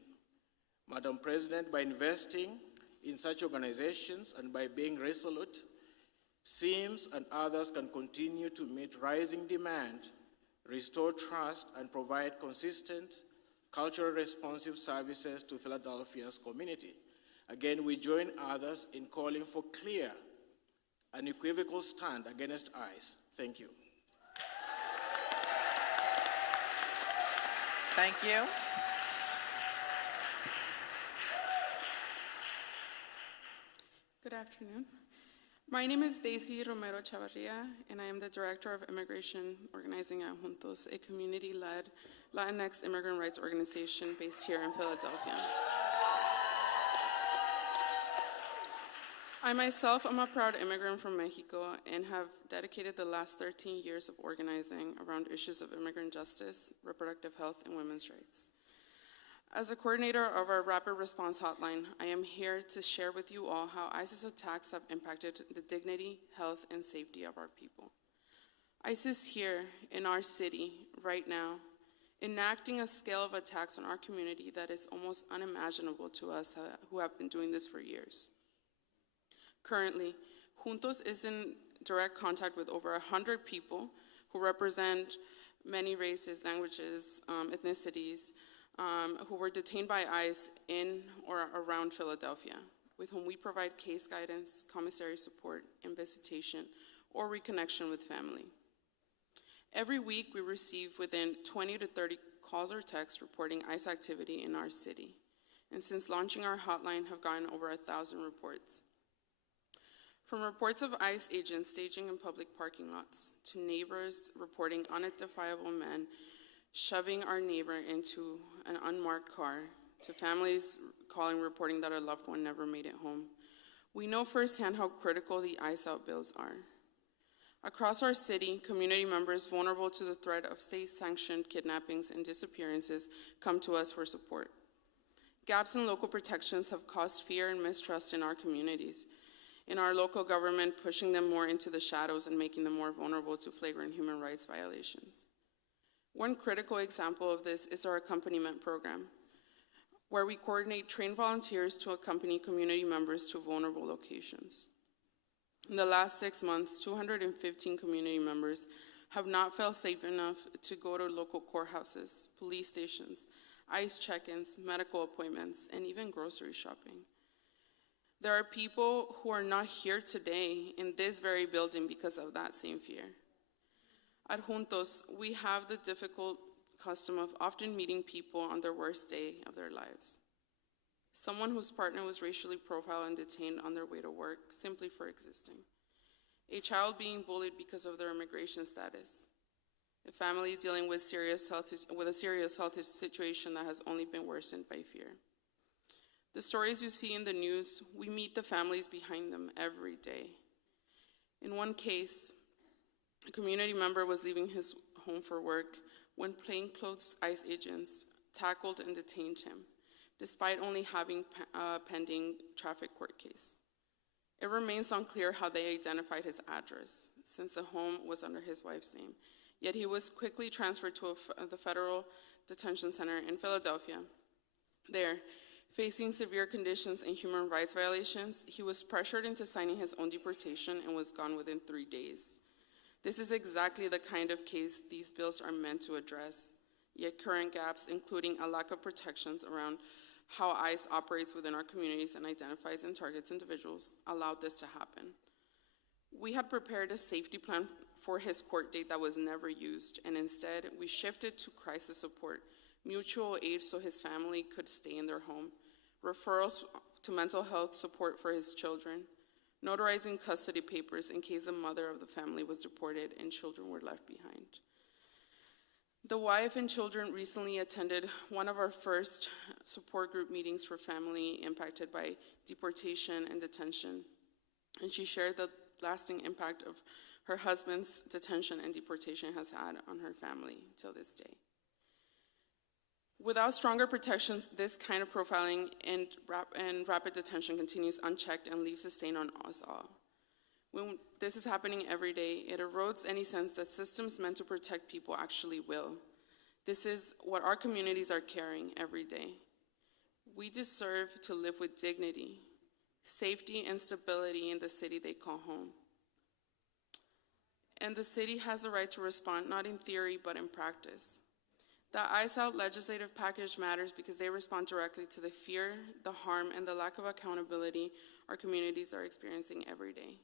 Madam President, by investing in such organizations and by being resolute, SIMS and others can continue to meet rising demand, restore trust, and provide consistent, culturally responsive services to Philadelphia's community. Again, we join others in calling for clear and unequivocal stand against ICE. Thank you. Thank you. Good afternoon. My name is Daisy Romero Chavarria, and I am the Director of Immigration Organizing at Juntos, a community-led Latinx immigrant rights organization based here in Philadelphia. I myself am a proud immigrant from Mexico and have dedicated the last 13 years of organizing around issues of immigrant justice, reproductive health, and women's rights. As the coordinator of our Rapid Response Hotline, I am here to share with you all how ISIS attacks have impacted the dignity, health, and safety of our people. ISIS here in our city right now, enacting a scale of attacks on our community that is almost unimaginable to us who have been doing this for years. Currently, Juntos is in direct contact with over 100 people who represent many races, languages, ethnicities, who were detained by ICE in or around Philadelphia, with whom we provide case guidance, commissary support, and visitation, or reconnection with family. Every week, we receive within 20 to 30 calls or texts reporting ICE activity in our city, and since launching our hotline, have gotten over 1,000 reports. From reports of ICE agents staging in public parking lots, to neighbors reporting unidentifiable men shoving our neighbor into an unmarked car, to families calling reporting that a loved one never made it home, we know firsthand how critical the ICE out bills are. Across our city, community members vulnerable to the threat of state-sanctioned kidnappings and disappearances come to us for support. Gaps in local protections have caused fear and mistrust in our communities, in our local government, pushing them more into the shadows and making them more vulnerable to flagrant human rights violations. One critical example of this is our accompaniment program, where we coordinate trained volunteers to accompany community members to vulnerable locations. In the last 6 months, 215 community members have not felt safe enough to go to local courthouses, police stations, ICE check-ins, medical appointments, and even grocery shopping. There are people who are not here today in this very building because of that same fear. At Juntos, we have the difficult custom of often meeting people on their worst day of their lives. Someone whose partner was racially profiled and detained on their way to work simply for existing. A child being bullied because of their immigration status. A family dealing with a serious health situation that has only been worsened by fear. The stories you see in the news, we meet the families behind them every day. In one case, a community member was leaving his home for work when plainclothes ICE agents tackled and detained him, despite only having a pending traffic court case. It remains unclear how they identified his address, since the home was under his wife's name, yet he was quickly transferred to the federal detention center in Philadelphia. There, facing severe conditions and human rights violations, he was pressured into signing his own deportation and was gone within 3 days. This is exactly the kind of case these bills are meant to address, yet current gaps, including a lack of protections around how ICE operates within our communities and identifies and targets individuals, allowed this to happen. We had prepared a safety plan for his court date that was never used, and instead we shifted to crisis support, mutual aid so his family could stay in their home, referrals to mental health support for his children, notarizing custody papers in case the mother of the family was deported and children were left behind. The wife and children recently attended one of our first support group meetings for family impacted by deportation and detention, and she shared the lasting impact of her husband's detention and deportation has had on her family till this day. Without stronger protections, this kind of profiling and rapid detention continues unchecked and leaves a stain on us all. When this is happening every day, it erodes any sense that systems meant to protect people actually will. This is what our communities are carrying every day. We deserve to live with dignity, safety, and stability in the city they call home. And the city has the right to respond, not in theory, but in practice. The ICE Out legislative package matters because they respond directly to the fear, the harm, and the lack of accountability our communities are experiencing every day.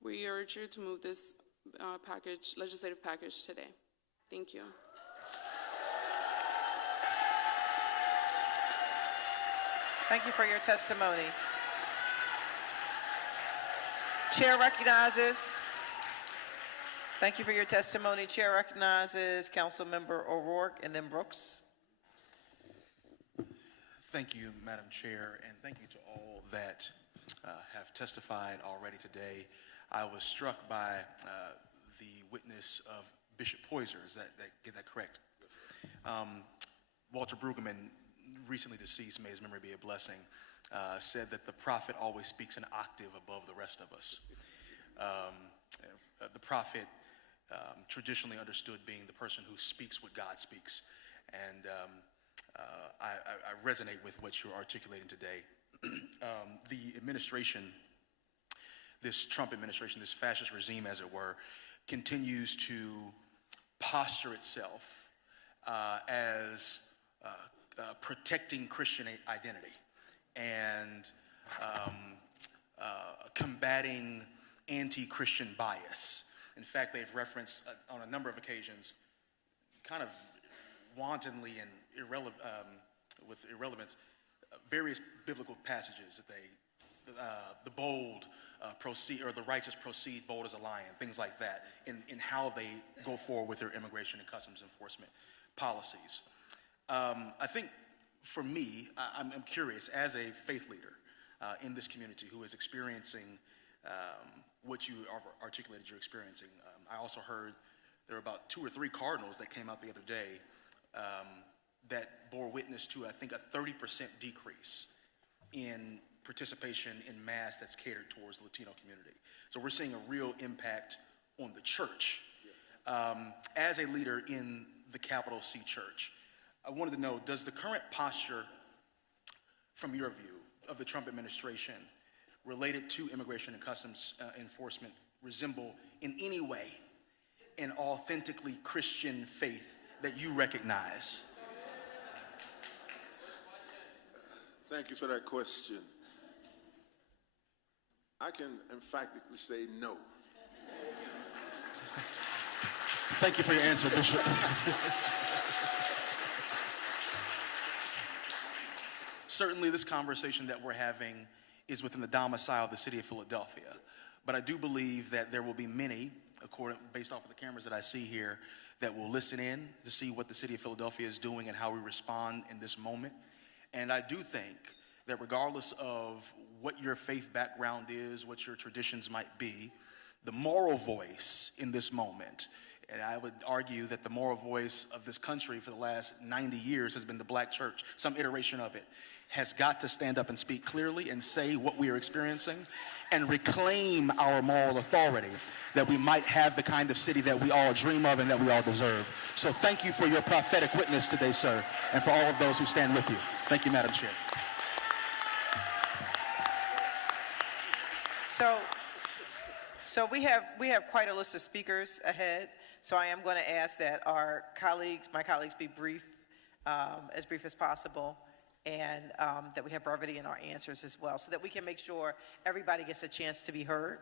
We urge you to move this legislative package today. Thank you. Thank you for your testimony. Chair recognizes, thank you for your testimony. Chair recognizes Councilmember O'Rourke and then Brooks. Thank you, Madam Chair, and thank you to all that have testified already today. I was struck by the witness of Bishop Poyser. Get that correct? Walter Brueggemann, recently deceased, may his memory be a blessing, said that the prophet always speaks an octave above the rest of us. The prophet, traditionally understood being the person who speaks what God speaks. And I resonate with what you're articulating today. The administration, this Trump administration, this fascist regime, as it were, continues to posture itself as protecting Christian identity and combating anti-Christian bias. In fact, they've referenced on a number of occasions, kind of wantonly and with irrelevance, various biblical passages that the bold proceed, or the righteous proceed bold as a lion, things like that, in how they go forward with their immigration and customs enforcement policies. I think for me, I'm curious, as a faith leader in this community who is experiencing what you articulated you're experiencing. I also heard there were about 2 or 3 cardinals that came out the other day that bore witness to, I think, a 30% decrease in participation in mass that's catered towards the Latino community. So we're seeing a real impact on the church. As a leader in the Capital C Church, I wanted to know, does the current posture, from your view, of the Trump administration related to immigration and customs enforcement resemble in any way an authentically Christian faith that you recognize? Thank you for that question. I can emphatically say no. Thank you for your answer, Bishop. Certainly this conversation that we're having is within the domicile of the city of Philadelphia. But I do believe that there will be many, based off of the cameras that I see here, that will listen in to see what the city of Philadelphia is doing and how we respond in this moment. And I do think that regardless of what your faith background is, what your traditions might be, the moral voice in this moment, and I would argue that the moral voice of this country for the last 90 years has been the black church, some iteration of it, has got to stand up and speak clearly and say what we are experiencing and reclaim our moral authority, that we might have the kind of city that we all dream of and that we all deserve. So thank you for your prophetic witness today, sir, and for all of those who stand with you. Thank you, Madam Chair. So we have quite a list of speakers ahead. So I am going to ask that my colleagues be brief as possible, and that we have brevity in our answers as well, so that we can make sure everybody gets a chance to be heard,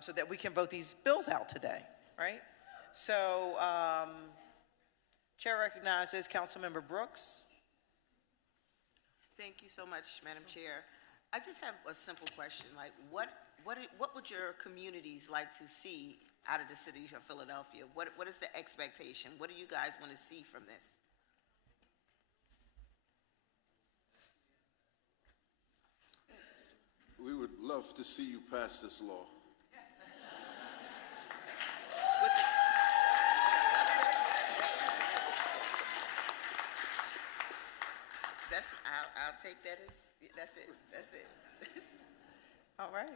so that we can vote these bills out today, right? So Chair recognizes Councilmember Brooks. Thank you so much, Madam Chair. I just have a simple question, like what would your communities like to see out of the city of Philadelphia? What is the expectation? What do you guys want to see from this? We would love to see you pass this law. I'll take that as, that's it. All right.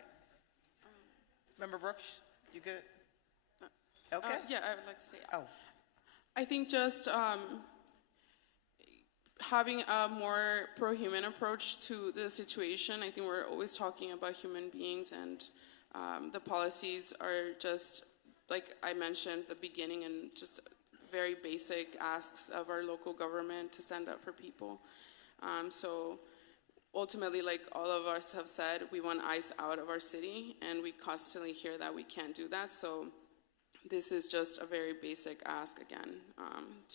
Member Brooks, you good? Okay. Yeah, I would like to say. Oh. I think just having a more pro-human approach to the situation. I think we're always talking about human beings, and the policies are just, like I mentioned at the beginning, and just very basic asks of our local government to stand up for people. So ultimately, like all of us have said, we want ICE out of our city, and we constantly hear that we can't do that. So this is just a very basic ask again,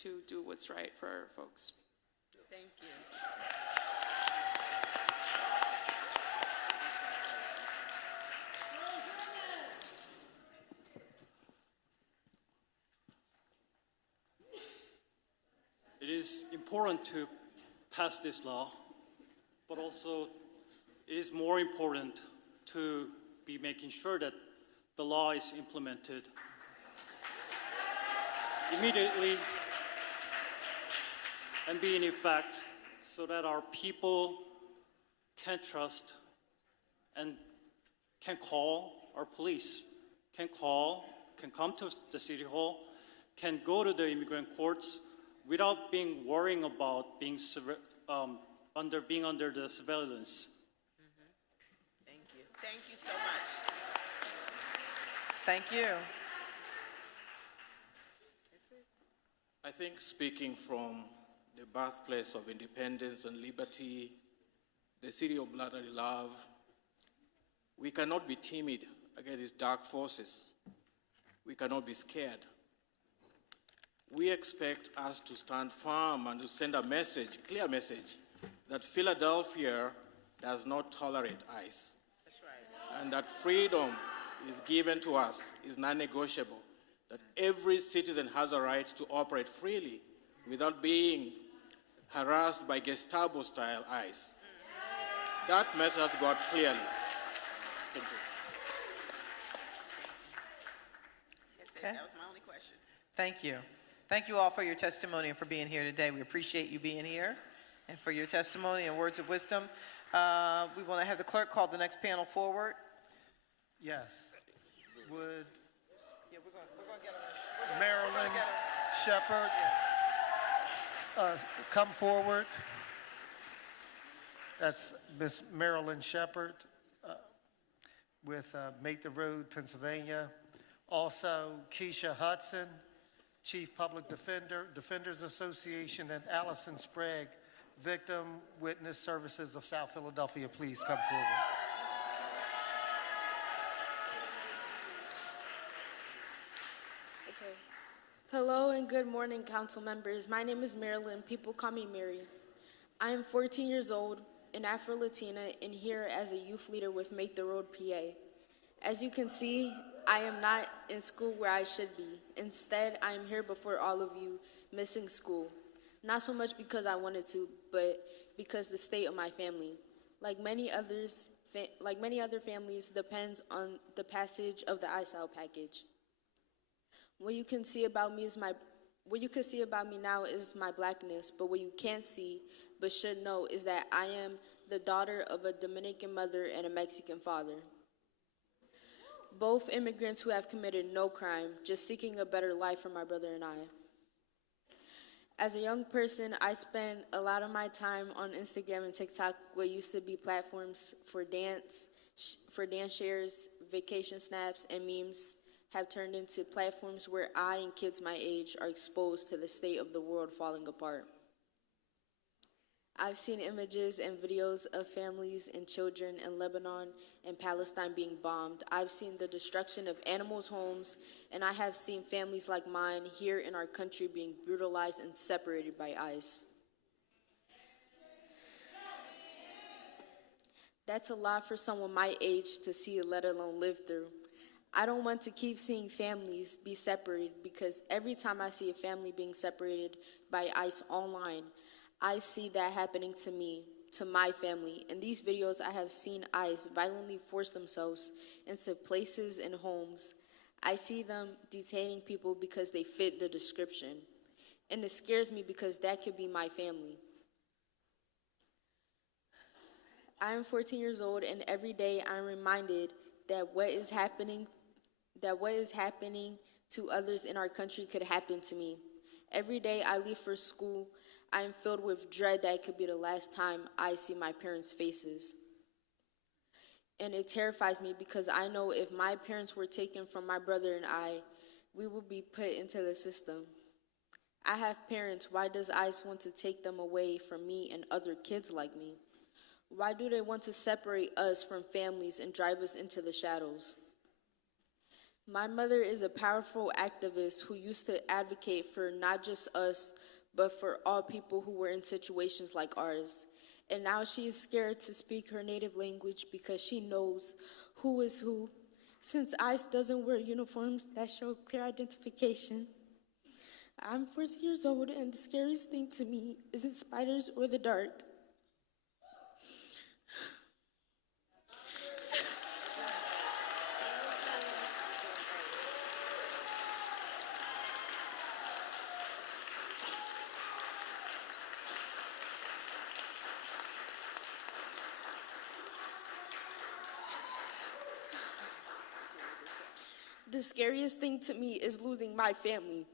to do what's right for our folks. Thank you. important to pass this law, but also it is more important to be making sure that the law is implemented immediately and be in effect so that our people can trust and can call our police, can come to the city hall, can go to the immigrant courts without worrying about being under the surveillance. Thank you. Thank you so much. Thank you. I think speaking from the birthplace of independence and liberty, the city of brotherly love, we cannot be timid against these dark forces. We cannot be scared. We expect us to stand firm and to send a message, clear message, that Philadelphia does not tolerate ICE. That's right. And that freedom is given to us, is non-negotiable, that every citizen has a right to operate freely without being harassed by Gestapo-style ICE. That message has got clearly. Thank you. That's it. Okay. That was my only question. Thank you. Thank you all for your testimony and for being here today. We appreciate you being here and for your testimony and words of wisdom. We want to have the clerk call the next panel forward. Yes. Would Yeah, we're going to get them. Marilyn Shepard come forward? That's Miss Marilyn Shepard with Make the Road, Pennsylvania. Also, Keisha Hudson, Chief Public Defender, Defenders Association, and Allison Sprague, Victim Witness Services of South Philadelphia. Please come forward. Okay. Hello and good morning, council members. My name is Marilyn. People call me Mary. I am 14 years old, an Afro-Latina, and here as a youth leader with Make the Road PA. As you can see, I am not in school where I should be. Instead, I am here before all of you, missing school. Not so much because I wanted to, but because the state of my family, like many other families, depends on the passage of the ISAL package. What you can see about me now is my blackness, but what you can't see but should know is that I am the daughter of a Dominican mother and a Mexican father. Both immigrants who have committed no crime, just seeking a better life for my brother and I. As a young person, I spent a lot of my time on Instagram and TikTok, what used to be platforms for dance shares, vacation snaps, and memes, have turned into platforms where I and kids my age are exposed to the state of the world falling apart. I've seen images and videos of families and children in Lebanon and Palestine being bombed. I've seen the destruction of animals' homes, and I have seen families like mine here in our country being brutalized and separated by ICE. That's a lot for someone my age to see, let alone live through. I don't want to keep seeing families be separated, because every time I see a family being separated by ICE online, I see that happening to me, to my family. In these videos, I have seen ICE violently force themselves into places and homes. I see them detaining people because they fit the description. And it scares me because that could be my family. I am 14 years old, and every day I'm reminded that what is happening to others in our country could happen to me. Every day I leave for school, I am filled with dread that it could be the last time I see my parents' faces. And it terrifies me because I know if my parents were taken from my brother and I, we would be put into the system. I have parents. Why does ICE want to take them away from me and other kids like me? Why do they want to separate us from families and drive us into the shadows? My mother is a powerful activist who used to advocate for not just us, but for all people who were in situations like ours. And now she is scared to speak her native language because she knows who is who. Since ICE doesn't wear uniforms that show clear identification, I'm 14 years old, and the scariest thing to me isn't spiders or the dark. The scariest thing to me is losing my family.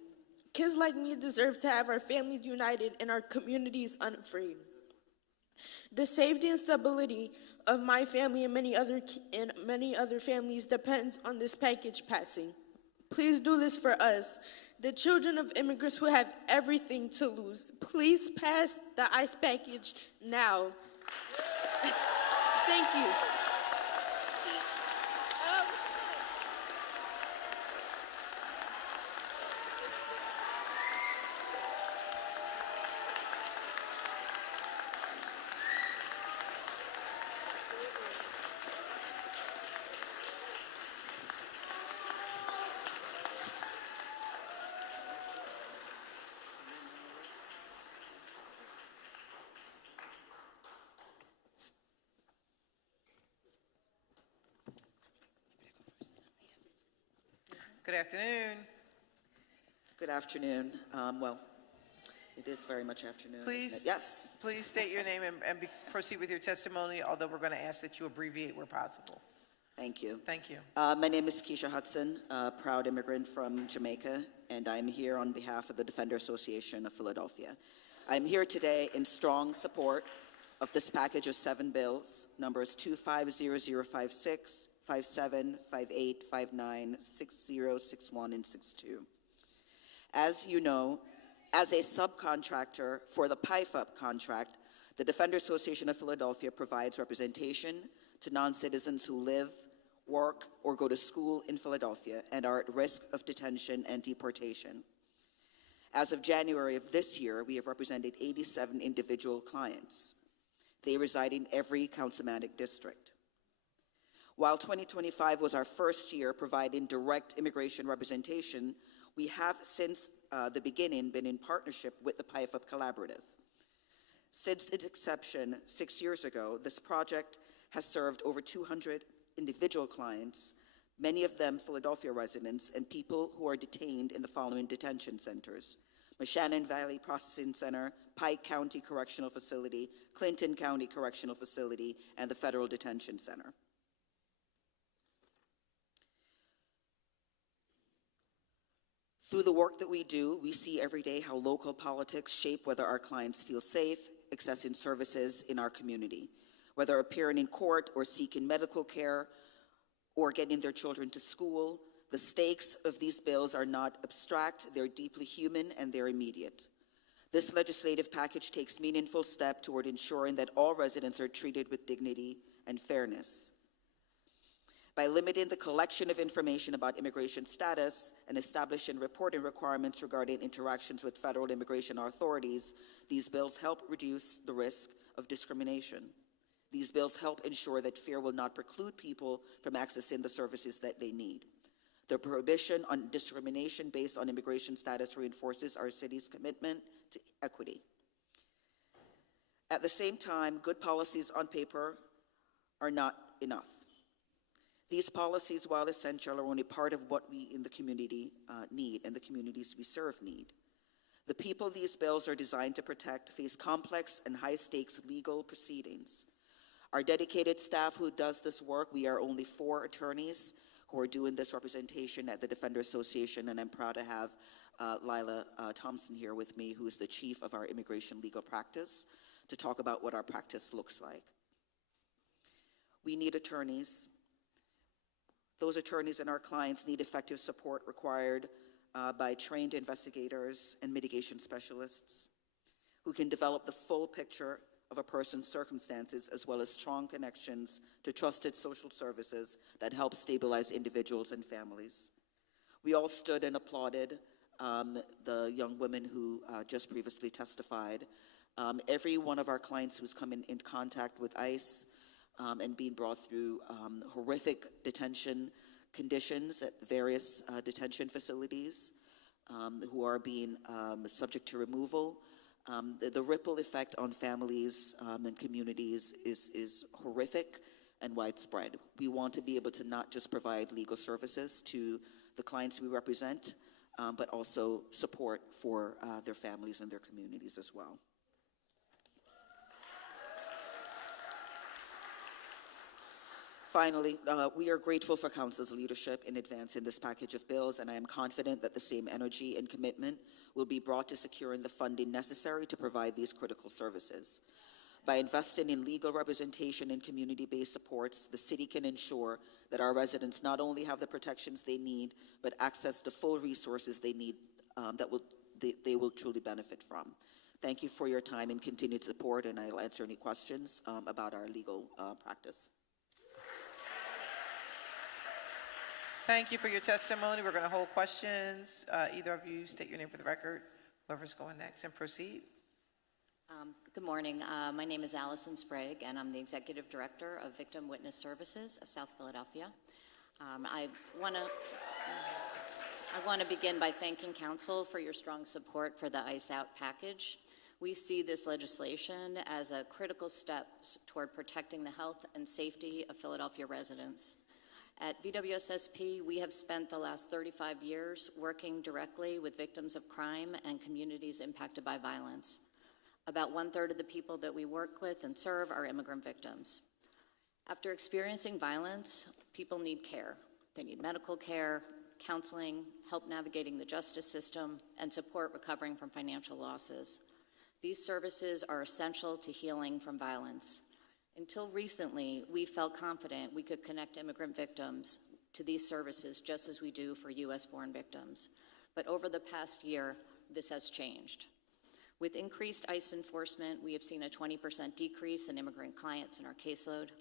Kids like me deserve to have our families united and our communities unafraid. The safety and stability of my family and many other families depends on this package passing. Please do this for us, the children of immigrants who have everything to lose. Please pass the ICE package now. Thank you. Good afternoon. Good afternoon. Well, it is very much afternoon. isn't Please, it? Yes. please state your name and proceed with your testimony, although we're going to ask that you abbreviate where possible. Thank you. Thank you. My name is Keisha Hudson, a proud immigrant from Jamaica, and I'm here on behalf of the Defender Association of Philadelphia. I'm here today in strong support of this package of 7 bills, numbers 250056, 57, 58, 59, 60, 61, and 62. As you know, as a subcontractor for the PIFUP contract, the Defender Association of Philadelphia provides representation to non-citizens who live, work, or go to school in Philadelphia and are at risk of detention and deportation. As of January of this year, we have represented 87 individual clients. They reside in every councilmanic district. While 2025 was our first year providing direct immigration representation, we have since the beginning been in partnership with the PIFUP Collaborative. Since its inception 6 years ago, this project has served over 200 individual clients, many of them Philadelphia residents and people who are detained in the following detention centers: Moshannon Valley Processing Center, Pike County Correctional Facility, Clinton County Correctional Facility, and the Federal Detention Center. Through the work that we do, we see every day how local politics shape whether our clients feel safe accessing services in our community, whether appearing in court or seeking medical care or getting their children to school. The stakes of these bills are not abstract, they're deeply human, and they're immediate. This legislative package takes meaningful steps toward ensuring that all residents are treated with dignity and fairness. By limiting the collection of information about immigration status and establishing reporting requirements regarding interactions with federal immigration authorities, these bills help reduce the risk of discrimination. These bills help ensure that fear will not preclude people from accessing the services that they need. The prohibition on discrimination based on immigration status reinforces our city's commitment to equity. At the same time, good policies on paper are not enough. These policies, while essential, are only part of what we in the community need and the communities we serve need. The people these bills are designed to protect face complex and high-stakes legal proceedings. Our dedicated staff who does this work, we are only 4 attorneys who are doing this representation at the Defender Association, and I'm proud to have Lila Thompson here with me, who is the chief of our immigration legal practice, to talk about what our practice looks like. We need attorneys. Those attorneys and our clients need effective support required by trained investigators and mitigation specialists who can develop the full picture of a person's circumstances, as well as strong connections to trusted social services that help stabilize individuals and families. We all stood and applauded the young women who just previously testified. Every one of our clients who's come in contact with ICE and being brought through horrific detention conditions at various detention facilities who are being subject to removal. The ripple effect on families and communities is horrific and widespread. We want to be able to not just provide legal services to the clients we represent, but also support for their families and their communities as well. Finally, we are grateful for Council's leadership in advancing this package of bills, and I am confident that the same energy and commitment will be brought to securing the funding necessary to provide these critical services. By investing in legal representation and community-based supports, the city can ensure that our residents not only have the protections they need, but access the full resources they need they will truly benefit from. Thank you for your time and continued support, and I'll answer any questions about our legal practice. Thank you for your testimony. We're going to hold questions. Either of you state your name for the record, whoever's going next, and proceed. Good morning. My name is Allison Sprague, and I'm the Executive Director of Victim Witness Services of South Philadelphia. I want to begin by thanking Council for your strong support for the ICE Out package. We see this legislation as a critical step toward protecting the health and safety of Philadelphia residents. At VWSSP, we have spent the last 35 years working directly with victims of crime and communities impacted by violence. About 1/3 of the people that we work with and serve are immigrant victims. After experiencing violence, people need care. They need medical care, counseling, help navigating the justice system, and support recovering from financial losses. These services are essential to healing from violence. Until recently, we felt confident we could connect immigrant victims to these services just as we do for U.S.-born victims. But over the past year, this has changed. With increased ICE enforcement, we have seen a 20% decrease in immigrant clients in our caseload.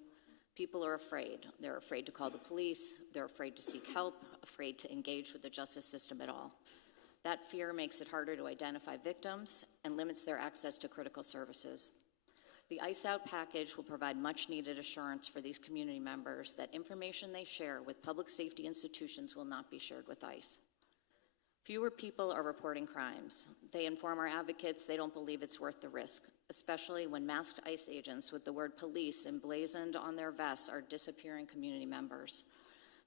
People are afraid. They're afraid to call the police, they're afraid to seek help, afraid to engage with the justice system at all. That fear makes it harder to identify victims and limits their access to critical services. The ICE Out package will provide much-needed assurance for these community members that information they share with public safety institutions will not be shared with ICE. Fewer people are reporting crimes. They inform our advocates they don't believe it's worth the risk, especially when masked ICE agents with the word police emblazoned on their vests are disappearing community members.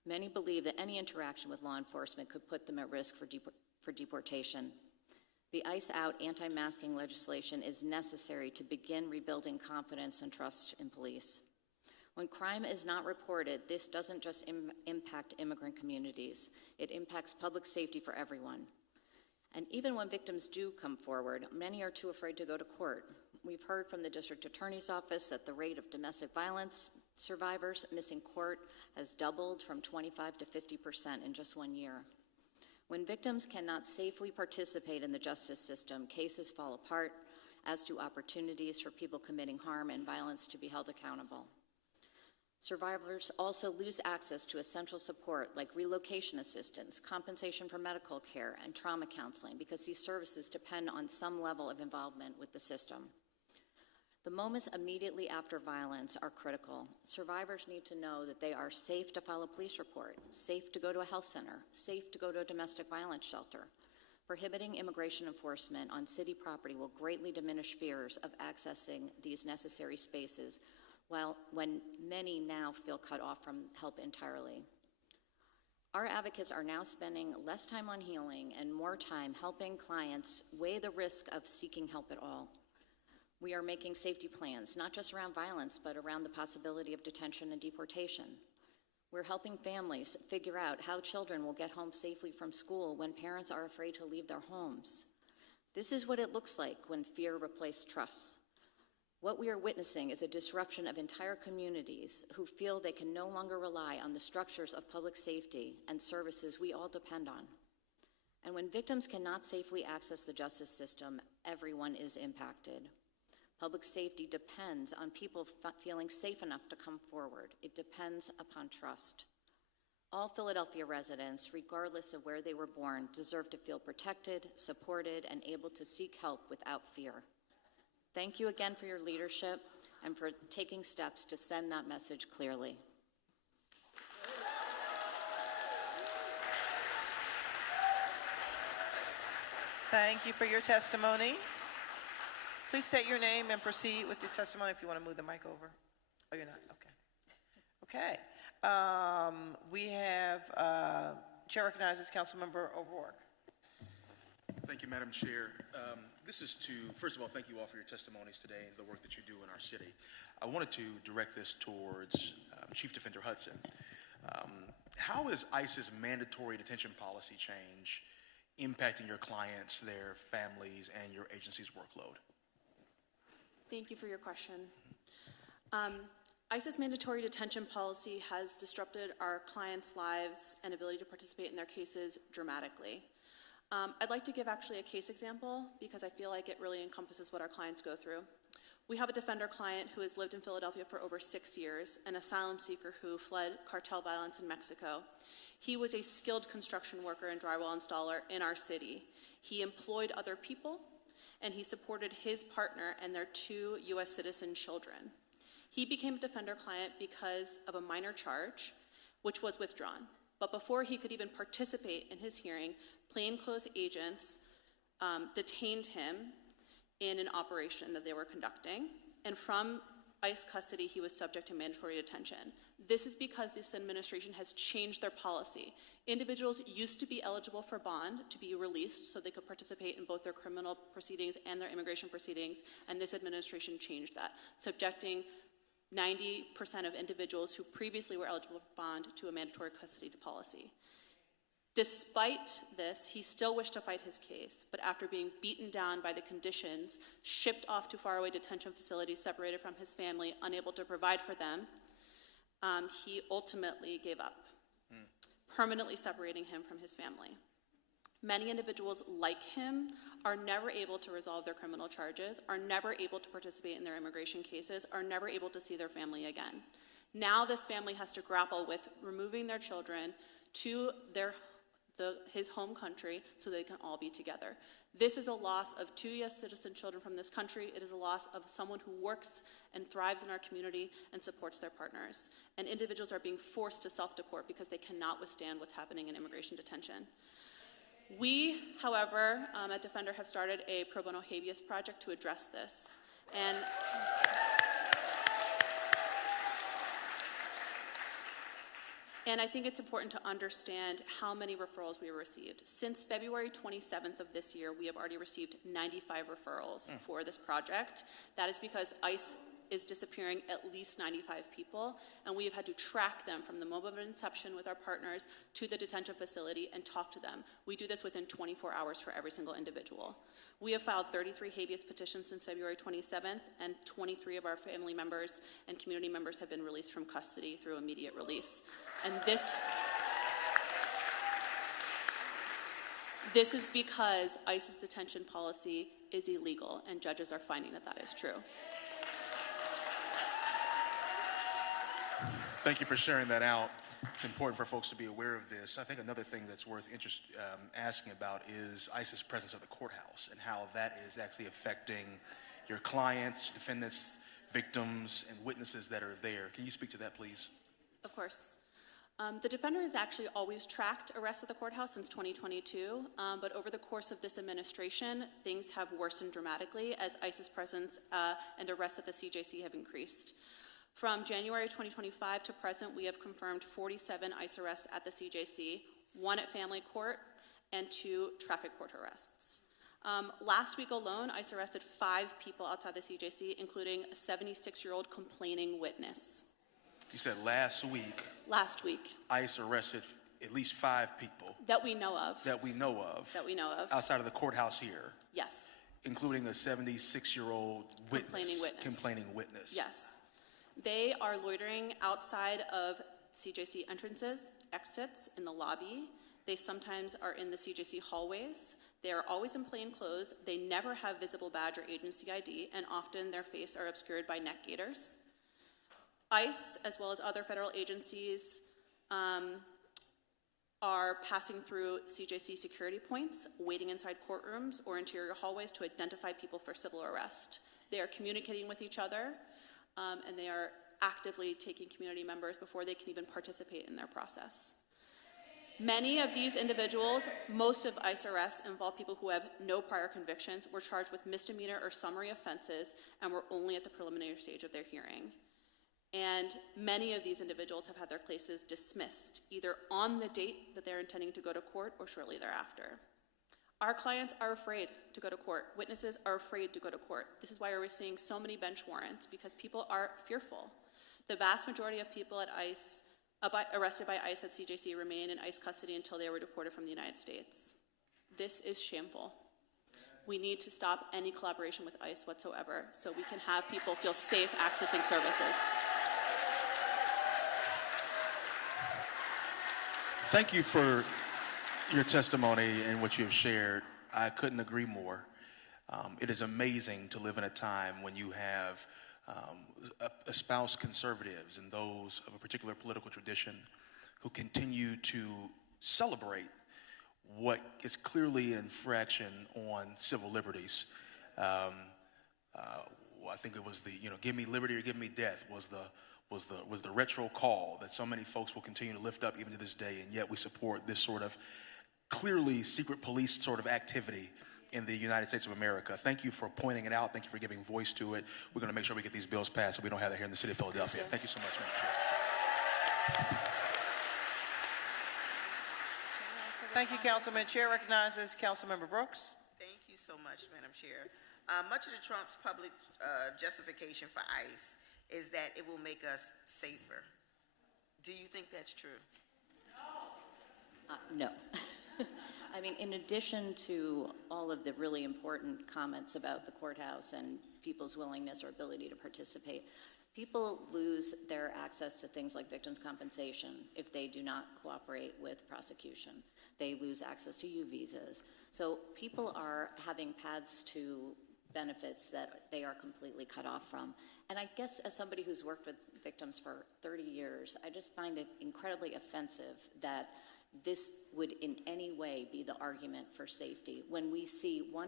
Many believe that any interaction with law enforcement could put them at risk for deportation. The ICE Out anti-masking legislation is necessary to begin rebuilding confidence and trust in police. When crime is not reported, this doesn't just impact immigrant communities, it impacts public safety for everyone. And even when victims do come forward, many are too afraid to go to court. We've heard from the District Attorney's Office that the rate of domestic violence survivors missing court has doubled from 25% to 50% in just 1 year. When victims cannot safely participate in the justice system, cases fall apart, as do opportunities for people committing harm and violence to be held accountable. Survivors also lose access to essential support like relocation assistance, compensation for medical care, and trauma counseling because these services depend on some level of involvement with the system. The moments immediately after violence are critical. Survivors need to know that they are safe to file a police report, safe to go to a health center, safe to go to a domestic violence shelter. Prohibiting immigration enforcement on city property will greatly diminish fears of accessing these necessary spaces, when many now feel cut off from help entirely. Our advocates are now spending less time on healing and more time helping clients weigh the risk of seeking help at all. We are making safety plans, not just around violence, but around the possibility of detention and deportation. We're helping families figure out how children will get home safely from school when parents are afraid to leave their homes. This is what it looks like when fear replaced trust. What we are witnessing is a disruption of entire communities who feel they can no longer rely on the structures of public safety and services we all depend on. And when victims cannot safely access the justice system, everyone is impacted. Public safety depends on people feeling safe enough to come forward. It depends upon trust. All Philadelphia residents, regardless of where they were born, deserve to feel protected, supported, and able to seek help without fear. Thank you again for your leadership and for taking steps to send that message clearly. Thank you for your testimony. Please state your name and proceed with your testimony if you want to move the mic over. Oh, you're not? Okay. We have, Chair recognizes Councilmember O'Rourke. Thank you, Madam Chair. This is to, first of all, thank you all for your testimonies today and the work that you do in our city. I wanted to direct this towards Chief Defender Hudson. How is ICE's mandatory detention policy change impacting your clients, their families, and your agency's workload? Thank you for your question. ICE's mandatory detention policy has disrupted our clients' lives and ability to participate in their cases dramatically. I'd like to give actually a case example because I feel like it really encompasses what our clients go through. We have a defender client who has lived in Philadelphia for over 6 years, an asylum seeker who fled cartel violence in Mexico. He was a skilled construction worker and drywall installer in our city. He employed other people, and he supported his partner and their 2 U.S. citizen children. He became a defender client because of a minor charge, which was withdrawn. But before he could even participate in his hearing, plainclothes agents detained him in an operation that they were conducting, and from ICE custody, he was subject to mandatory detention. This is because this administration has changed their policy. Individuals used to be eligible for bond to be released so they could participate in both their criminal proceedings and their immigration proceedings, and this administration changed that, subjecting 90% of individuals who previously were eligible for bond to a mandatory custody policy. Despite this, he still wished to fight his case, but after being beaten down by the conditions, shipped off to faraway detention facilities, separated from his family, unable to provide for them, he ultimately gave up, permanently separating him from his family. Many individuals like him are never able to resolve their criminal charges, are never able to participate in their immigration cases, are never able to see their family again. Now this family has to grapple with removing their children to his home country so they can all be together. This is a loss of 2 U.S. citizen children from this country. It is a loss of someone who works and thrives in our community and supports their partners. And individuals are being forced to self-deport because they cannot withstand what's happening in immigration detention. We, however, at Defender have started a pro bono habeas project to address this. And I think it's important to understand how many referrals we received. Since February 27th of this year, we have already received 95 referrals for this project. That is because ICE is disappearing at least 95 people, and we have had to track them from the moment of inception with our partners to the detention facility and talk to them. We do this within 24 hours for every single individual. We have filed 33 habeas petitions since February 27th, and 23 of our family members and community members have been released from custody through immediate release. And this is because ICE's detention policy is illegal, and judges are finding that that is true. Thank you for sharing that out. It's important for folks to be aware of this. I think another thing that's worth asking about is ICE's presence at the courthouse and how that is actually affecting your clients, defendants, victims, and witnesses that are there. Can you speak to that, please? Of course. The Defender has actually always tracked arrests at the courthouse since 2022, but over the course of this administration, things have worsened dramatically as ICE's presence and arrests at the CJC have increased. From January 2025 to present, we have confirmed 47 ICE arrests at the CJC, 1 at family court, and 2 traffic court arrests. Last week alone, ICE arrested 5 people outside the CJC, including a 76-year-old complaining witness. You said last week. Last week. ICE arrested at least 5 people. That we know of. That we know of. That we know of. Outside of the courthouse here. Yes. Including a 76-year-old witness. Complaining witness. Yes. They are loitering outside of CJC entrances, exits, in the lobby. They sometimes are in the CJC hallways. They are always in plain clothes. They never have visible badge or agency ID, and often their face are obscured by neck gaiters. ICE, as well as other federal agencies, are passing through CJC security points, waiting inside courtrooms or interior hallways to identify people for civil arrest. They are communicating with each other, and they are actively taking community members before they can even participate in their process. Many of these individuals, most of ICE arrests involve people who have no prior convictions, were charged with misdemeanor or summary offenses, and were only at the preliminary stage of their hearing. And many of these individuals have had their cases dismissed, either on the date that they're intending to go to court or shortly thereafter. Our clients are afraid to go to court. Witnesses are afraid to go to court. This is why we're seeing so many bench warrants, because people are fearful. The vast majority of people at ICE, arrested by ICE at CJC, remain in ICE custody until they were deported from the United States. This is shameful. We need to stop any collaboration with ICE whatsoever so we can have people feel safe accessing services. Thank you for your testimony and what you have shared. I couldn't agree more. It is amazing to live in a time when you have espoused conservatives and those of a particular political tradition who continue to celebrate what is clearly an infraction on civil liberties. I think it was the, give me liberty or give me death was the retro call that so many folks will continue to lift up even to this day, and yet we support this sort of clearly secret police sort of activity in the United States of America. Thank you for pointing it out. Thank you for giving voice to it. We're going to make sure we get these bills passed so we don't have that here in the city of Philadelphia. Thank you so much, Madam Chair. Thank you, Councilman. Chair recognizes Councilmember Brooks. Thank you so much, Madam Chair. Much of the Trump's public justification for ICE is that it will make us safer. Do you think that's true? No. I mean, in addition to all of the really important comments about the courthouse and people's willingness or ability to participate, people lose their access to things like victims' compensation if they do not cooperate with prosecution. They lose access to U visas. So people are having paths to benefits that they are completely cut off from. And I guess as somebody who's worked with victims for 30 years, I just find it incredibly offensive that this would in any way be the argument for safety when we see 100%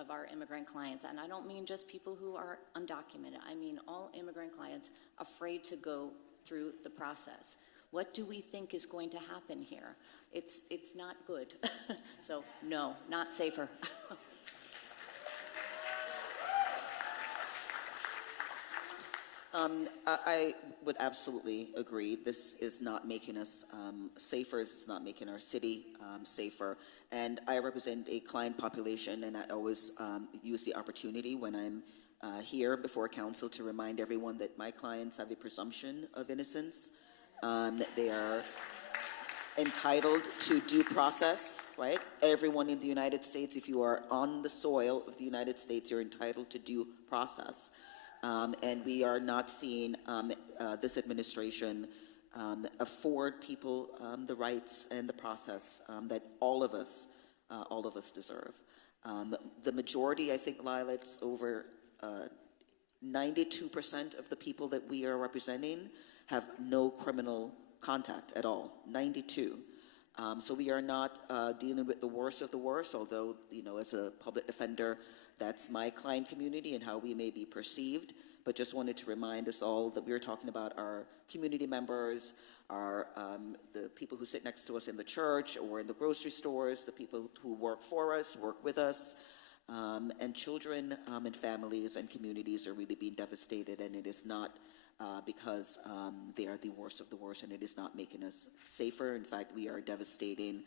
of our immigrant clients, and I don't mean just people who are undocumented, I mean all immigrant clients afraid to go through the process. What do we think is going to happen here? It's not good. So no, not safer. I would absolutely agree. This is not making us safer. It's not making our city safer. And I represent a client population, and I always use the opportunity when I'm here before council to remind everyone that my clients have a presumption of innocence. They are entitled to due process, right? Everyone in the United States, if you are on the soil of the United States, you're entitled to due process. And we are not seeing this administration afford people the rights and the process that all of us deserve. The majority, I think, Lila, it's over 92% of the people that we are representing have no criminal contact at all, 92. So we are not dealing with the worst of the worst, although, as a public defender, that's my client community and how we may be perceived. But just wanted to remind us all that we're talking about our community members, our the people who sit next to us in the church or in the grocery stores, the people who work for us, work with us, and children and families and communities are really being devastated, and it is not because they are the worst of the worst, and it is not making us safer. In fact, we are devastating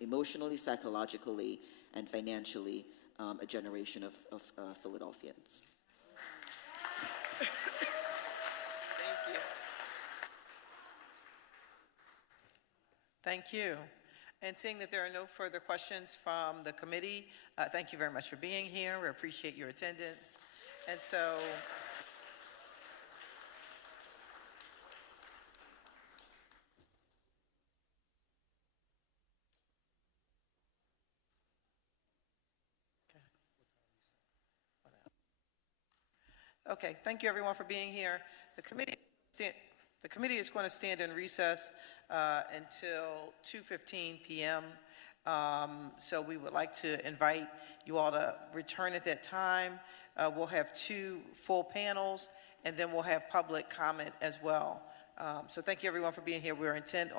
emotionally, psychologically, and financially a generation of Philadelphians. Thank you. And seeing that there are no further questions from the committee, thank you very much for being here. We appreciate your attendance. And so, okay, thank you everyone for being here. The committee is going to stand in recess until 2:15 p.m. So we would like to invite you all to return at that time. We'll have 2 full panels, and then we'll have public comment as well. So thank you everyone for being here. We're intent on